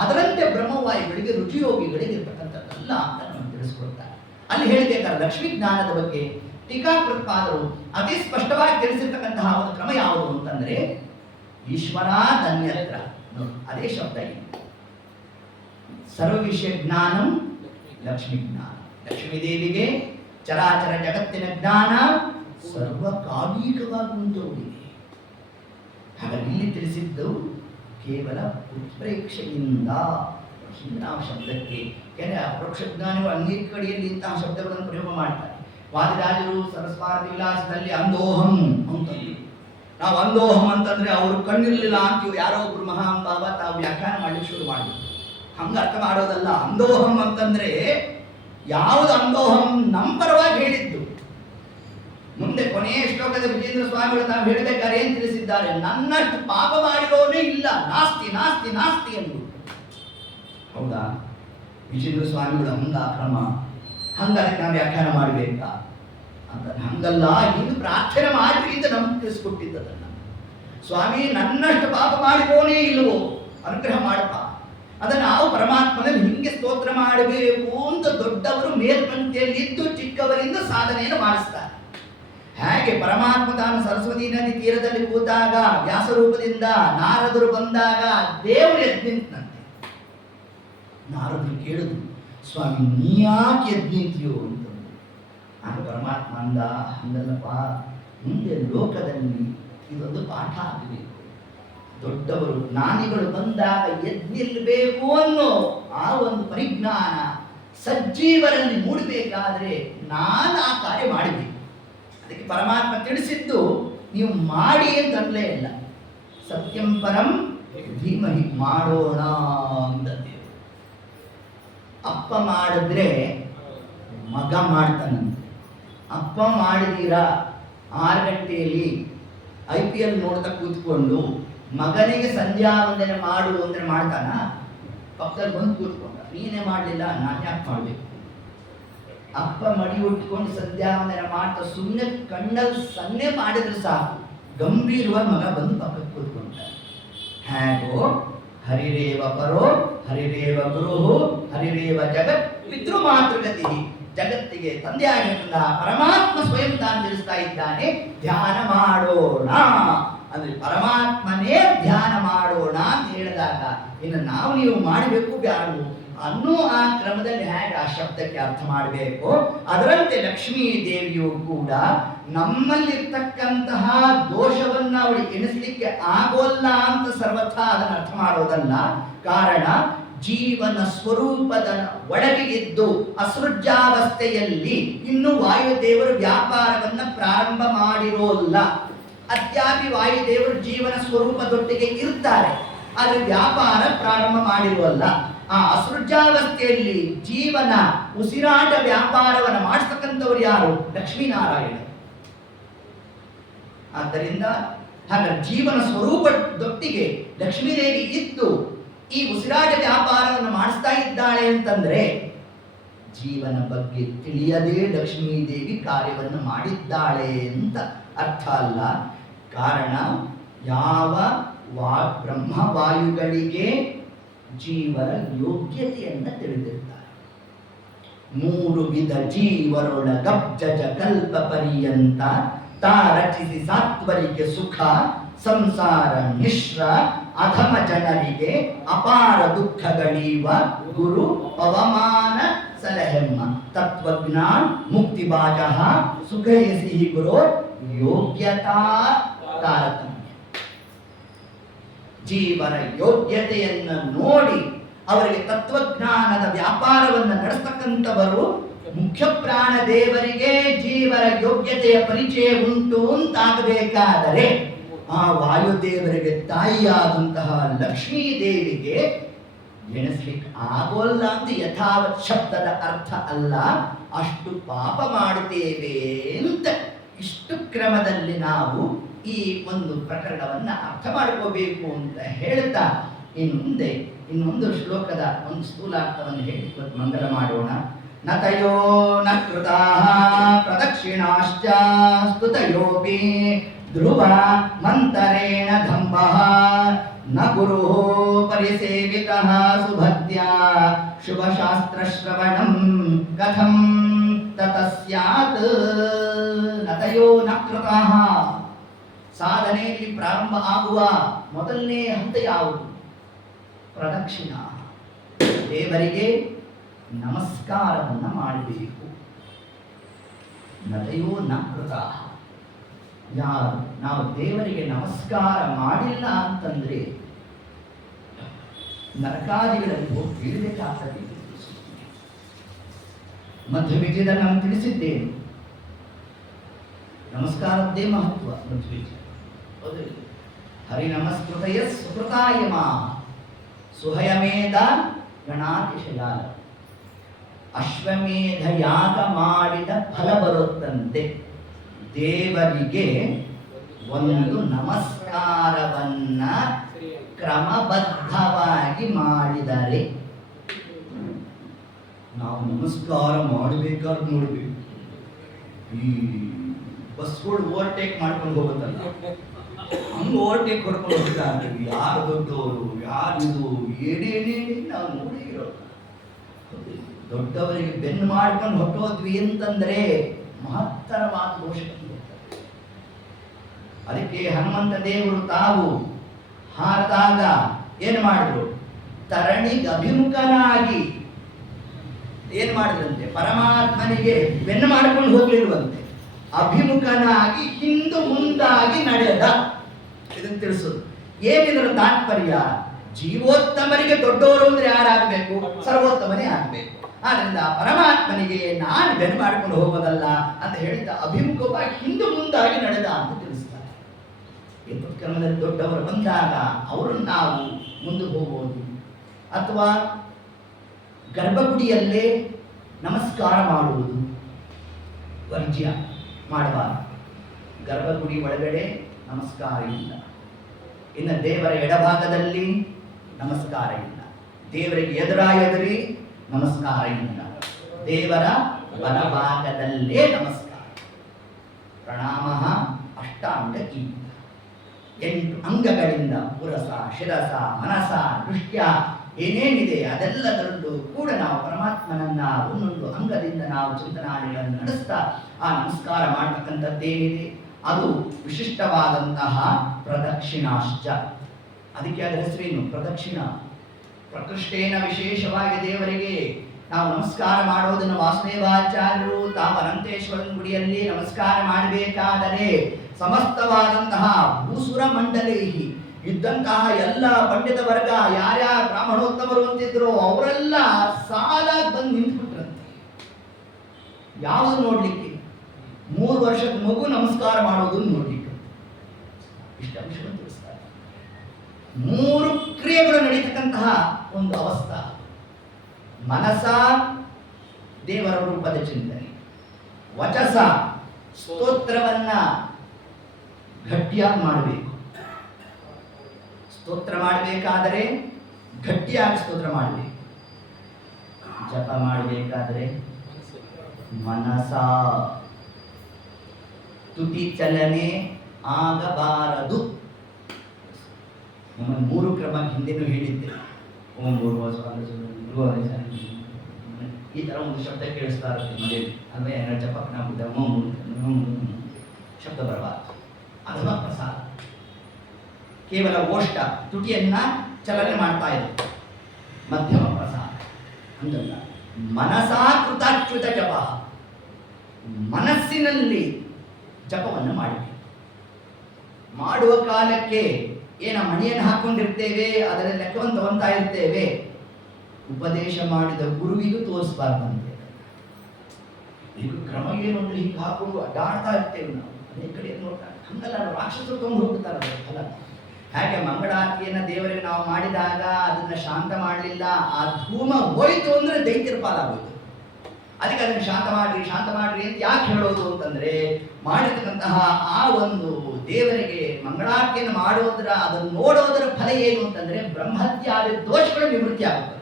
ಅದರಂತೆ ಬ್ರಹ್ಮವಾಯುಗಳಿಗೆ ರುಚಿಯೋಗಿಗಳಿಗೆ ಇರ್ತಕ್ಕಂಥದ್ದಲ್ಲ ಅಂತ ನಾವು ತಿಳಿಸ್ಕೊಡ್ತಾರೆ. ಅಲ್ಲಿ ಹೇಳಬೇಕಾದ್ರೆ ಲಕ್ಷ್ಮೀ ಜ್ಞಾನದ ಬಗ್ಗೆ ಟೀಕಾಕೃತ್ಪಾದರು ಅತಿ ಸ್ಪಷ್ಟವಾಗಿ ತಿಳಿಸಿರ್ತಕ್ಕಂತಹ ಒಂದು ಕ್ರಮ ಯಾವುದು ಅಂತಂದ್ರೆ ಈಶ್ವರ ಧನ್ಯತ್ರ. ಅದೇ ಶಬ್ದ ಇದೆ, ಸರ್ವ ವಿಷಯ ಜ್ಞಾನಂ ಲಕ್ಷ್ಮೀ ಜ್ಞಾನ. ಲಕ್ಷ್ಮೀದೇವಿಗೆ ಚರಾಚರ ಜಗತ್ತಿನ ಜ್ಞಾನ ಸರ್ವಕಾಲಿಕವಾಗಿ ಉಂಟೋಗಿದೆ. ಹಾಗಾಗಿ ಇಲ್ಲಿ ತಿಳಿಸಿದ್ದು ಕೇವಲ ಉತ್ಪ್ರೇಕ್ಷೆಯಿಂದ. ನಾವು ಶಬ್ದಕ್ಕೆ ಕೆಲವು ಅಪರೋಕ್ಷ ಜ್ಞಾನಿಗಳು ಅನೇಕ ಕಡೆಯಲ್ಲಿ ಇಂತಹ ಶಬ್ದಗಳನ್ನು ಪ್ರಯೋಗ ಮಾಡ್ತಾರೆ. ವಾದಿರಾಜರು ಸರಸ್ವಾರ ವಿಲಾಸದಲ್ಲಿ ಅಂದೋಹಂ ಅಂತಂದ್ರು. ನಾವು ಅಂದೋಹಂ ಅಂತಂದ್ರೆ ಅವರು ಕಣ್ಣಿರಲಿಲ್ಲ ಅಂತೀವಿ, ಯಾರೋ ಒಬ್ರು ಮಹಾಂಬಾವ ತಾವು ವ್ಯಾಖ್ಯಾನ ಮಾಡ್ಲಿಕ್ಕೆ ಶುರು ಮಾಡಿದ್ರು. ಹಂಗ ಅರ್ಥ ಮಾಡೋದಲ್ಲ. ಅಂದೋಹಂ ಅಂತಂದ್ರೆ ಯಾವುದು ಅಂದೋಹಂ ನಮ್ಮ ಪರವಾಗಿ ಹೇಳಿದ್ದು. ಮುಂದೆ ಕೊನೆಯ ಶ್ಲೋಕದ ವಿಜೇಂದ್ರ ಸ್ವಾಮಿಗಳು ತಾವು ಹೇಳಬೇಕಾದ್ರೆ ಏನ್ ತಿಳಿಸಿದ್ದಾರೆ, ನನ್ನಷ್ಟು ಪಾಪ ಮಾಡಿರೋನೇ ಇಲ್ಲ, ನಾಸ್ತಿ ನಾಸ್ತಿ ನಾಸ್ತಿ ಎಂದು. ಹೌದಾ? ವಿಜೇಂದ್ರ ಸ್ವಾಮಿಗಳು ಹಂಗ ಕ್ರಮ, ಹಂಗದಕ್ಕೆ ನಾವು ವ್ಯಾಖ್ಯಾನ ಮಾಡಬೇಕಾ ಅಂತ? ಹಂಗಲ್ಲ, ಇನ್ನು ಪ್ರಾರ್ಥನೆ ಮಾಡ್ರಿ ಅಂತ ನಮ್ಗೆ ತಿಳಿಸ್ಕೊಟ್ಟಿದ್ದದನ್ನ. ಸ್ವಾಮಿ ನನ್ನಷ್ಟು ಪಾಪ ಮಾಡಿರೋನೇ ಇಲ್ಲವೋ, ಅನುಗ್ರಹ ಮಾಡಪ್ಪ. ಅದನ್ನು ನಾವು ಪರಮಾತ್ಮನಲ್ಲಿ ಹಿಂಗೆ ಸ್ತೋತ್ರ ಮಾಡಬೇಕು ಅಂತ ದೊಡ್ಡವರು ಮೇಲ್ಪಂಕ್ತಿಯಲ್ಲಿದ್ದು ಚಿಕ್ಕವರಿಂದ ಸಾಧನೆಯನ್ನು ಮಾಡಿಸ್ತಾರೆ. ಹೇಗೆ ಪರಮಾತ್ಮ ತಾನು ಸರಸ್ವತಿ ನದಿ ತೀರದಲ್ಲಿ ಕೂತಾಗ ವ್ಯಾಸರೂಪದಿಂದ ನಾರದರು ಬಂದಾಗ ದೇವರು ಎದ್ದು ನಿಂತಂತೆ. ನಾರದರು ಕೇಳಿದ್ರು, ಸ್ವಾಮಿ ನೀ ಯಾಕೆ ಎದ್ದು ನಿಂತೀಯೋ ಅಂತ. ಆಗ ಪರಮಾತ್ಮ ಅಂದ, ಹಂಗಲ್ಲಪ್ಪ, ಮುಂದೆ ಲೋಕದಲ್ಲಿ ಇದೊಂದು ಪಾಠ ಆಗಬೇಕು. ದೊಡ್ಡವರು ಜ್ಞಾನಿಗಳು ಬಂದಾಗ ಎದ್ದು ನಿಲ್ಲಬೇಕು ಅನ್ನೋ ಆ ಒಂದು ಪರಿಜ್ಞಾನ ಸಜ್ಜೀವರಲ್ಲಿ ಮೂಡಬೇಕಾದ್ರೆ ನಾನು ಆ ಕಾರ್ಯ ಮಾಡಬೇಕು. ಅದಕ್ಕೆ ಪರಮಾತ್ಮ ತಿಳಿಸಿದ್ದು ನೀವು ಮಾಡಿ ಅಂತಲೇ ಇಲ್ಲ, ಸತ್ಯಂ ಪರಂ ಧೀಮಹಿ, ಮಾಡೋಣ ಅಂತಂದೇವು. ಅಪ್ಪ ಮಾಡಿದ್ರೆ ಮಗ ಮಾಡ್ತಾನಂತೆ. ಅಪ್ಪ ಮಾಡಿದೀರಾ 6 ಗಂಟೆಯಲ್ಲಿ IPL ನೋಡ್ತಾ ಕೂತ್ಕೊಂಡು ಮಗನಿಗೆ ಸಂಧ್ಯಾ ವಂದನೆ ಮಾಡು ಅಂದ್ರೆ ಮಾಡ್ತಾನ? ಪಕ್ಕದಲ್ಲಿ ಬಂದು ಕೂತ್ಕೊಂಡ, ನೀನೇ ಮಾಡಲಿಲ್ಲ ನಾನು ಯಾಕೆ ಮಾಡಬೇಕು? ಅಪ್ಪ ಮಡಿ ಉಟ್ಕೊಂಡು ಸಂಧ್ಯಾ ವಂದನೆ ಮಾಡ್ತಾ ಸುಮ್ಮನೆ ಕಣ್ಣಲ್ಲಿ ಸನ್ನೆ ಮಾಡಿದ್ರೆ ಸಾಕು, ಗಂಭೀರವಾಗಿ ಮಗ ಬಂದು ಪಕ್ಕಕ್ಕೆ ಕೂತ್ಕೊಂಡ. ಹೇಗೋ ಹರಿರೇವ ಪರೋ ಹರಿರೇವ ಗುರು ಹರಿರೇವ ಜಗತ್ ಪಿತೃ ಮಾತೃಗತಿ. ಜಗತ್ತಿಗೆ ತಂದೆಯಾಗಿರ್ತದ ಪರಮಾತ್ಮ ಸ್ವಯಂ ತಾನು ತಿಳಿಸ್ತಾ ಇದ್ದಾನೆ, ಧ್ಯಾನ ಮಾಡೋಣ ಅಂದ್ರೆ ಪರಮಾತ್ಮನೇ ಧ್ಯಾನ ಮಾಡೋಣ ಅಂತ ಹೇಳಿದಾಗ ಇನ್ನು ನಾವು ನೀವು ಮಾಡಬೇಕು ಬ್ಯಾಡು ಅನ್ನೋ ಆ ಕ್ರಮದಲ್ಲಿ ಹೇಗೆ ಆ ಶಬ್ದಕ್ಕೆ ಅರ್ಥ ಮಾಡಬೇಕು, ಅದರಂತೆ ಲಕ್ಷ್ಮೀ ದೇವಿಯು ಕೂಡ ನಮ್ಮಲ್ಲಿರ್ತಕ್ಕಂತಹ ದೋಷವನ್ನ ಅವಳಿಗೆ ಎಣಿಸ್ಲಿಕ್ಕೆ ಆಗೋಲ್ಲ ಅಂತ ಸರ್ವಥಾ ಅದನ್ನು ಅರ್ಥ ಮಾಡೋದಲ್ಲ. ಕಾರಣ ಜೀವನ ಸ್ವರೂಪದ ಒಳಗೆ ಇದ್ದು ಅಸೃಜ್ಯಾವಸ್ಥೆಯಲ್ಲಿ ಇನ್ನು ವಾಯುದೇವರು ವ್ಯಾಪಾರವನ್ನ ಪ್ರಾರಂಭ ಮಾಡಿರೋಲ್ಲ. ಅದ್ಯಾಪಿ ವಾಯುದೇವರು ಜೀವನ ಸ್ವರೂಪದೊಟ್ಟಿಗೆ ಇರ್ತಾರೆ, ಆದರೆ ವ್ಯಾಪಾರ ಪ್ರಾರಂಭ ಮಾಡಿರುವಲ್ಲ. ಆ ಅಸೃಜ್ಯಾವಸ್ಥೆಯಲ್ಲಿ ಜೀವನ ಉಸಿರಾಟ ವ್ಯಾಪಾರವನ್ನು ಮಾಡಿಸ್ತಕ್ಕಂಥವ್ರು ಯಾರು? ಲಕ್ಷ್ಮೀನಾರಾಯಣ. ಆದ್ದರಿಂದ ಹಾಗಾದ್ರೆ ಜೀವನ ಸ್ವರೂಪದೊಟ್ಟಿಗೆ ಲಕ್ಷ್ಮೀದೇವಿ ಇದ್ದು ಈ ಉಸಿರಾಟ ವ್ಯಾಪಾರವನ್ನು ಮಾಡಿಸ್ತಾ ಇದ್ದಾಳೆ ಅಂತಂದ್ರೆ ಜೀವನ ಬಗ್ಗೆ ತಿಳಿಯದೇ ಲಕ್ಷ್ಮೀದೇವಿ ಕಾರ್ಯವನ್ನು ಮಾಡಿದ್ದಾಳೆ ಅಂತ ಅರ್ಥ ಅಲ್ಲ. ಕಾರಣ ಯಾವ ಬ್ರಹ್ಮವಾಯುಗಳಿಗೆ ಜೀವನ ಯೋಗ್ಯತೆಯನ್ನು ತಿಳಿದಿರ್ತಾರೆ. 3 ವಿಧ ಜೀವರೊಳಗಬ್ಜಜ ಕಲ್ಪ ಪರ್ಯಂತ ತಾ ರಚಿಸಿ ಸಾತ್ವರಿಗೆ ಸುಖ ಸಂಸಾರ ಮಿಶ್ರ ಅಧಮ ಜನರಿಗೆ ಅಪಾರ ದುಃಖಗಳೀವ ಗುರು ಪವಮಾನ ಸಲಹೆಮ್ಮ ತತ್ವಜ್ಞಾನ ಮುಕ್ತಿಭಾಜ ಸುಖಯಸಿ ಗುರು ಯೋಗ್ಯತಾ ತಾರತಮ್ಯ. ಜೀವನ ಯೋಗ್ಯತೆಯನ್ನು ನೋಡಿ ಅವರಿಗೆ ತತ್ವಜ್ಞಾನದ ವ್ಯಾಪಾರವನ್ನು ನಡೆಸ್ತಕ್ಕಂಥವರು ಮುಖ್ಯ ಪ್ರಾಣ ದೇವರಿಗೆ ಜೀವನ ಯೋಗ್ಯತೆಯ ಪರಿಚಯ ಉಂಟು ಅಂತಾಗಬೇಕಾದರೆ ಆ ವಾಯುದೇವರಿಗೆ ತಾಯಿಯಾದಂತಹ ಲಕ್ಷ್ಮೀ ದೇವಿಗೆ ಎಣಿಸ್ಲಿಕ್ಕೆ ಆಗೋಲ್ಲ ಅಂತ ಯಥಾವತ್ ಶಬ್ದದ ಅರ್ಥ ಅಲ್ಲ. ಅಷ್ಟು ಪಾಪ ಮಾಡುತ್ತೇವೆ ಅಂತ ಇಷ್ಟು ಕ್ರಮದಲ್ಲಿ ನಾವು ಈ ಒಂದು ಪ್ರಕರಣವನ್ನ ಅರ್ಥ ಮಾಡ್ಕೋಬೇಕು ಅಂತ ಹೇಳ್ತಾ ಇನ್ನು ಮುಂದೆ ಇನ್ನೊಂದು ಶ್ಲೋಕದ ಒಂದು ಸ್ಥೂಲಾರ್ಥವನ್ನು ಹೇಳಿ ಮಂಗಲ ಮಾಡೋಣ. ನತಯೋ ನ ಕೃತಾಃ ಪ್ರದಕ್ಷಿಣಾಶ್ಚ ಸ್ತುತಯೋಪಿ ಧ್ರುವ ಮಂತರೇಣ ಧಂಬಃ ನ ಗುರುಃ ಪರಿಸೇವಿತಃ ಸುಭಕ್ತ್ಯಾ ಶುಭಶಾಸ್ತ್ರ ಶ್ರವಣಂ ಕಥಂ ತತಸ್ಯಾತ್. ನತಯೋ ನ ಕೃತಾಃ, ಸಾಧನೆಯಲ್ಲಿ ಪ್ರಾರಂಭ ಆಗುವ ಮೊದಲನೇ ಹಂತ ಯಾವುದು? ಪ್ರದಕ್ಷಿಣ, ದೇವರಿಗೆ ನಮಸ್ಕಾರವನ್ನು ಮಾಡಬೇಕು. ನತಯೋ ನ ಕೃತಾಃ, ಯಾರು ನಾವು ದೇವರಿಗೆ ನಮಸ್ಕಾರ ಮಾಡಿಲ್ಲ ಅಂತಂದ್ರೆ ನರಕಾದಿಗಳಲ್ಲಿ ಹೋಗಿ ಬೀಳಬೇಕಾಗ್ತದೆ. ಮಧ್ವವಿಜಯದಲ್ಲಿ ನಾನು ತಿಳಿಸಿದ್ದೇನೆ, ನಮಸ್ಕಾರದ್ದೇ ಮಹತ್ವ. ಮಧ್ವವಿಜಯ ಹರಿ ನಮಸ್ಕೃತಯ ಸುಕೃತಾಯಮ ಸುಹಯಮೇಧ ಗಣಾತಿಶಯಾಲ. ಅಶ್ವಮೇಧ ಯಾಗ ಮಾಡಿದ ಫಲ ಬರುತ್ತಂತೆ. ದೇವರಿಗೆ ಒಂದು ನಮಸ್ಕಾರವನ್ನ ಕ್ರಮಬದ್ಧವಾಗಿ ಮಾಡಿದರೆ, ನಾವು ನಮಸ್ಕಾರ ಮಾಡಬೇಕಾದ್ರೆ ನೋಡ್ಬೇಕು, ಈ ಬಸ್ಗಳು ಓವರ್ಟೇಕ್ ಮಾಡ್ಕೊಂಡು ಹೋಗುತ್ತಲ್ಲ, ಹಂಗೆ ಓವರ್ಟೇಕ್ ಹೊಡ್ಕೊಂಡು ಹೋಗ್ತಾ ಇರ್ತೀವಿ. ಯಾರು ದೊಡ್ಡವರು, ಯಾರಿದು, ಏನೇನೇನೇ ನಾವು ನೋಡಿರೋ. ದೊಡ್ಡವರಿಗೆ ಬೆನ್ನು ಮಾಡ್ಕೊಂಡು ಹೊಟ್ಟೋದ್ವಿ ಅಂತಂದ್ರೆ ಮಹತ್ತರವಾದ ದೋಷ. ಅದಕ್ಕೆ ಹನುಮಂತ ದೇವರು ತಾವು ಹಾರದಾಗ ಏನು ಮಾಡಿದ್ರು? ತರಣಿಗೆ ಅಭಿಮುಖನಾಗಿ ಏನ್ ಮಾಡಿದ್ರಂತೆ? ಪರಮಾತ್ಮನಿಗೆ ಬೆನ್ನು ಮಾಡಿಕೊಂಡು ಹೋಗ್ಲಿಲ್ವಂತೆ, ಅಭಿಮುಖನಾಗಿ ಹಿಂದು ಮುಂದಾಗಿ ನಡೆದ. ಇದನ್ನು ತಿಳಿಸೋದು ಏನಿದ್ರ ತಾತ್ಪರ್ಯ? ಜೀವೋತ್ತಮರಿಗೆ ದೊಡ್ಡವರು ಅಂದ್ರೆ ಯಾರಾಗಬೇಕು? ಸರ್ವೋತ್ತಮನೇ ಆಗಬೇಕು. ಆದ್ರಿಂದ ಪರಮಾತ್ಮನಿಗೆ ನಾನು ಬೆನ್ನು ಮಾಡಿಕೊಂಡು ಹೋಗೋದಲ್ಲ ಅಂತ ಹೇಳಿದ ಅಭಿಮುಖವಾಗಿ ಹಿಂದು ಮುಂದಾಗಿ ನಡೆದ ಅಂತ ತಿಳಿಸ್ತಾರೆ. ಈ ಕ್ರಮದಲ್ಲಿ ದೊಡ್ಡವರು ಬಂದಾಗ ಅವರನ್ನು ನಾವು ಮುಂದೆ ಹೋಗೋದು, ಅಥವಾ ಗರ್ಭಗುಡಿಯಲ್ಲೇ ನಮಸ್ಕಾರ ಮಾಡುವುದು ವರ್ಜ್ಯ, ಮಾಡಬಾರದು. ಗರ್ಭಗುಡಿ ಒಳಗಡೆ ನಮಸ್ಕಾರ ಇಲ್ಲ. ಇನ್ನು ದೇವರ ಎಡಭಾಗದಲ್ಲಿ ನಮಸ್ಕಾರ ಇಲ್ಲ, ದೇವರಿಗೆ ಎದುರಿ ನಮಸ್ಕಾರ ಇಲ್ಲ, ದೇವರ ಬಲಭಾಗದಲ್ಲೇ ನಮಸ್ಕಾರ. ಪ್ರಣಾಮ ಅಷ್ಟಾಂಗ ಈ 8 ಅಂಗಗಳಿಂದ ಪುರಸ, ಶಿರಸ, ಮನಸ, ದೃಷ್ಟ್ಯ ಏನೇನಿದೆ ಅದೆಲ್ಲದರಲ್ಲೂ ಕೂಡ ನಾವು ಪರಮಾತ್ಮನನ್ನ ಒಂದೊಂದು ಅಂಗದಿಂದ ನಾವು ಚಿಂತನಾದಿಗಳನ್ನು ನಡೆಸ್ತಾ ಆ ನಮಸ್ಕಾರ ಮಾಡತಕ್ಕಂಥದ್ದೇನಿದೆ ಅದು ವಿಶಿಷ್ಟವಾದಂತಹ ಪ್ರದಕ್ಷಿಣಾಶ್ಚ. ಅದಕ್ಕೆ ಅದರ ಹೆಸರೇನು? ಪ್ರದಕ್ಷಿಣ. ಪ್ರಕೃಷ್ಟೇನ ವಿಶೇಷವಾಗಿ ದೇವರಿಗೆ ನಾವು ನಮಸ್ಕಾರ ಮಾಡೋದನ್ನು ವಾಸುದೇವಾಚಾರ್ಯರು ತಾವು ಅನಂತೇಶ್ವರನ ಗುಡಿಯಲ್ಲಿ ನಮಸ್ಕಾರ ಮಾಡಬೇಕಾದರೆ ಸಮಸ್ತವಾದಂತಹ ಭೂಸುರ ಮಂಡಲೇಹಿ ಇದ್ದಂತಹ ಎಲ್ಲ ಪಂಡಿತ ವರ್ಗ, ಯಾರ್ಯಾರು ಬ್ರಾಹ್ಮಣೋತ್ತಮರು ಅಂತಿದ್ರು ಅವರೆಲ್ಲ ಸಾಲಾಗಿ ಬಂದು ನಿಂತ್ಬಿಟ್ರಂತೆ. ಯಾವುದು ನೋಡ್ಲಿಕ್ಕೆ? 3 ವರ್ಷದ ಮಗು ನಮಸ್ಕಾರ ಮಾಡೋದು ನೋಡ್ಲಿಕ್ಕೆ. ಇಷ್ಟ ವಿಷಯ ತಿಳಿಸ್ತಾರೆ. 3 ಕ್ರಿಯೆಗಳು ನಡೀತಕ್ಕಂತಹ ಒಂದು ಅವಸ್ಥಾ. ಮನಸ ದೇವರ ರೂಪದ ಚಿಂತನೆ, ವಚಸ ಸ್ತೋತ್ರವನ್ನ ಗಟ್ಟಿಯಾಗಿ ಮಾಡಬೇಕು. ಸ್ತೋತ್ರ ಮಾಡಬೇಕಾದರೆ ಗಟ್ಟಿಯಾಗಿ ಸ್ತೋತ್ರ ಮಾಡಬೇಕು. ಜಪ ಮಾಡಬೇಕಾದ್ರೆ ಮನಸ ತುಟಿ ಚಲನೆ ಆಗಬಾರದು. ನಮ್ಮ 3 ಕ್ರಮ ಹಿಂದೆನೂ ಹೇಳಿದ್ದೆ. ಓಂ ಈ ತರ ಒಂದು ಶಬ್ದ ಕೇಳಿಸ್ತಾ ಇರುತ್ತೆ ಮನೆಯಲ್ಲಿ. ಅಂದ್ರೆ ಜಪಕ್ಕೆ ನಾವು ಶಬ್ದ ಬರಬಾರದು. ಅಥವಾ ಪ್ರಸಾದ ಕೇವಲ ಓಷ್ಟ ತುಟಿಯನ್ನ ಚಲನೆ ಮಾಡ್ತಾ ಇರುತ್ತೆ, ಮಧ್ಯಮ ಪ್ರಸಾದ ಅಂತಲ್ಲ. ಮನಸಾ ಕೃತಾಚ್ಯುತ ಜಪ, ಮನಸ್ಸಿನಲ್ಲಿ ಜಪವನ್ನು ಮಾಡಬೇಕು. ಮಾಡುವ ಕಾಲಕ್ಕೆ ಮಣಿಯನ್ನು ಹಾಕೊಂಡಿರ್ತೇವೆ, ಅದರ ಲೆಕ್ಕವನ್ನು ತಗೊಂತಾ ಇರ್ತೇವೆ. ಉಪದೇಶ ಮಾಡಿದ ಗುರುವಿಗೂ ತೋರಿಸಬಾರ್ದಂತೆ. ಈಗ ಕ್ರಮ ಏನು ಅಂದ್ರೆ ಹೀಗೆ ಹಾಕೊಂಡು ಅಡ್ಡಾಡ್ತಾ ಇರ್ತೇವೆ ನಾವು, ಅನೇಕ ಕಡೆ ನೋಡ್ತಾರೆ. ಹಂಗಲ್ಲ, ರಾಕ್ಷಸರು ತಗೊಂಡು ಹೋಗ್ತಾರೆ ಅಲ್ಲ. ಹಾಗೆ ಮಂಗಳಾರತಿಯನ್ನು ದೇವರಿಗೆ ನಾವು ಮಾಡಿದಾಗ ಅದನ್ನ ಶಾಂತ ಮಾಡಲಿಲ್ಲ, ಆ ಧೂಮ ಹೋಯಿತು ಅಂದ್ರೆ ದೈತ್ಯರ ಪಾಲಾಗೋಯ್ತು. ಅದಕ್ಕೆ ಅದನ್ನು ಶಾಂತ ಮಾಡ್ರಿ ಅಂತ ಯಾಕೆ ಹೇಳೋದು ಅಂತಂದ್ರೆ, ಮಾಡಿರ್ತಕ್ಕಂತಹ ಆ ಒಂದು ದೇವರಿಗೆ ಮಂಗಳಾರತಿಯನ್ನು ಮಾಡೋದ್ರ, ಅದನ್ನು ನೋಡೋದರ ಫಲ ಏನು ಅಂತಂದ್ರೆ ಬ್ರಹ್ಮತ್ಯಾದಿ ದೋಷಗಳು ನಿವೃತ್ತಿ ಆಗುತ್ತದೆ.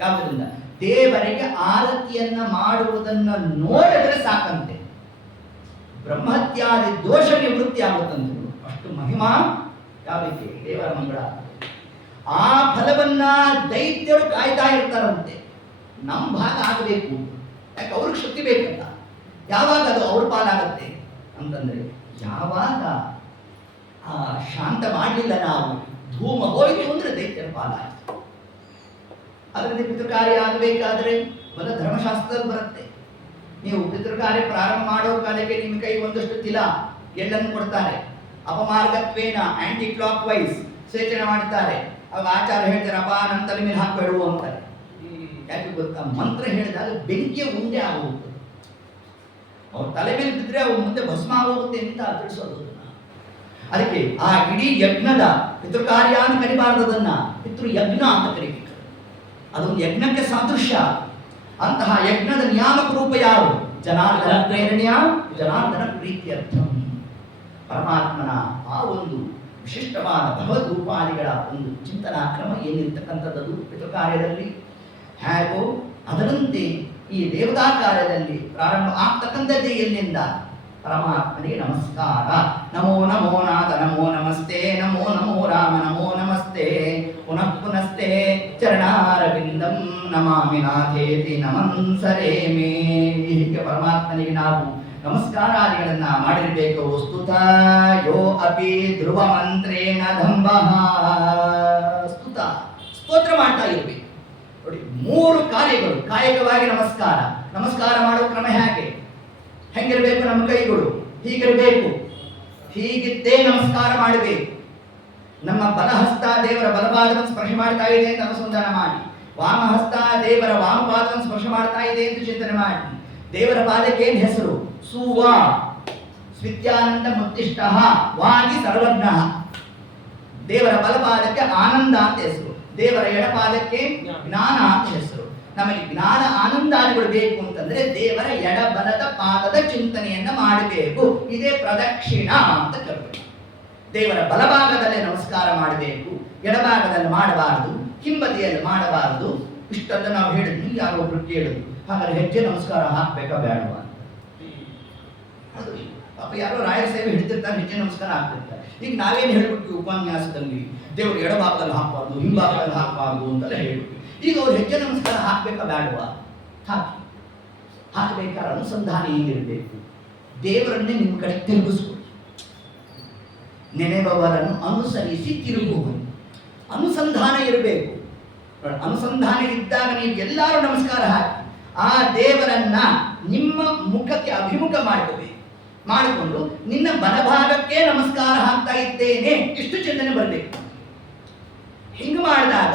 ಯಾವುದರಿಂದ? ದೇವರಿಗೆ ಆರತಿಯನ್ನ ಮಾಡುವುದನ್ನ ನೋಡಿದ್ರೆ ಸಾಕಂತೆ ಬ್ರಹ್ಮತ್ಯಾದಿ ದೋಷ ನಿವೃತ್ತಿ ಆಗುತ್ತಂತೆ. ಅಷ್ಟು ಮಹಿಮಾ ಯಾವ ರೀತಿ ದೇವರ ಮಂಗಳ. ಆ ಫಲವನ್ನ ದೈತ್ಯರು ಕಾಯ್ತಾ ಇರ್ತಾರಂತೆ. ನಮ್ಮ ಭಾಗ ಆಗಬೇಕು, ಯಾಕೆ ಅವ್ರಿಗೆ ಶಕ್ತಿ ಬೇಕಲ್ಲ. ಯಾವಾಗ ಅದು ಅವ್ರ ಪಾಲಾಗತ್ತೆ ಅಂತಂದ್ರೆ, ಯಾವಾಗ ಶಾಂತ ಮಾಡಲಿಲ್ಲ ನಾವು, ಧೂಮ ಹೋಯಿತು ಅಂದ್ರೆ ದೈತ್ಯರ ಪಾಲಾಯಿತು. ಅದರಿಂದ ಪಿತೃಕಾರ್ಯ ಆಗಬೇಕಾದ್ರೆ ಮೊದಲ ಧರ್ಮಶಾಸ್ತ್ರದಲ್ಲಿ ಬರುತ್ತೆ. ನೀವು ಪಿತೃಕಾರ್ಯ ಪ್ರಾರಂಭ ಮಾಡೋ ಕಾಲಕ್ಕೆ ನಿಮ್ಮ ಕೈ ಒಂದಷ್ಟು ತಿಲ ಎಳ್ಳನ್ನು ಕೊಡ್ತಾರೆ. ಅಪಮಾರ್ಗತ್ವೇನ ಆಂಟಿ ಕ್ಲಾಕ್ ವೈಸ್ ಸೇಚನೆ ಮಾಡ್ತಾರೆ. ಅವಾಗ ಆಚಾರ್ಯ ಹೇಳ್ತಾರೆ, ಅಪ್ಪ ನನ್ನ ತಲೆ ಮೇಲೆ ಹಾಕಬೇಡುವ ಅಂತಾರೆ. ಯಾಕೆ ಗೊತ್ತಾ? ಮಂತ್ರ ಹೇಳಿದಾಗ ಬೆಂಕಿಯ ಉಂಡೆ ಆಗೋಗುತ್ತೆ. ಅವ್ರ ತಲೆ ಮೇಲೆ ಬಿದ್ದರೆ ಅವ್ರ ಮುಂದೆ ಭಸ್ಮ ಆಗೋಗುತ್ತೆ ಅಂತ ತಿಳಿಸೋದು. ಅದಕ್ಕೆ ಆ ಇಡೀ ಯಜ್ಞದ ಪಿತೃಕಾರ್ಯ ಅಂತ ಕರಿಬಾರ್ದದನ್ನ ಪಿತೃ ಯಜ್ಞ ಅಂತ ಕರಿಬೇಕು. ಅದೊಂದು ಯಜ್ಞಕ್ಕೆ ಸಾದೃಶ್ಯ. ಅಂತಹ ಯಜ್ಞದ ನಿಯಾಮಕ ರೂಪ ಯಾರು? ಜನಾರ್ದನ ಪ್ರೇರಣೆಯ, ಜನಾರ್ದನ ಪ್ರೀತ್ಯರ್ಥ. ಪರಮಾತ್ಮನ ಆ ಒಂದು ವಿಶಿಷ್ಟವಾದ ಭಗವದ್ ರೂಪಾದಿಗಳ ಒಂದು ಚಿಂತನಾ ಕ್ರಮ ಏನಿರ್ತಕ್ಕಂಥದ್ದು ಪಿತೃಕಾರ್ಯದಲ್ಲಿ ಹೇಗೋ ಅದರಂತೆ ಈ ದೇವತಾ ಕಾರ್ಯದಲ್ಲಿ ಪ್ರಾರಂಭ ಆಗ್ತಕ್ಕಂಥದ್ದೇ ಎಲ್ಲಿಂದ? ಪರಮಾತ್ಮನಿಗೆ ನಮಸ್ಕಾರ. ನಮೋ ನಮೋ ನಾಥ, ನಮೋ ನಮಸ್ತೆ, ನಮೋ ನಮೋ ರಾಮ, ನಮೋ ನಮಸ್ತೆ, ಪುನಃ ಪುನಸ್ತೆ ಚರಣಾರವಿಂದಂ ನಮಾಮಿ ನಾಥೇತಿ ನಮನ್ಸರೇಮೇ. ಹೀಗೆ ಪರಮಾತ್ಮನಿಗೆ ನಾವು ನಮಸ್ಕಾರಾದಿಗಳನ್ನ ಮಾಡಿರಬೇಕು. ಸ್ತುತ ಯೋ ಅಪಿ ಧ್ರುವ ಮಂತ್ರೇಣ ದಂಬಃ. ಸ್ತುತ ಸ್ತೋತ್ರ ಮಾಡ್ತಾ ಇರಬೇಕು. ನೋಡಿ, 3 ಕಾರ್ಯಗಳು. ಕಾಯಕವಾಗಿ ನಮಸ್ಕಾರ ಮಾಡುವ ಕ್ರಮ ಹೆಂಗಿರಬೇಕು? ನಮ್ಮ ಕೈಗಳು ಹೀಗಿರಬೇಕು, ಹೀಗಿದ್ದೇ ನಮಸ್ಕಾರ ಮಾಡಬೇಕು. ನಮ್ಮ ಬಲಹಸ್ತ ದೇವರ ಬಲಪಾದವನ್ನು ಸ್ಪರ್ಶ ಮಾಡ್ತಾ ಇದೆ ಅಂತ ಅನುಸಂಧಾನ ಮಾಡಿ, ವಾಮಹಸ್ತ ದೇವರ ವಾಮಪಾದವನ್ನು ಸ್ಪರ್ಶ ಮಾಡ್ತಾ ಇದೆ ಅಂತ ಚಿಂತನೆ ಮಾಡಿ. ದೇವರ ಪಾದಕ್ಕೆ ಏನು ಹೆಸರು? ಸುವ, ಸ್ವಿತ್ಯಾನಂದ ಮುತ್ತಿಷ್ಟ ವಾಗಿ ಸರ್ವಜ್ಞ. ದೇವರ ಬಲಪಾದಕ್ಕೆ ಆನಂದ ಅಂತ ಹೆಸರು, ದೇವರ ಎಡಪಾದಕ್ಕೆ ಜ್ಞಾನ ಅಂತ ಹೆಸರು. ನಮಗೆ ಜ್ಞಾನ ಆನಂದಾದಿಗಳು ಬೇಕು ಅಂತಂದ್ರೆ ದೇವರ ಎಡಬಲದ ಪಾದದ ಚಿಂತನೆಯನ್ನ ಮಾಡಬೇಕು. ಇದೇ ಪ್ರದಕ್ಷಿಣ ಅಂತ ಕರೀತಾರೆ. ದೇವರ ಬಲಭಾಗದಲ್ಲೇ ನಮಸ್ಕಾರ ಮಾಡಬೇಕು, ಎಡಭಾಗದಲ್ಲಿ ಮಾಡಬಾರದು, ಹಿಂಬದಿಯಲ್ಲಿ ಮಾಡಬಾರದು. ಇಷ್ಟೆಲ್ಲ ನಾವು ಹೇಳಿದ್ವಿ. ಯಾರೋ ಒಬ್ರು ಕೇಳಿದ್ರು, ಹಾಗಾದ್ರೆ ಹೆಜ್ಜೆ ನಮಸ್ಕಾರ ಹಾಕ್ಬೇಕಾ ಬೇಡವಾ? ಅದು ಪಾಪ ಯಾರೋ ರಾಯರ ಸೇವೆ ಹಿಡಿತಿರ್ತಾರೆ, ಹೆಜ್ಜೆ ನಮಸ್ಕಾರ ಹಾಕ್ತಿರ್ತಾರೆ. ಈಗ ನಾವೇನು ಹೇಳ್ಬಿಟ್ವಿ ಉಪನ್ಯಾಸದಲ್ಲಿ? ದೇವರು ಎಡಭಾಗದಲ್ಲಿ ಹಾಕಬಾರ್ದು, ಹಿಂಭಾಗದಲ್ಲಿ ಹಾಕಬಾರ್ದು ಅಂತೆಲ್ಲ ಹೇಳ್ಬಿಟ್ವಿ. ಈಗ ಅವ್ರು ಹೆಜ್ಜೆ ನಮಸ್ಕಾರ ಹಾಕ್ಬೇಕಾ ಬೇಡವಾ? ಹಾಕಬೇಕಾದ ಅನುಸಂಧಾನ ಏನಿರಬೇಕು? ದೇವರನ್ನೇ ನಿಮ್ಮ ಕಡೆ ತಿರುಗಿಸ್ಕೊಳ್ಳಿ. ನೆನೆಬವರನ್ನು ಅನುಸರಿಸಿ ತಿರುಗುವುದು ಅನುಸಂಧಾನ ಇರಬೇಕು. ಅನುಸಂಧಾನ ಇದ್ದಾಗ ನೀವು ಎಲ್ಲರೂ ನಮಸ್ಕಾರ ಹಾಕಿ ಆ ದೇವರನ್ನ ನಿಮ್ಮ ಮುಖಕ್ಕೆ ಅಭಿಮುಖ ಮಾಡಿಕೊಂಡು ನಿನ್ನ ಬಲಭಾಗಕ್ಕೆ ನಮಸ್ಕಾರ ಹಾಕ್ತಾ ಇದ್ದೇನೆ, ಇಷ್ಟು ಚಿಂತನೆ ಬರಬೇಕು. ಹಿಂಗೆ ಮಾಡಿದಾಗ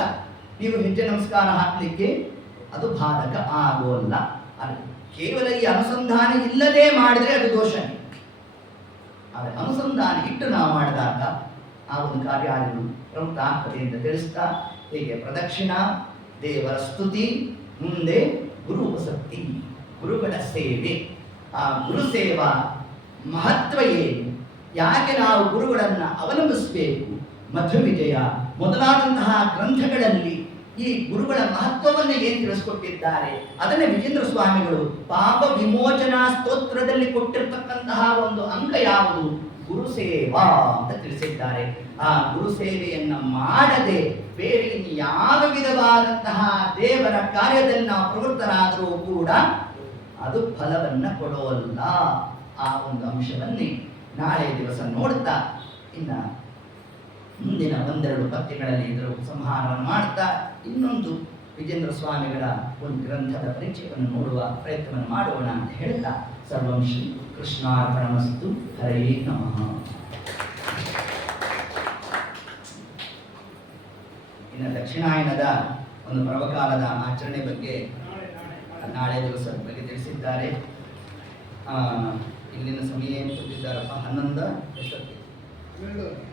ನೀವು ಹೆಜ್ಜೆ ನಮಸ್ಕಾರ ಹಾಕಲಿಕ್ಕೆ ಅದು ಬಾಧಕ ಆಗೋಲ್ಲ. ಕೇವಲ ಈ ಅನುಸಂಧಾನ ಇಲ್ಲದೆ ಮಾಡಿದ್ರೆ ಅದು ದೋಷನೇ. ಆದರೆ ಅನುಸಂಧಾನ ಇಟ್ಟು ನಾವು ಮಾಡಿದಾಗ ಆ ಒಂದು ಕಾರ್ಯ ಪ್ರಮುಖ ಆಗ್ತದೆ ಅಂತ ತಿಳಿಸ್ತಾ, ಹೀಗೆ ಪ್ರದಕ್ಷಿಣ, ದೇವರ ಸ್ತುತಿ, ಮುಂದೆ ಗುರು ಉಪಸಕ್ತಿ, ಗುರುಗಳ ಸೇವೆ. ಆ ಗುರು ಸೇವಾ ಮಹತ್ವ ಏನು? ಯಾಕೆ ನಾವು ಗುರುಗಳನ್ನು ಅವಲಂಬಿಸಬೇಕು? ಮಧ್ವ ವಿಜಯ ಮೊದಲಾದಂತಹ ಗ್ರಂಥಗಳಲ್ಲಿ ಈ ಗುರುಗಳ ಮಹತ್ವವನ್ನು ಏನು ತಿಳಿಸ್ಕೊಟ್ಟಿದ್ದಾರೆ ಅದನ್ನೇ ವಿಜೇಂದ್ರ ಸ್ವಾಮಿಗಳು ಪಾಪ ವಿಮೋಚನಾ ಸ್ತೋತ್ರದಲ್ಲಿ ಕೊಟ್ಟಿರ್ತಕ್ಕಂತಹ ಒಂದು ಅಂಕ ಯಾವುದು? ಗುರು ಸೇವಾ ಅಂತ ತಿಳಿಸಿದ್ದಾರೆ. ಆ ಗುರು ಸೇವೆಯನ್ನ ಮಾಡದೆ ಬೇರೆ ಯಾವ ವಿಧವಾದಂತಹ ದೇವರ ಕಾರ್ಯದಲ್ಲಿ ನಾವು ಪ್ರವೃತ್ತರಾದರೂ ಕೂಡ ಅದು ಫಲವನ್ನ ಕೊಡೋಲ್ಲ. ಆ ಒಂದು ಅಂಶವನ್ನೇ ನಾಳೆ ದಿವಸ ನೋಡ್ತಾ ಇನ್ನ ಮುಂದಿನ ಒಂದೆರಡು ಪದ್ಯಗಳಲ್ಲಿ ಇದರ ಸಂಹಾರವನ್ನು ಮಾಡ್ತಾ ಇನ್ನೊಂದು ವಿಜೇಂದ್ರ ಸ್ವಾಮಿಗಳ ಒಂದು ಗ್ರಂಥದ ಪರಿಚಯವನ್ನು ನೋಡುವ ಪ್ರಯತ್ನವನ್ನು ಮಾಡೋಣ ಅಂತ ಹೇಳ್ತಾ ಸರ್ವಂ ಶ್ರೀ ಕೃಷ್ಣಾರ್ಪಣಮಸ್ತು. ಹರೇ ನಮಃ. ಇನ್ನು ದಕ್ಷಿಣಾಯನದ ಒಂದು ಪರ್ವಕಾಲದ ಆಚರಣೆ ಬಗ್ಗೆ ನಾಳೆ ದಿವಸದ ಬಗ್ಗೆ ತಿಳಿಸಿದ್ದಾರೆ. ಇಲ್ಲಿನ ಸಮಯ ಏನು ಕೊಟ್ಟಿದ್ದಾರಪ್ಪ? 11 ಎಷ್ಟೊತ್ತಿಗೆ?